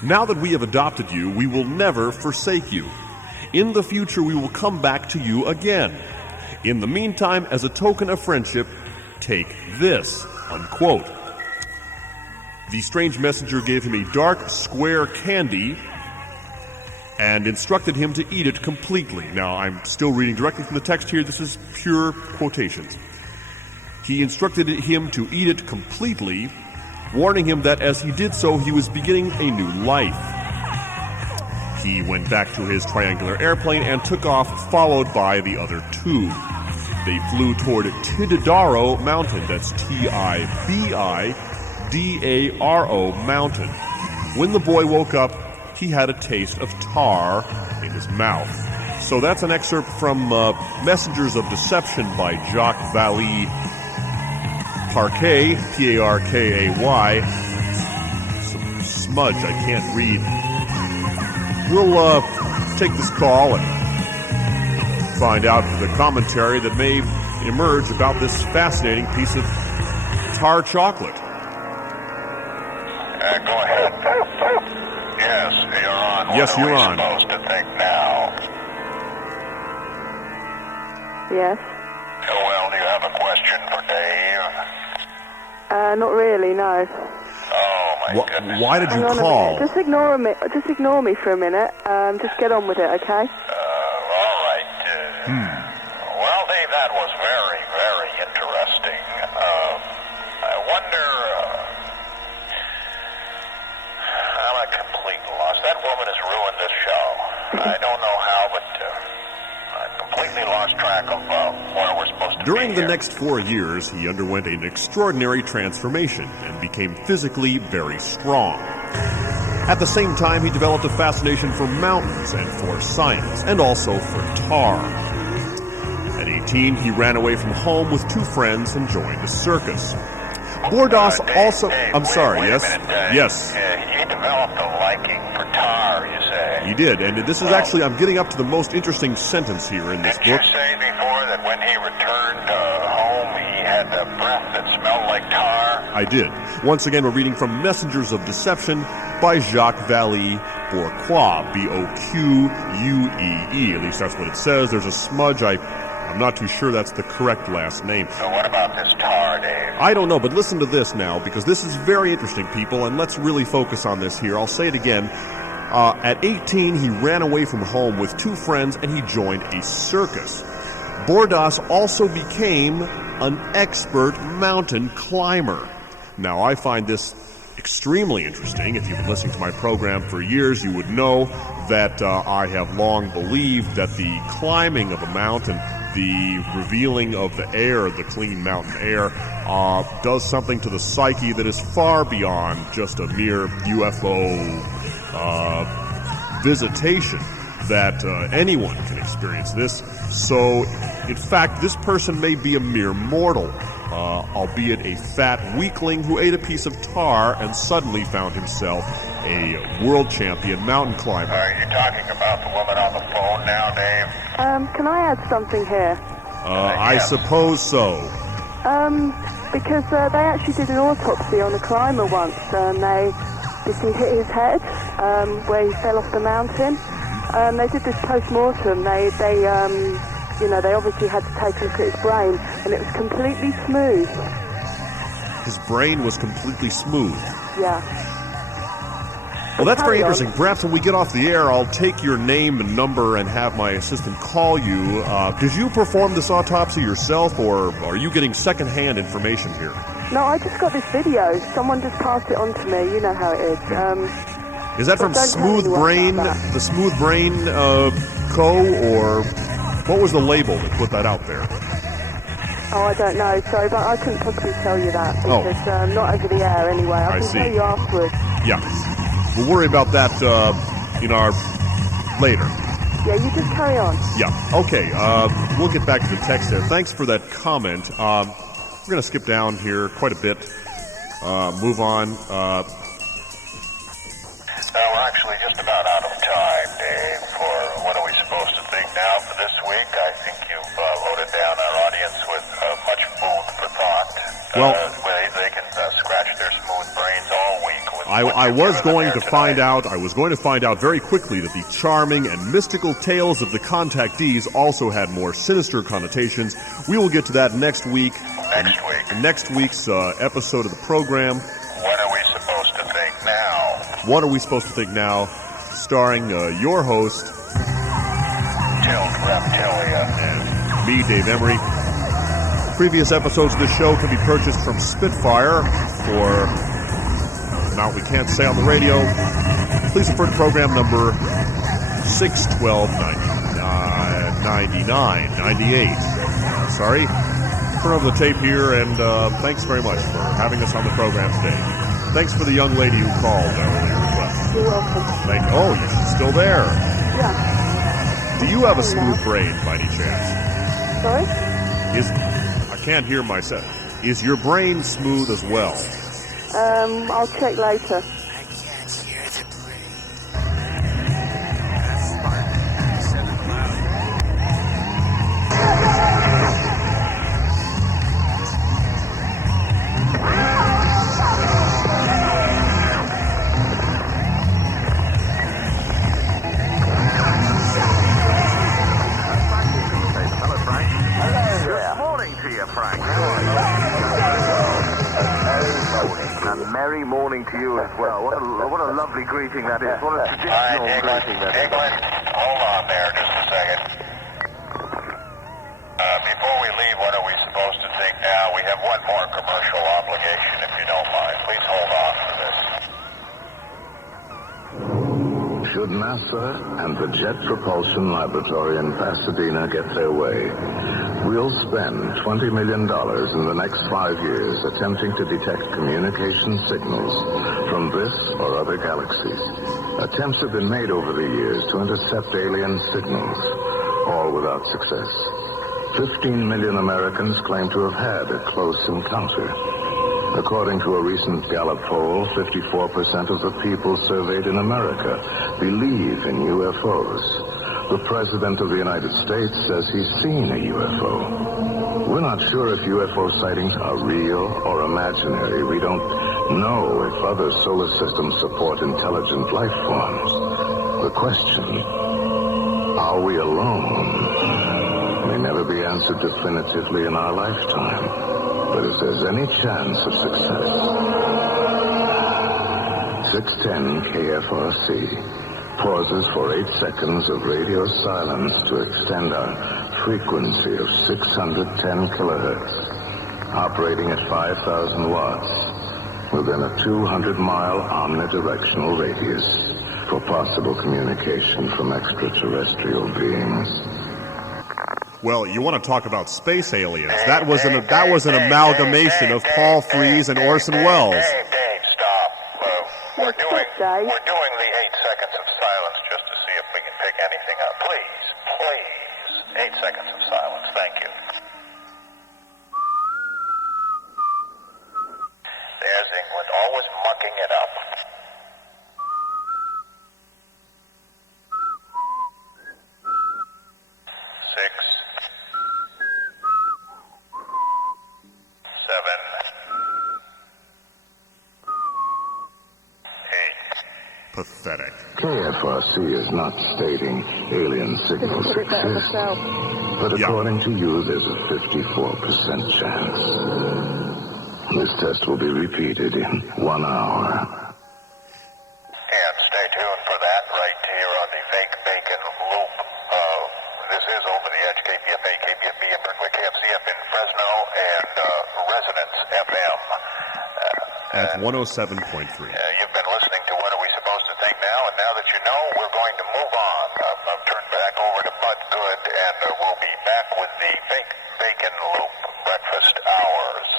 now that we have adopted you, we will never forsake you. In the future, we will come back to you again. In the meantime, as a token of friendship, take this, unquote. The strange messenger gave him a dark, square candy and instructed him to eat it completely. Now, I'm still reading directly from the text here. This is pure quotations. He instructed him to eat it completely, warning him that as he did so, he was beginning a new life. He went back to his triangular airplane and took off, followed by the other 2. They flew toward Tididaro Mountain, that's T-I-B-I-D-A-R-O Mountain. When the boy woke up, he had a taste of tar in his mouth. So that's an excerpt from Messengers of Deception by Jacques Vallée Parquet, P-A-R-K-A-Y. Some smudge I can't read. We'll take this call and find out the commentary that may emerge about this fascinating piece of tar chocolate. Go ahead. Yes, you're on. Yes, What you're are on. we supposed to think now? Yes. Well, do you have a question for Dave? Not really, no. Oh, my goodness. Why did you Hang on a call? minute. Just ignore me for a minute. Just get on with it, okay? All right. Well, Dave, that was very, very interesting. I wonder... I'm a complete loss. That woman has ruined this show. I don't know how, but I've completely lost track of where we're supposed to During be the here. next 4 years, he underwent an extraordinary transformation and became physically very strong. At the same time, he developed a fascination for mountains and for science, and also for tar. At 18, he ran away from home with 2 friends and joined a circus. Bordas also... I'm sorry, wait a yes? minute, Dave. Yes. He developed a liking for tar, you say? He did, and this is actually... I'm getting up to the most interesting sentence here in this Didn't book. you say before that when he returned home, he had a breath that smelled like tar? I did. Once again, we're reading from Messengers of Deception by Jacques Vallée Bourquois, B-O-Q-U-E-E. At least that's what it says. There's a smudge. I'm not too sure that's the correct last name. So what about this tar, Dave? I don't know, but listen to this now, because this is very interesting, people, and let's really focus on this here. I'll say it again. At 18, he ran away from home with 2 friends, and he joined a circus. Bordas also became an expert mountain climber. Now, I find this extremely interesting. If you've been listening to my program for years, you would know that I have long believed that the climbing of a mountain, the revealing of the air, the clean mountain air, does something to the psyche that is far beyond just a mere UFO visitation, that anyone can experience this. So, in fact, this person may be a mere mortal, albeit a fat weakling who ate a piece of tar and suddenly found himself a world champion mountain climber. Are you talking about the woman on the phone now, Dave? Can I add something here? I suppose so. Because they actually did an autopsy on a climber once, and he hit his head where he fell off the mountain. They did this post-mortem. They obviously had to take a look at his brain, and it was completely smooth. His brain was completely smooth. Yeah. Well, that's very Carry on. interesting. Perhaps when we get off the air, I'll take your name and number and have my assistant call you. Did you perform this autopsy yourself, or are you getting second-hand information here? No, I just got this video. Someone just passed it on to me. You know how it is. Is that from don't tell Smooth anyone Brain, about that. the Smooth Brain Co., or what was the label that put that out there? Oh, I don't know. Sorry, but I couldn't possibly tell you that Oh. because not over the air anyway. I can see. tell you afterwards. Yeah. We'll worry about that in our later. Yeah, you just carry on. Yeah. Okay. We'll get back to the text there. Thanks for that comment. We're going to skip down here quite a bit. Move on. We're actually just about out of time, Dave, for what are we supposed to think now for this week. I think you've loaded down our audience with much food for thought. Well, they can scratch their smooth brains all week. With I was going to find out. I was going to find out very quickly that the charming and mystical tales of the contactees also had more sinister connotations. We will get to that next week. Next week's episode of the program. What are we supposed to think now? What are we supposed to think now? Starring your host, Tilt Reptilia, and me, Dave Emery. Previous episodes of this show can be purchased from Spitfire for an amount we can't say on the radio. Please refer to program number 612-99-98. Sorry. Turn over the tape here, and thanks very much for having us on the program today. Thanks for the young lady who called earlier as well. You're welcome. Oh, she's still there. Yeah. Do you have a smooth brain by any chance? Sorry? I can't hear myself. Is your brain smooth as well? I'll check later. greeting that is. What a traditional greeting that is. England, hold on there just a second. Before we leave, what are we supposed to think now? We have one more commercial obligation, if you don't mind. Please hold on for this. Should NASA and the Jet Propulsion Laboratory in Pasadena get their way, we'll spend $20 million in the next 5 years attempting to detect communication signals from this or other galaxies. Attempts have been made over the years to intercept alien signals, all without success. 15 million Americans claim to have had a close encounter. According to a recent Gallup poll, 54% of the people surveyed in America believe in UFOs. The President of the United States says he's seen a UFO. We're not sure if UFO sightings are real or imaginary. We don't know if other solar systems support intelligent life forms. The question, are we alone, may never be answered definitively in our lifetime. But if there's any chance of success, 610 KFRC pauses for 8 seconds of radio silence to extend our frequency of 610 kilohertz, operating at 5,000 watts within a 200-mile omnidirectional radius for possible communication from extraterrestrial beings. Well, you want to talk about space aliens? That was an amalgamation of Paul Frees and Orson Welles. Dave, stop. We're doing the 8 seconds of silence just to see if we can pick anything up. Please. 8 seconds of silence. Thank you. There's England, always mucking it up. Pathetic. KFRC is not stating alien signals exist, but according to you, there's a 54% chance. This test will be repeated in 1 hour. And stay tuned for that right here on the Fake Bacon Loop. This is Over the Edge, KPFA, KPFB in Berkeley, KFCF in Fresno, and Resonance FM. At 107.3. You've been listening to What Are We Supposed to Think Now, and now that you know, we're going to move on. I've turned back over to Bud Good, and we'll be back with the Fake Bacon Loop breakfast hours.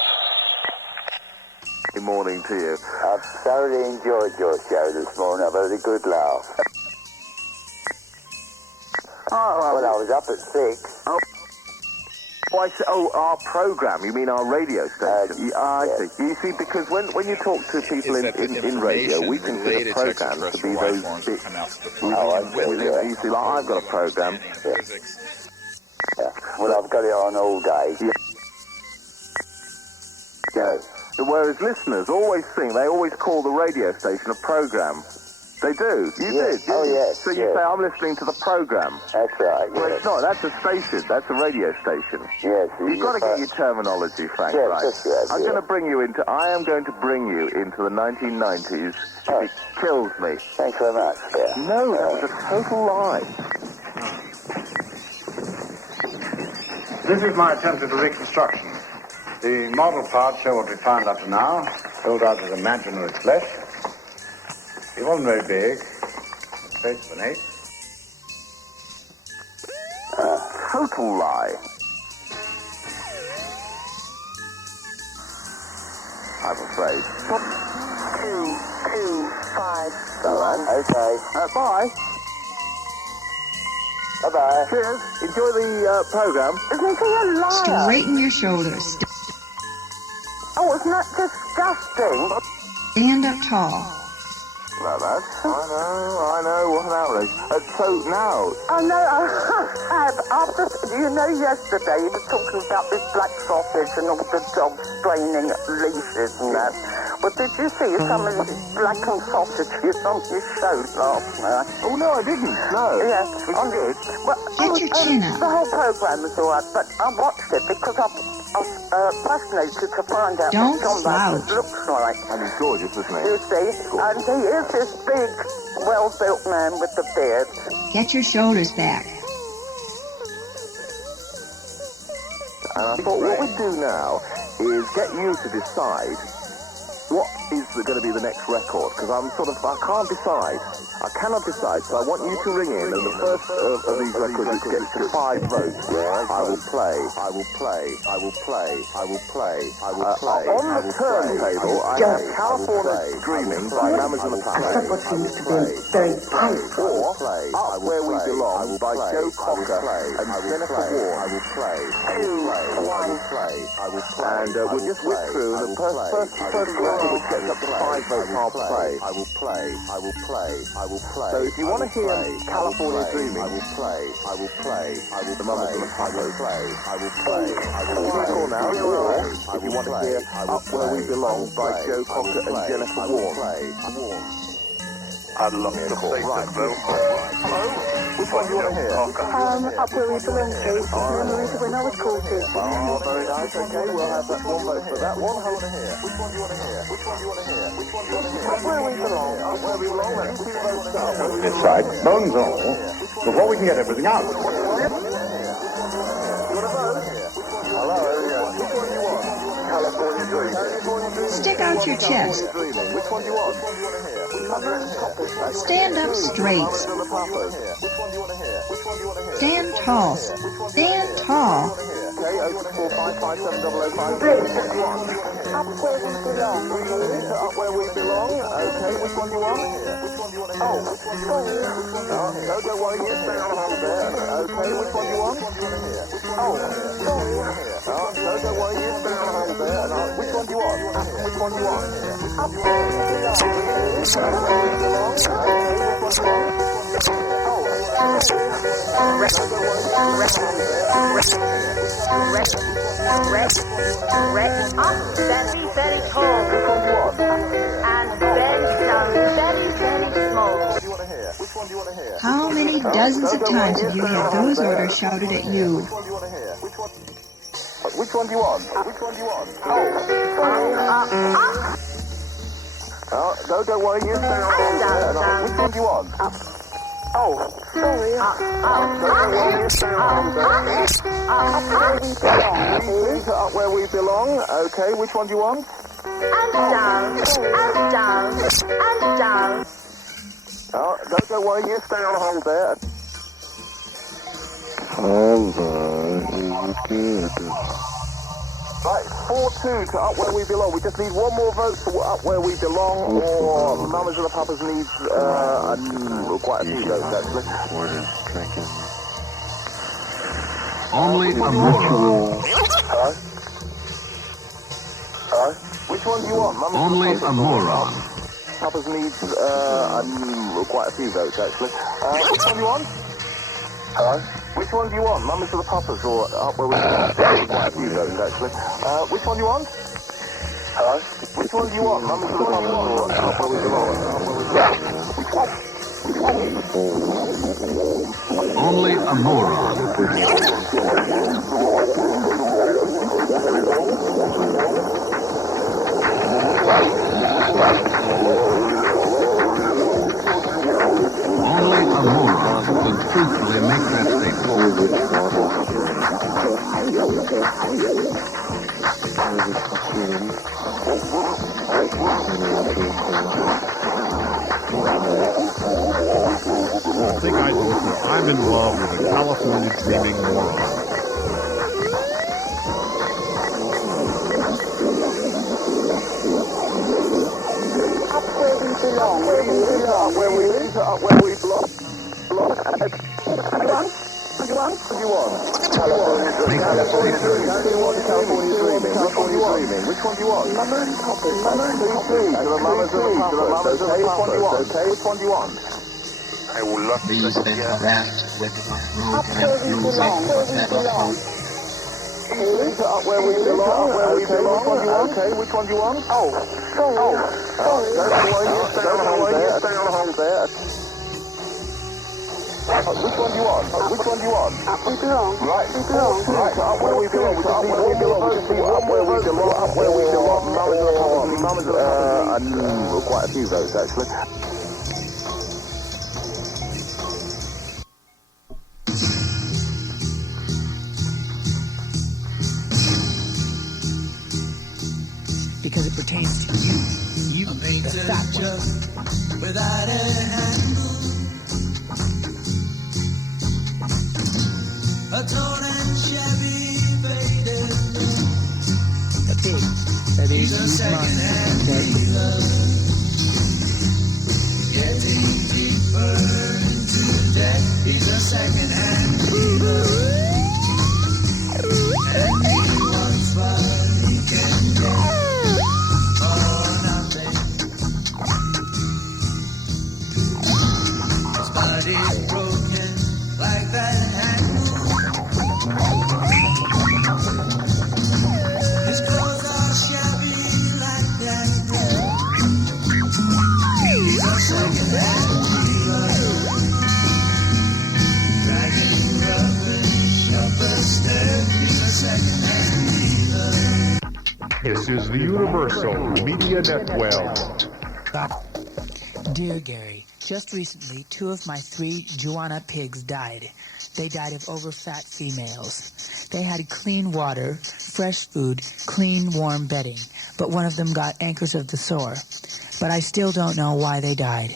Good morning to you. I've thoroughly enjoyed your show this morning. I've had a good laugh. Well, I was up at 6. Our program, you mean our radio station? I see. You see, because when you talk to people in radio, we consider programs to be those bits. You see, like I've got a program. Yeah. Well, I've got it on all day. Yeah. Whereas listeners always think, they always call the radio station a program. They do. You did. Oh, yes. So you say, I'm listening to the program. That's right. Well, it's not. That's a station. That's a radio station. Yes. You've got to get your terminology, Frank. Yes, right? yes, I am going to bring you into the 1990s. Oh. It kills me. Thanks very much. Yeah. No, that was a total lie. This is my attempt at a reconstruction. The model parts show what we found up to now, built out of imaginary flesh. It wasn't very big, the space of an 8. Total lie. I'm afraid. 225. Okay. Bye. Bye-bye. Cheers. Enjoy the program. Isn't he a liar? Straighten your shoulders. Oh, isn't that disgusting? Stand up tall. Well, I know, what an outrage. So now... Oh, no, yesterday he was talking about this black sausage and all the dogs straining leashes and that. But did you see some of the blackened sausages on your show last night? Oh, no, I didn't. No. Yeah. Was it good? Well, Get your chin up. the whole program was all right, but I watched it because I was fascinated to find out Don't what John slouch. Baptist looks like. And he's gorgeous, isn't he? You see, and he is this big, well-built man with the beard. Get your shoulders back. And I thought what we'd do now is get you to decide what is going to be the next record, because I can't decide. I cannot decide, so I want you to ring in, and the first of these records which gets to 5 votes, I will play. On the turntable, I have California Dreaming by Mamas and the Papas. What seems to be very painful. Up Where We Belong by Joe Cocker and Jennifer Ward. I will play. And we'll just whip through the first record which gets up to 5 votes, I'll play. I will play. So if you want to hear California Dreaming, I will play. The Mamas and the Papas. I will play. Call now, or if you want to hear Up Where We Belong by Joe Cocker and Jennifer Ward. I'd love to say Right. Hello? Which one do you want to hear? Up Where We Belong, please. Memories of when I was courted. Oh, very nice. Okay, we'll have that one vote for that one. Hold on here. Which one do you want to hear? Up Where We Belong. Up Where We Belong. That's 2 votes up. This side, bones all, before we can get everything out. You want to vote? Hello, yeah. Which one do you want? California Dreaming. Stick out your chest. Which one do you want? Stand up straight. Which one do you want to hear? Stand tall. Stand tall. Okay, 024557005. Up Where We Belong. Up Where We Belong. Okay, which one do you want? Oh, sorry. No, don't worry, you stay on hold there. Okay, which one do you want? Oh, sorry. No, don't worry, you stay on hold there. Which one do you want? Which one do you want? Up Where We Belong. Up very, very tall. And very young, very, very small. How many dozens of times have you had those orders shouted at you? Which one do you want? Which one do you want? Oh, no, don't worry, you stay on hold there. Which one do you want? Oh, sorry. Up Where We Belong. Okay, which one do you want? And down, and down, and down. Oh, no, don't worry, you stay on hold there. Right, 4-2 to Up Where We Belong. We just need one more vote for Up Where We Belong, or Mamas and the Papas needs quite a few votes, actually. Only a moron. Hello? Hello? Which one do you want? Mamas Only and the a moron. Papas needs quite a few votes, actually. Which one do you want? Hello? Which one do you want? Mamas or the Papas, or Up Where We Belong? Quite a few votes, actually. Which one do you want? Hello? Which one do you want? Mamas or the Papas, or Up Where We Belong? Only a moron. Only a moron could truthfully make that statement. I think I vote for I'm in love with a California Dreaming moron. Up Where We Belong. Up Where We belong. What do you want? California Dreaming. Which one do you want? Mamas and the Papas. Okay, which one do you want? Okay, which one do you want? I would love to These say been yes. that with my road Up Where We and Belong. music forever. These are up where we belong. Okay, which one do you want? Oh, sorry. Stay on hold there. Which one do you want? We belong. Right. Up where we belong. Up where we belong. Quite a few votes, actually. Because it pertains to you. You, the fat one. Without a handle, a torn and shabby faded. The pig that is a second-hand dealer, getting deeper into debt. He's a second-hand dealer, and he wants what he can get. Body's broken like that handle. His clothes are shabby like that. He's a second-hand dealer, dragging rubbish up a stair. He's a second-hand dealer. This is the Universal Media Network. Dear Gary, just recently, 2 of my 3 Juana pigs died. They died of overfat females. They had clean water, fresh food, clean, warm bedding, but one of them got anchors of the sore. But I still don't know why they died.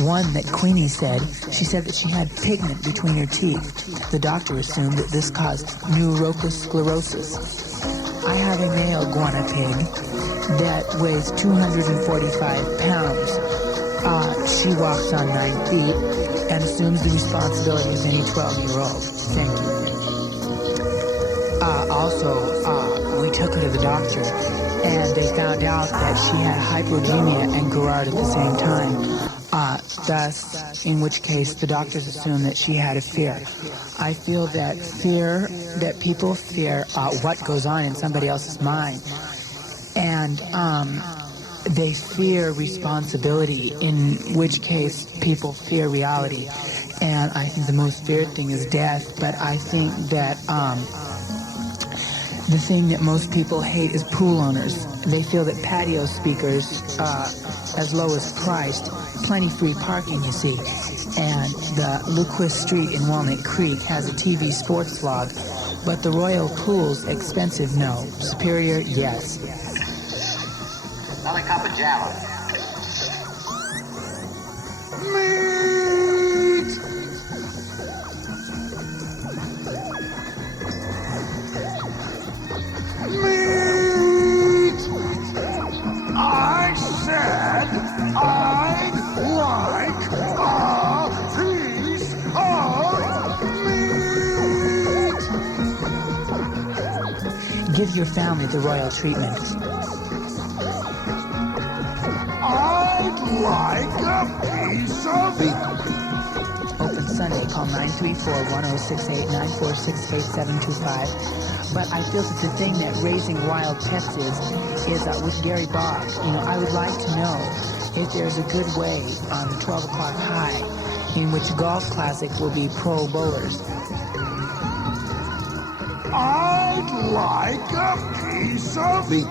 One that Queenie said, she said that she had pigment between her teeth. The doctor assumed that this caused neurosclerosis. I have a male guana pig that weighs 245 pounds. She walks on 9 feet and assumes the responsibility of any 12-year-old. Thank you. Also, we took her to the doctor, and they found out that she had hypergenia and Gerard at the same time. Thus, in which case, the doctors assumed that she had a fear. I feel that people fear what goes on in somebody else's mind. And they fear responsibility, in which case people fear reality. And I think the most feared thing is death, but I think that the thing that most people hate is pool owners. They feel that patio speakers, as low as priced, plenty free parking, you see. And the Luquist Street in Walnut Creek has a TV sports log, but the Royal Pool's expensive, no. Superior, yes. Another cup of Java. I said I'd like a piece of meat. Give your family the royal treatment. I'd like a piece of meat. Open Sunday. Call 934-1068-946-8725. But I feel that the thing that raising wild pets is with Gary Boggs. I would like to know if there's a good way on the 12 o'clock high in which Golf Classic will be pro bowlers. I'd like a piece of meat.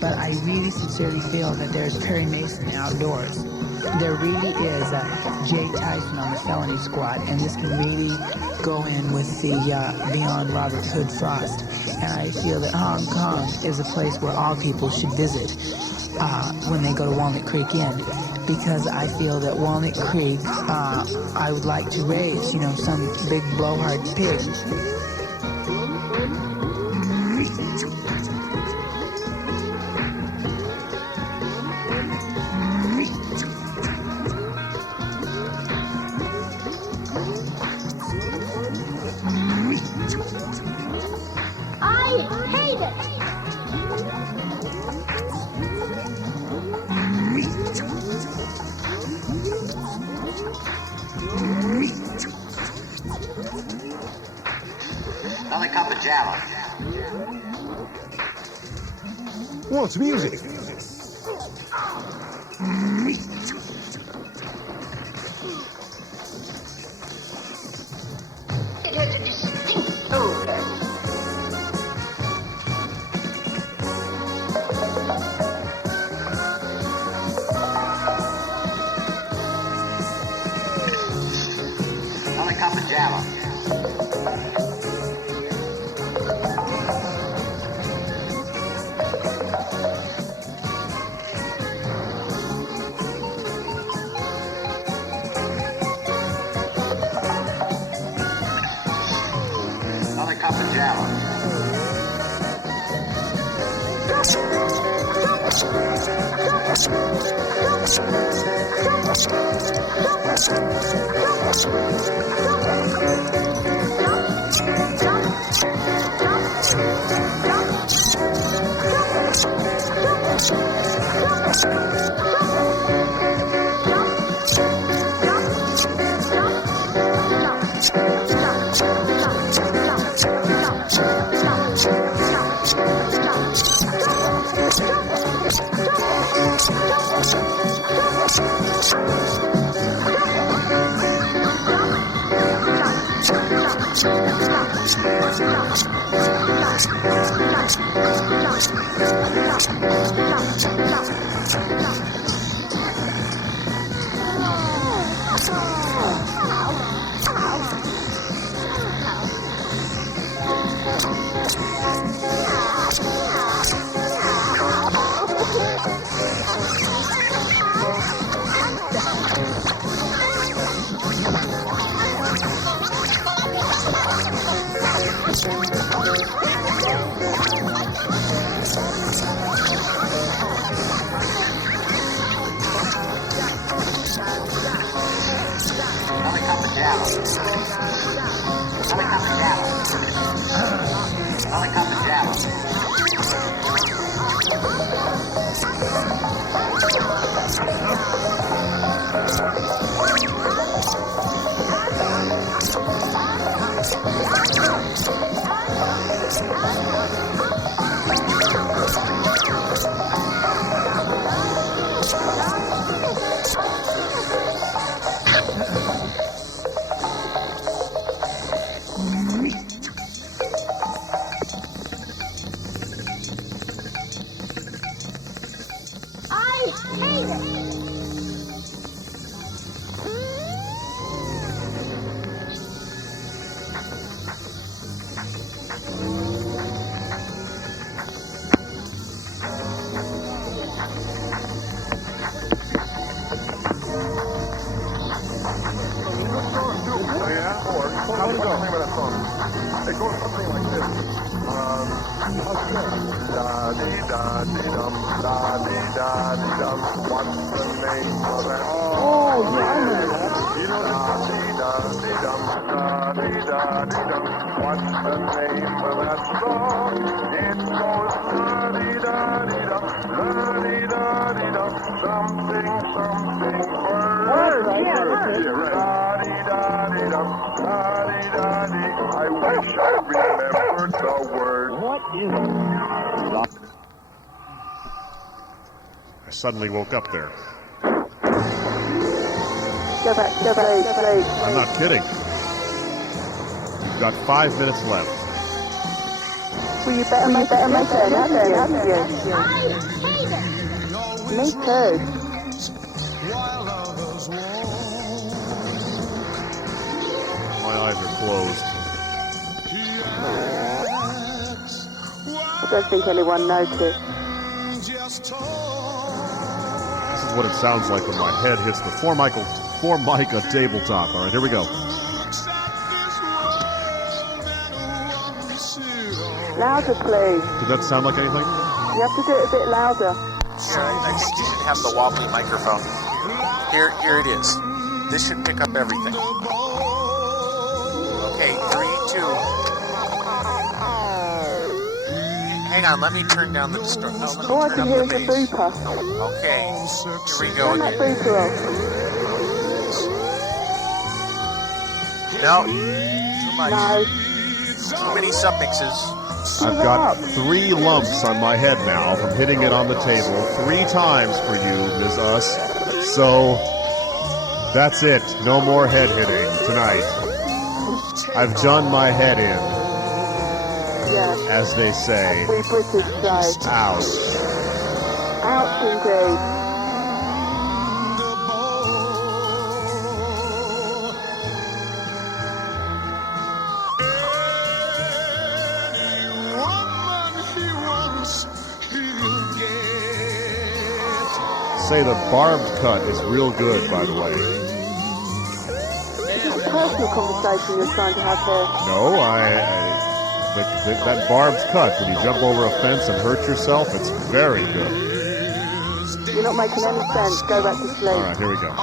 But I really sincerely feel that there's Perry Mason outdoors. There really is Jay Tyson on the felony squad, and this can really go in with the Beyond Robert Hood Frost. And I feel that Hong Kong is a place where all people should visit when they go to Walnut Creek Inn, because I feel that Walnut Creek, I would like to raise, some big blowhard pig. Another cup of Java. What's music? It has a distinct odor. Another cup of Java. Another cup of Java. I suddenly woke up there. Go back, please. I'm not kidding. You've got 5 minutes left. Well, you better make it, haven't you? Me too. My eyes are closed. I don't think anyone noticed. This is what it sounds like when my head hits the Formica tabletop. All right, here we go. Louder, please. Did that sound like anything? You have to do it a bit louder. Yeah, I think you should have the wobbly microphone. Here it is. This should pick up everything. Okay, 3, 2. Hang on, let me turn down the distortion. All I can hear is a booper. Okay, here we go Turn that again. booper off. No, too much. No. Too many submixes. I've got 3 lumps on my head now from hitting it on the table 3 times for you, Ms. Us. So, that's it. No more head hitting tonight. I've done my head in, Yeah. as they say. We British say. Ouch. Ouch indeed. Say the barbed cut is real good, by the way. Is it a personal conversation you're trying to have here? No, that barbed cut, when you jump over a fence and hurt yourself, it's very good. You're not making any sense. Go back to sleep. All right, here we go.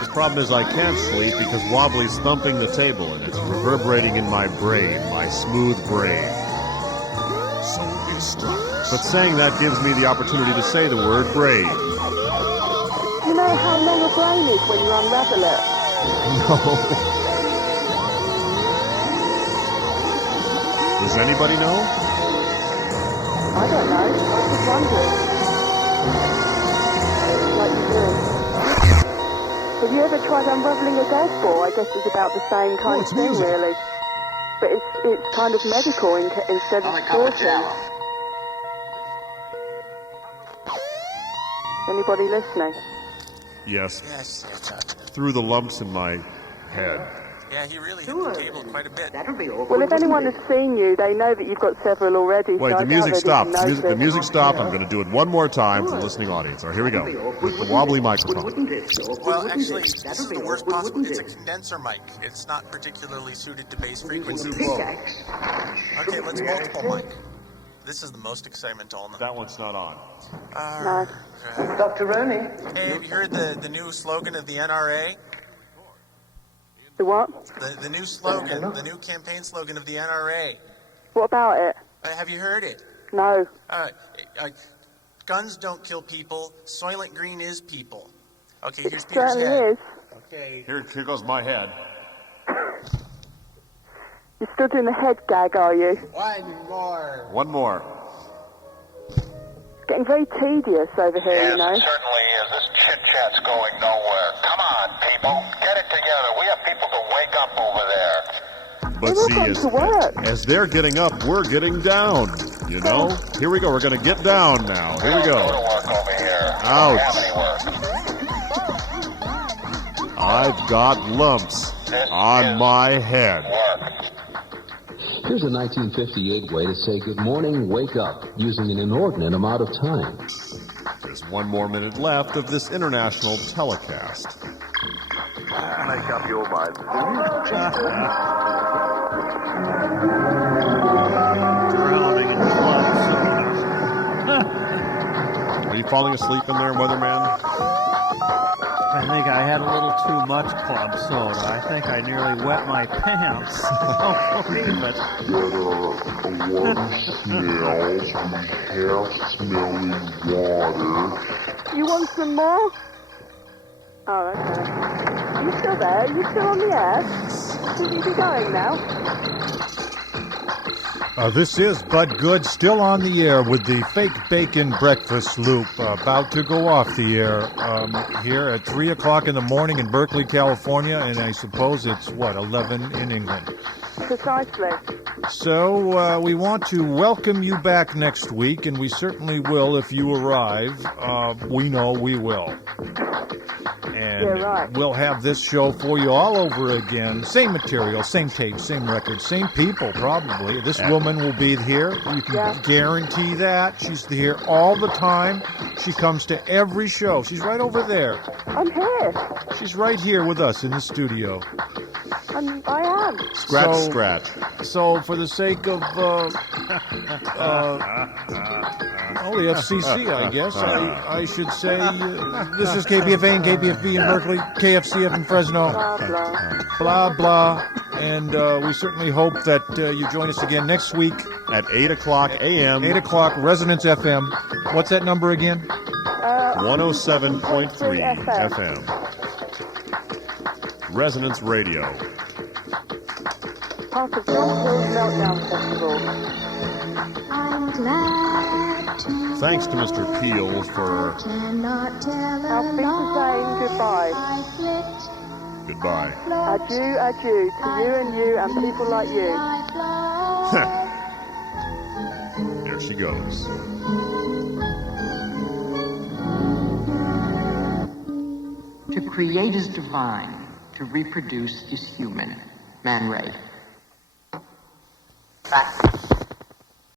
The problem is I can't sleep because Wobbly's thumping the table and it's reverberating in my brain, my smooth brain. But saying that gives me the opportunity to say the word brain. You know how long a brain is when you unravel it? No. Does anybody know? I don't know. I was just wondering. Like you do. Have you ever tried unraveling a golf ball? I guess it's about the same kind of thing, really. But it's kind of medical instead of sporting. Anybody listening? Yes. Yes. Through the lumps in my head. Yeah, he really hit the table quite a bit. Well, if anyone has seen you, they know that you've got several already. Wait, so the music stopped. The music stopped. I'm going to do it one more time for the listening audience. All right, here we go. With the wobbly microphone. Well, actually, this is the worst possible. It's a condenser mic. It's not particularly suited to bass frequencies. Okay, let's multiple mic. This is the most excitement all night. That one's not on. No. Dr. Roney. Hey, have you heard the new slogan of the NRA? The what? The new slogan, the new campaign slogan of the NRA. What about it? Have you heard it? No. Guns don't kill people. Soylent Green is people. Okay, here's It Peter's certainly head. is. Okay. Here goes my head. You're still doing the head gag, are you? One more. It's getting very tedious over here, you know. It certainly is. This chit-chat's going nowhere. Come on, people. Get it together. We have people to wake up over there. But see, as they're getting up, we're getting down. You know? Here we go. We're going to get down now. Here we go. Go to work over here. Ouch. Don't have any work. I've got lumps on my head. Here's a 1958 way to say good morning, wake up, using an inordinate amount of time. There's 1 more minute left of this international telecast. Make up your mind. Are you falling asleep in there, weatherman? I think I had a little too much club soda. I think I nearly wet my pants. Don't believe it. You want some more? Oh, okay. Are you still there? Are you still on the air? Should you be going now? This is Bud Good, still on the air with the fake bacon breakfast loop, about to go off the air here at 3 o'clock in the morning in Berkeley, California, and I suppose it's, 11 in England. Precisely. So we want to welcome you back next week, and we certainly will if you arrive. We know we will. And we'll have this show for you all over again. Same material, same tape, same record, same people probably. This woman will be here. You can guarantee that. She's here all the time. She comes to every show. She's right over there. I'm here. She's right here with us in the studio. I am. Scratch. So for the sake of the FCC, I guess, I should say this is KPFA and KPFB in Berkeley, KFCF in Fresno, blah, blah. And we certainly hope that you join us again next week at 8 o'clock a.m. 8 o'clock, Resonance FM. What's that number again? 107.3 FM. Resonance Radio. Part of Knoxville Meltdown Festival. I'm glad to Thanks to Mr. Peel for... I'll be saying goodbye. Goodbye. Adieu, adieu to you and people like you. There she goes. To create is divine. To reproduce is human. Man Ray. Fact.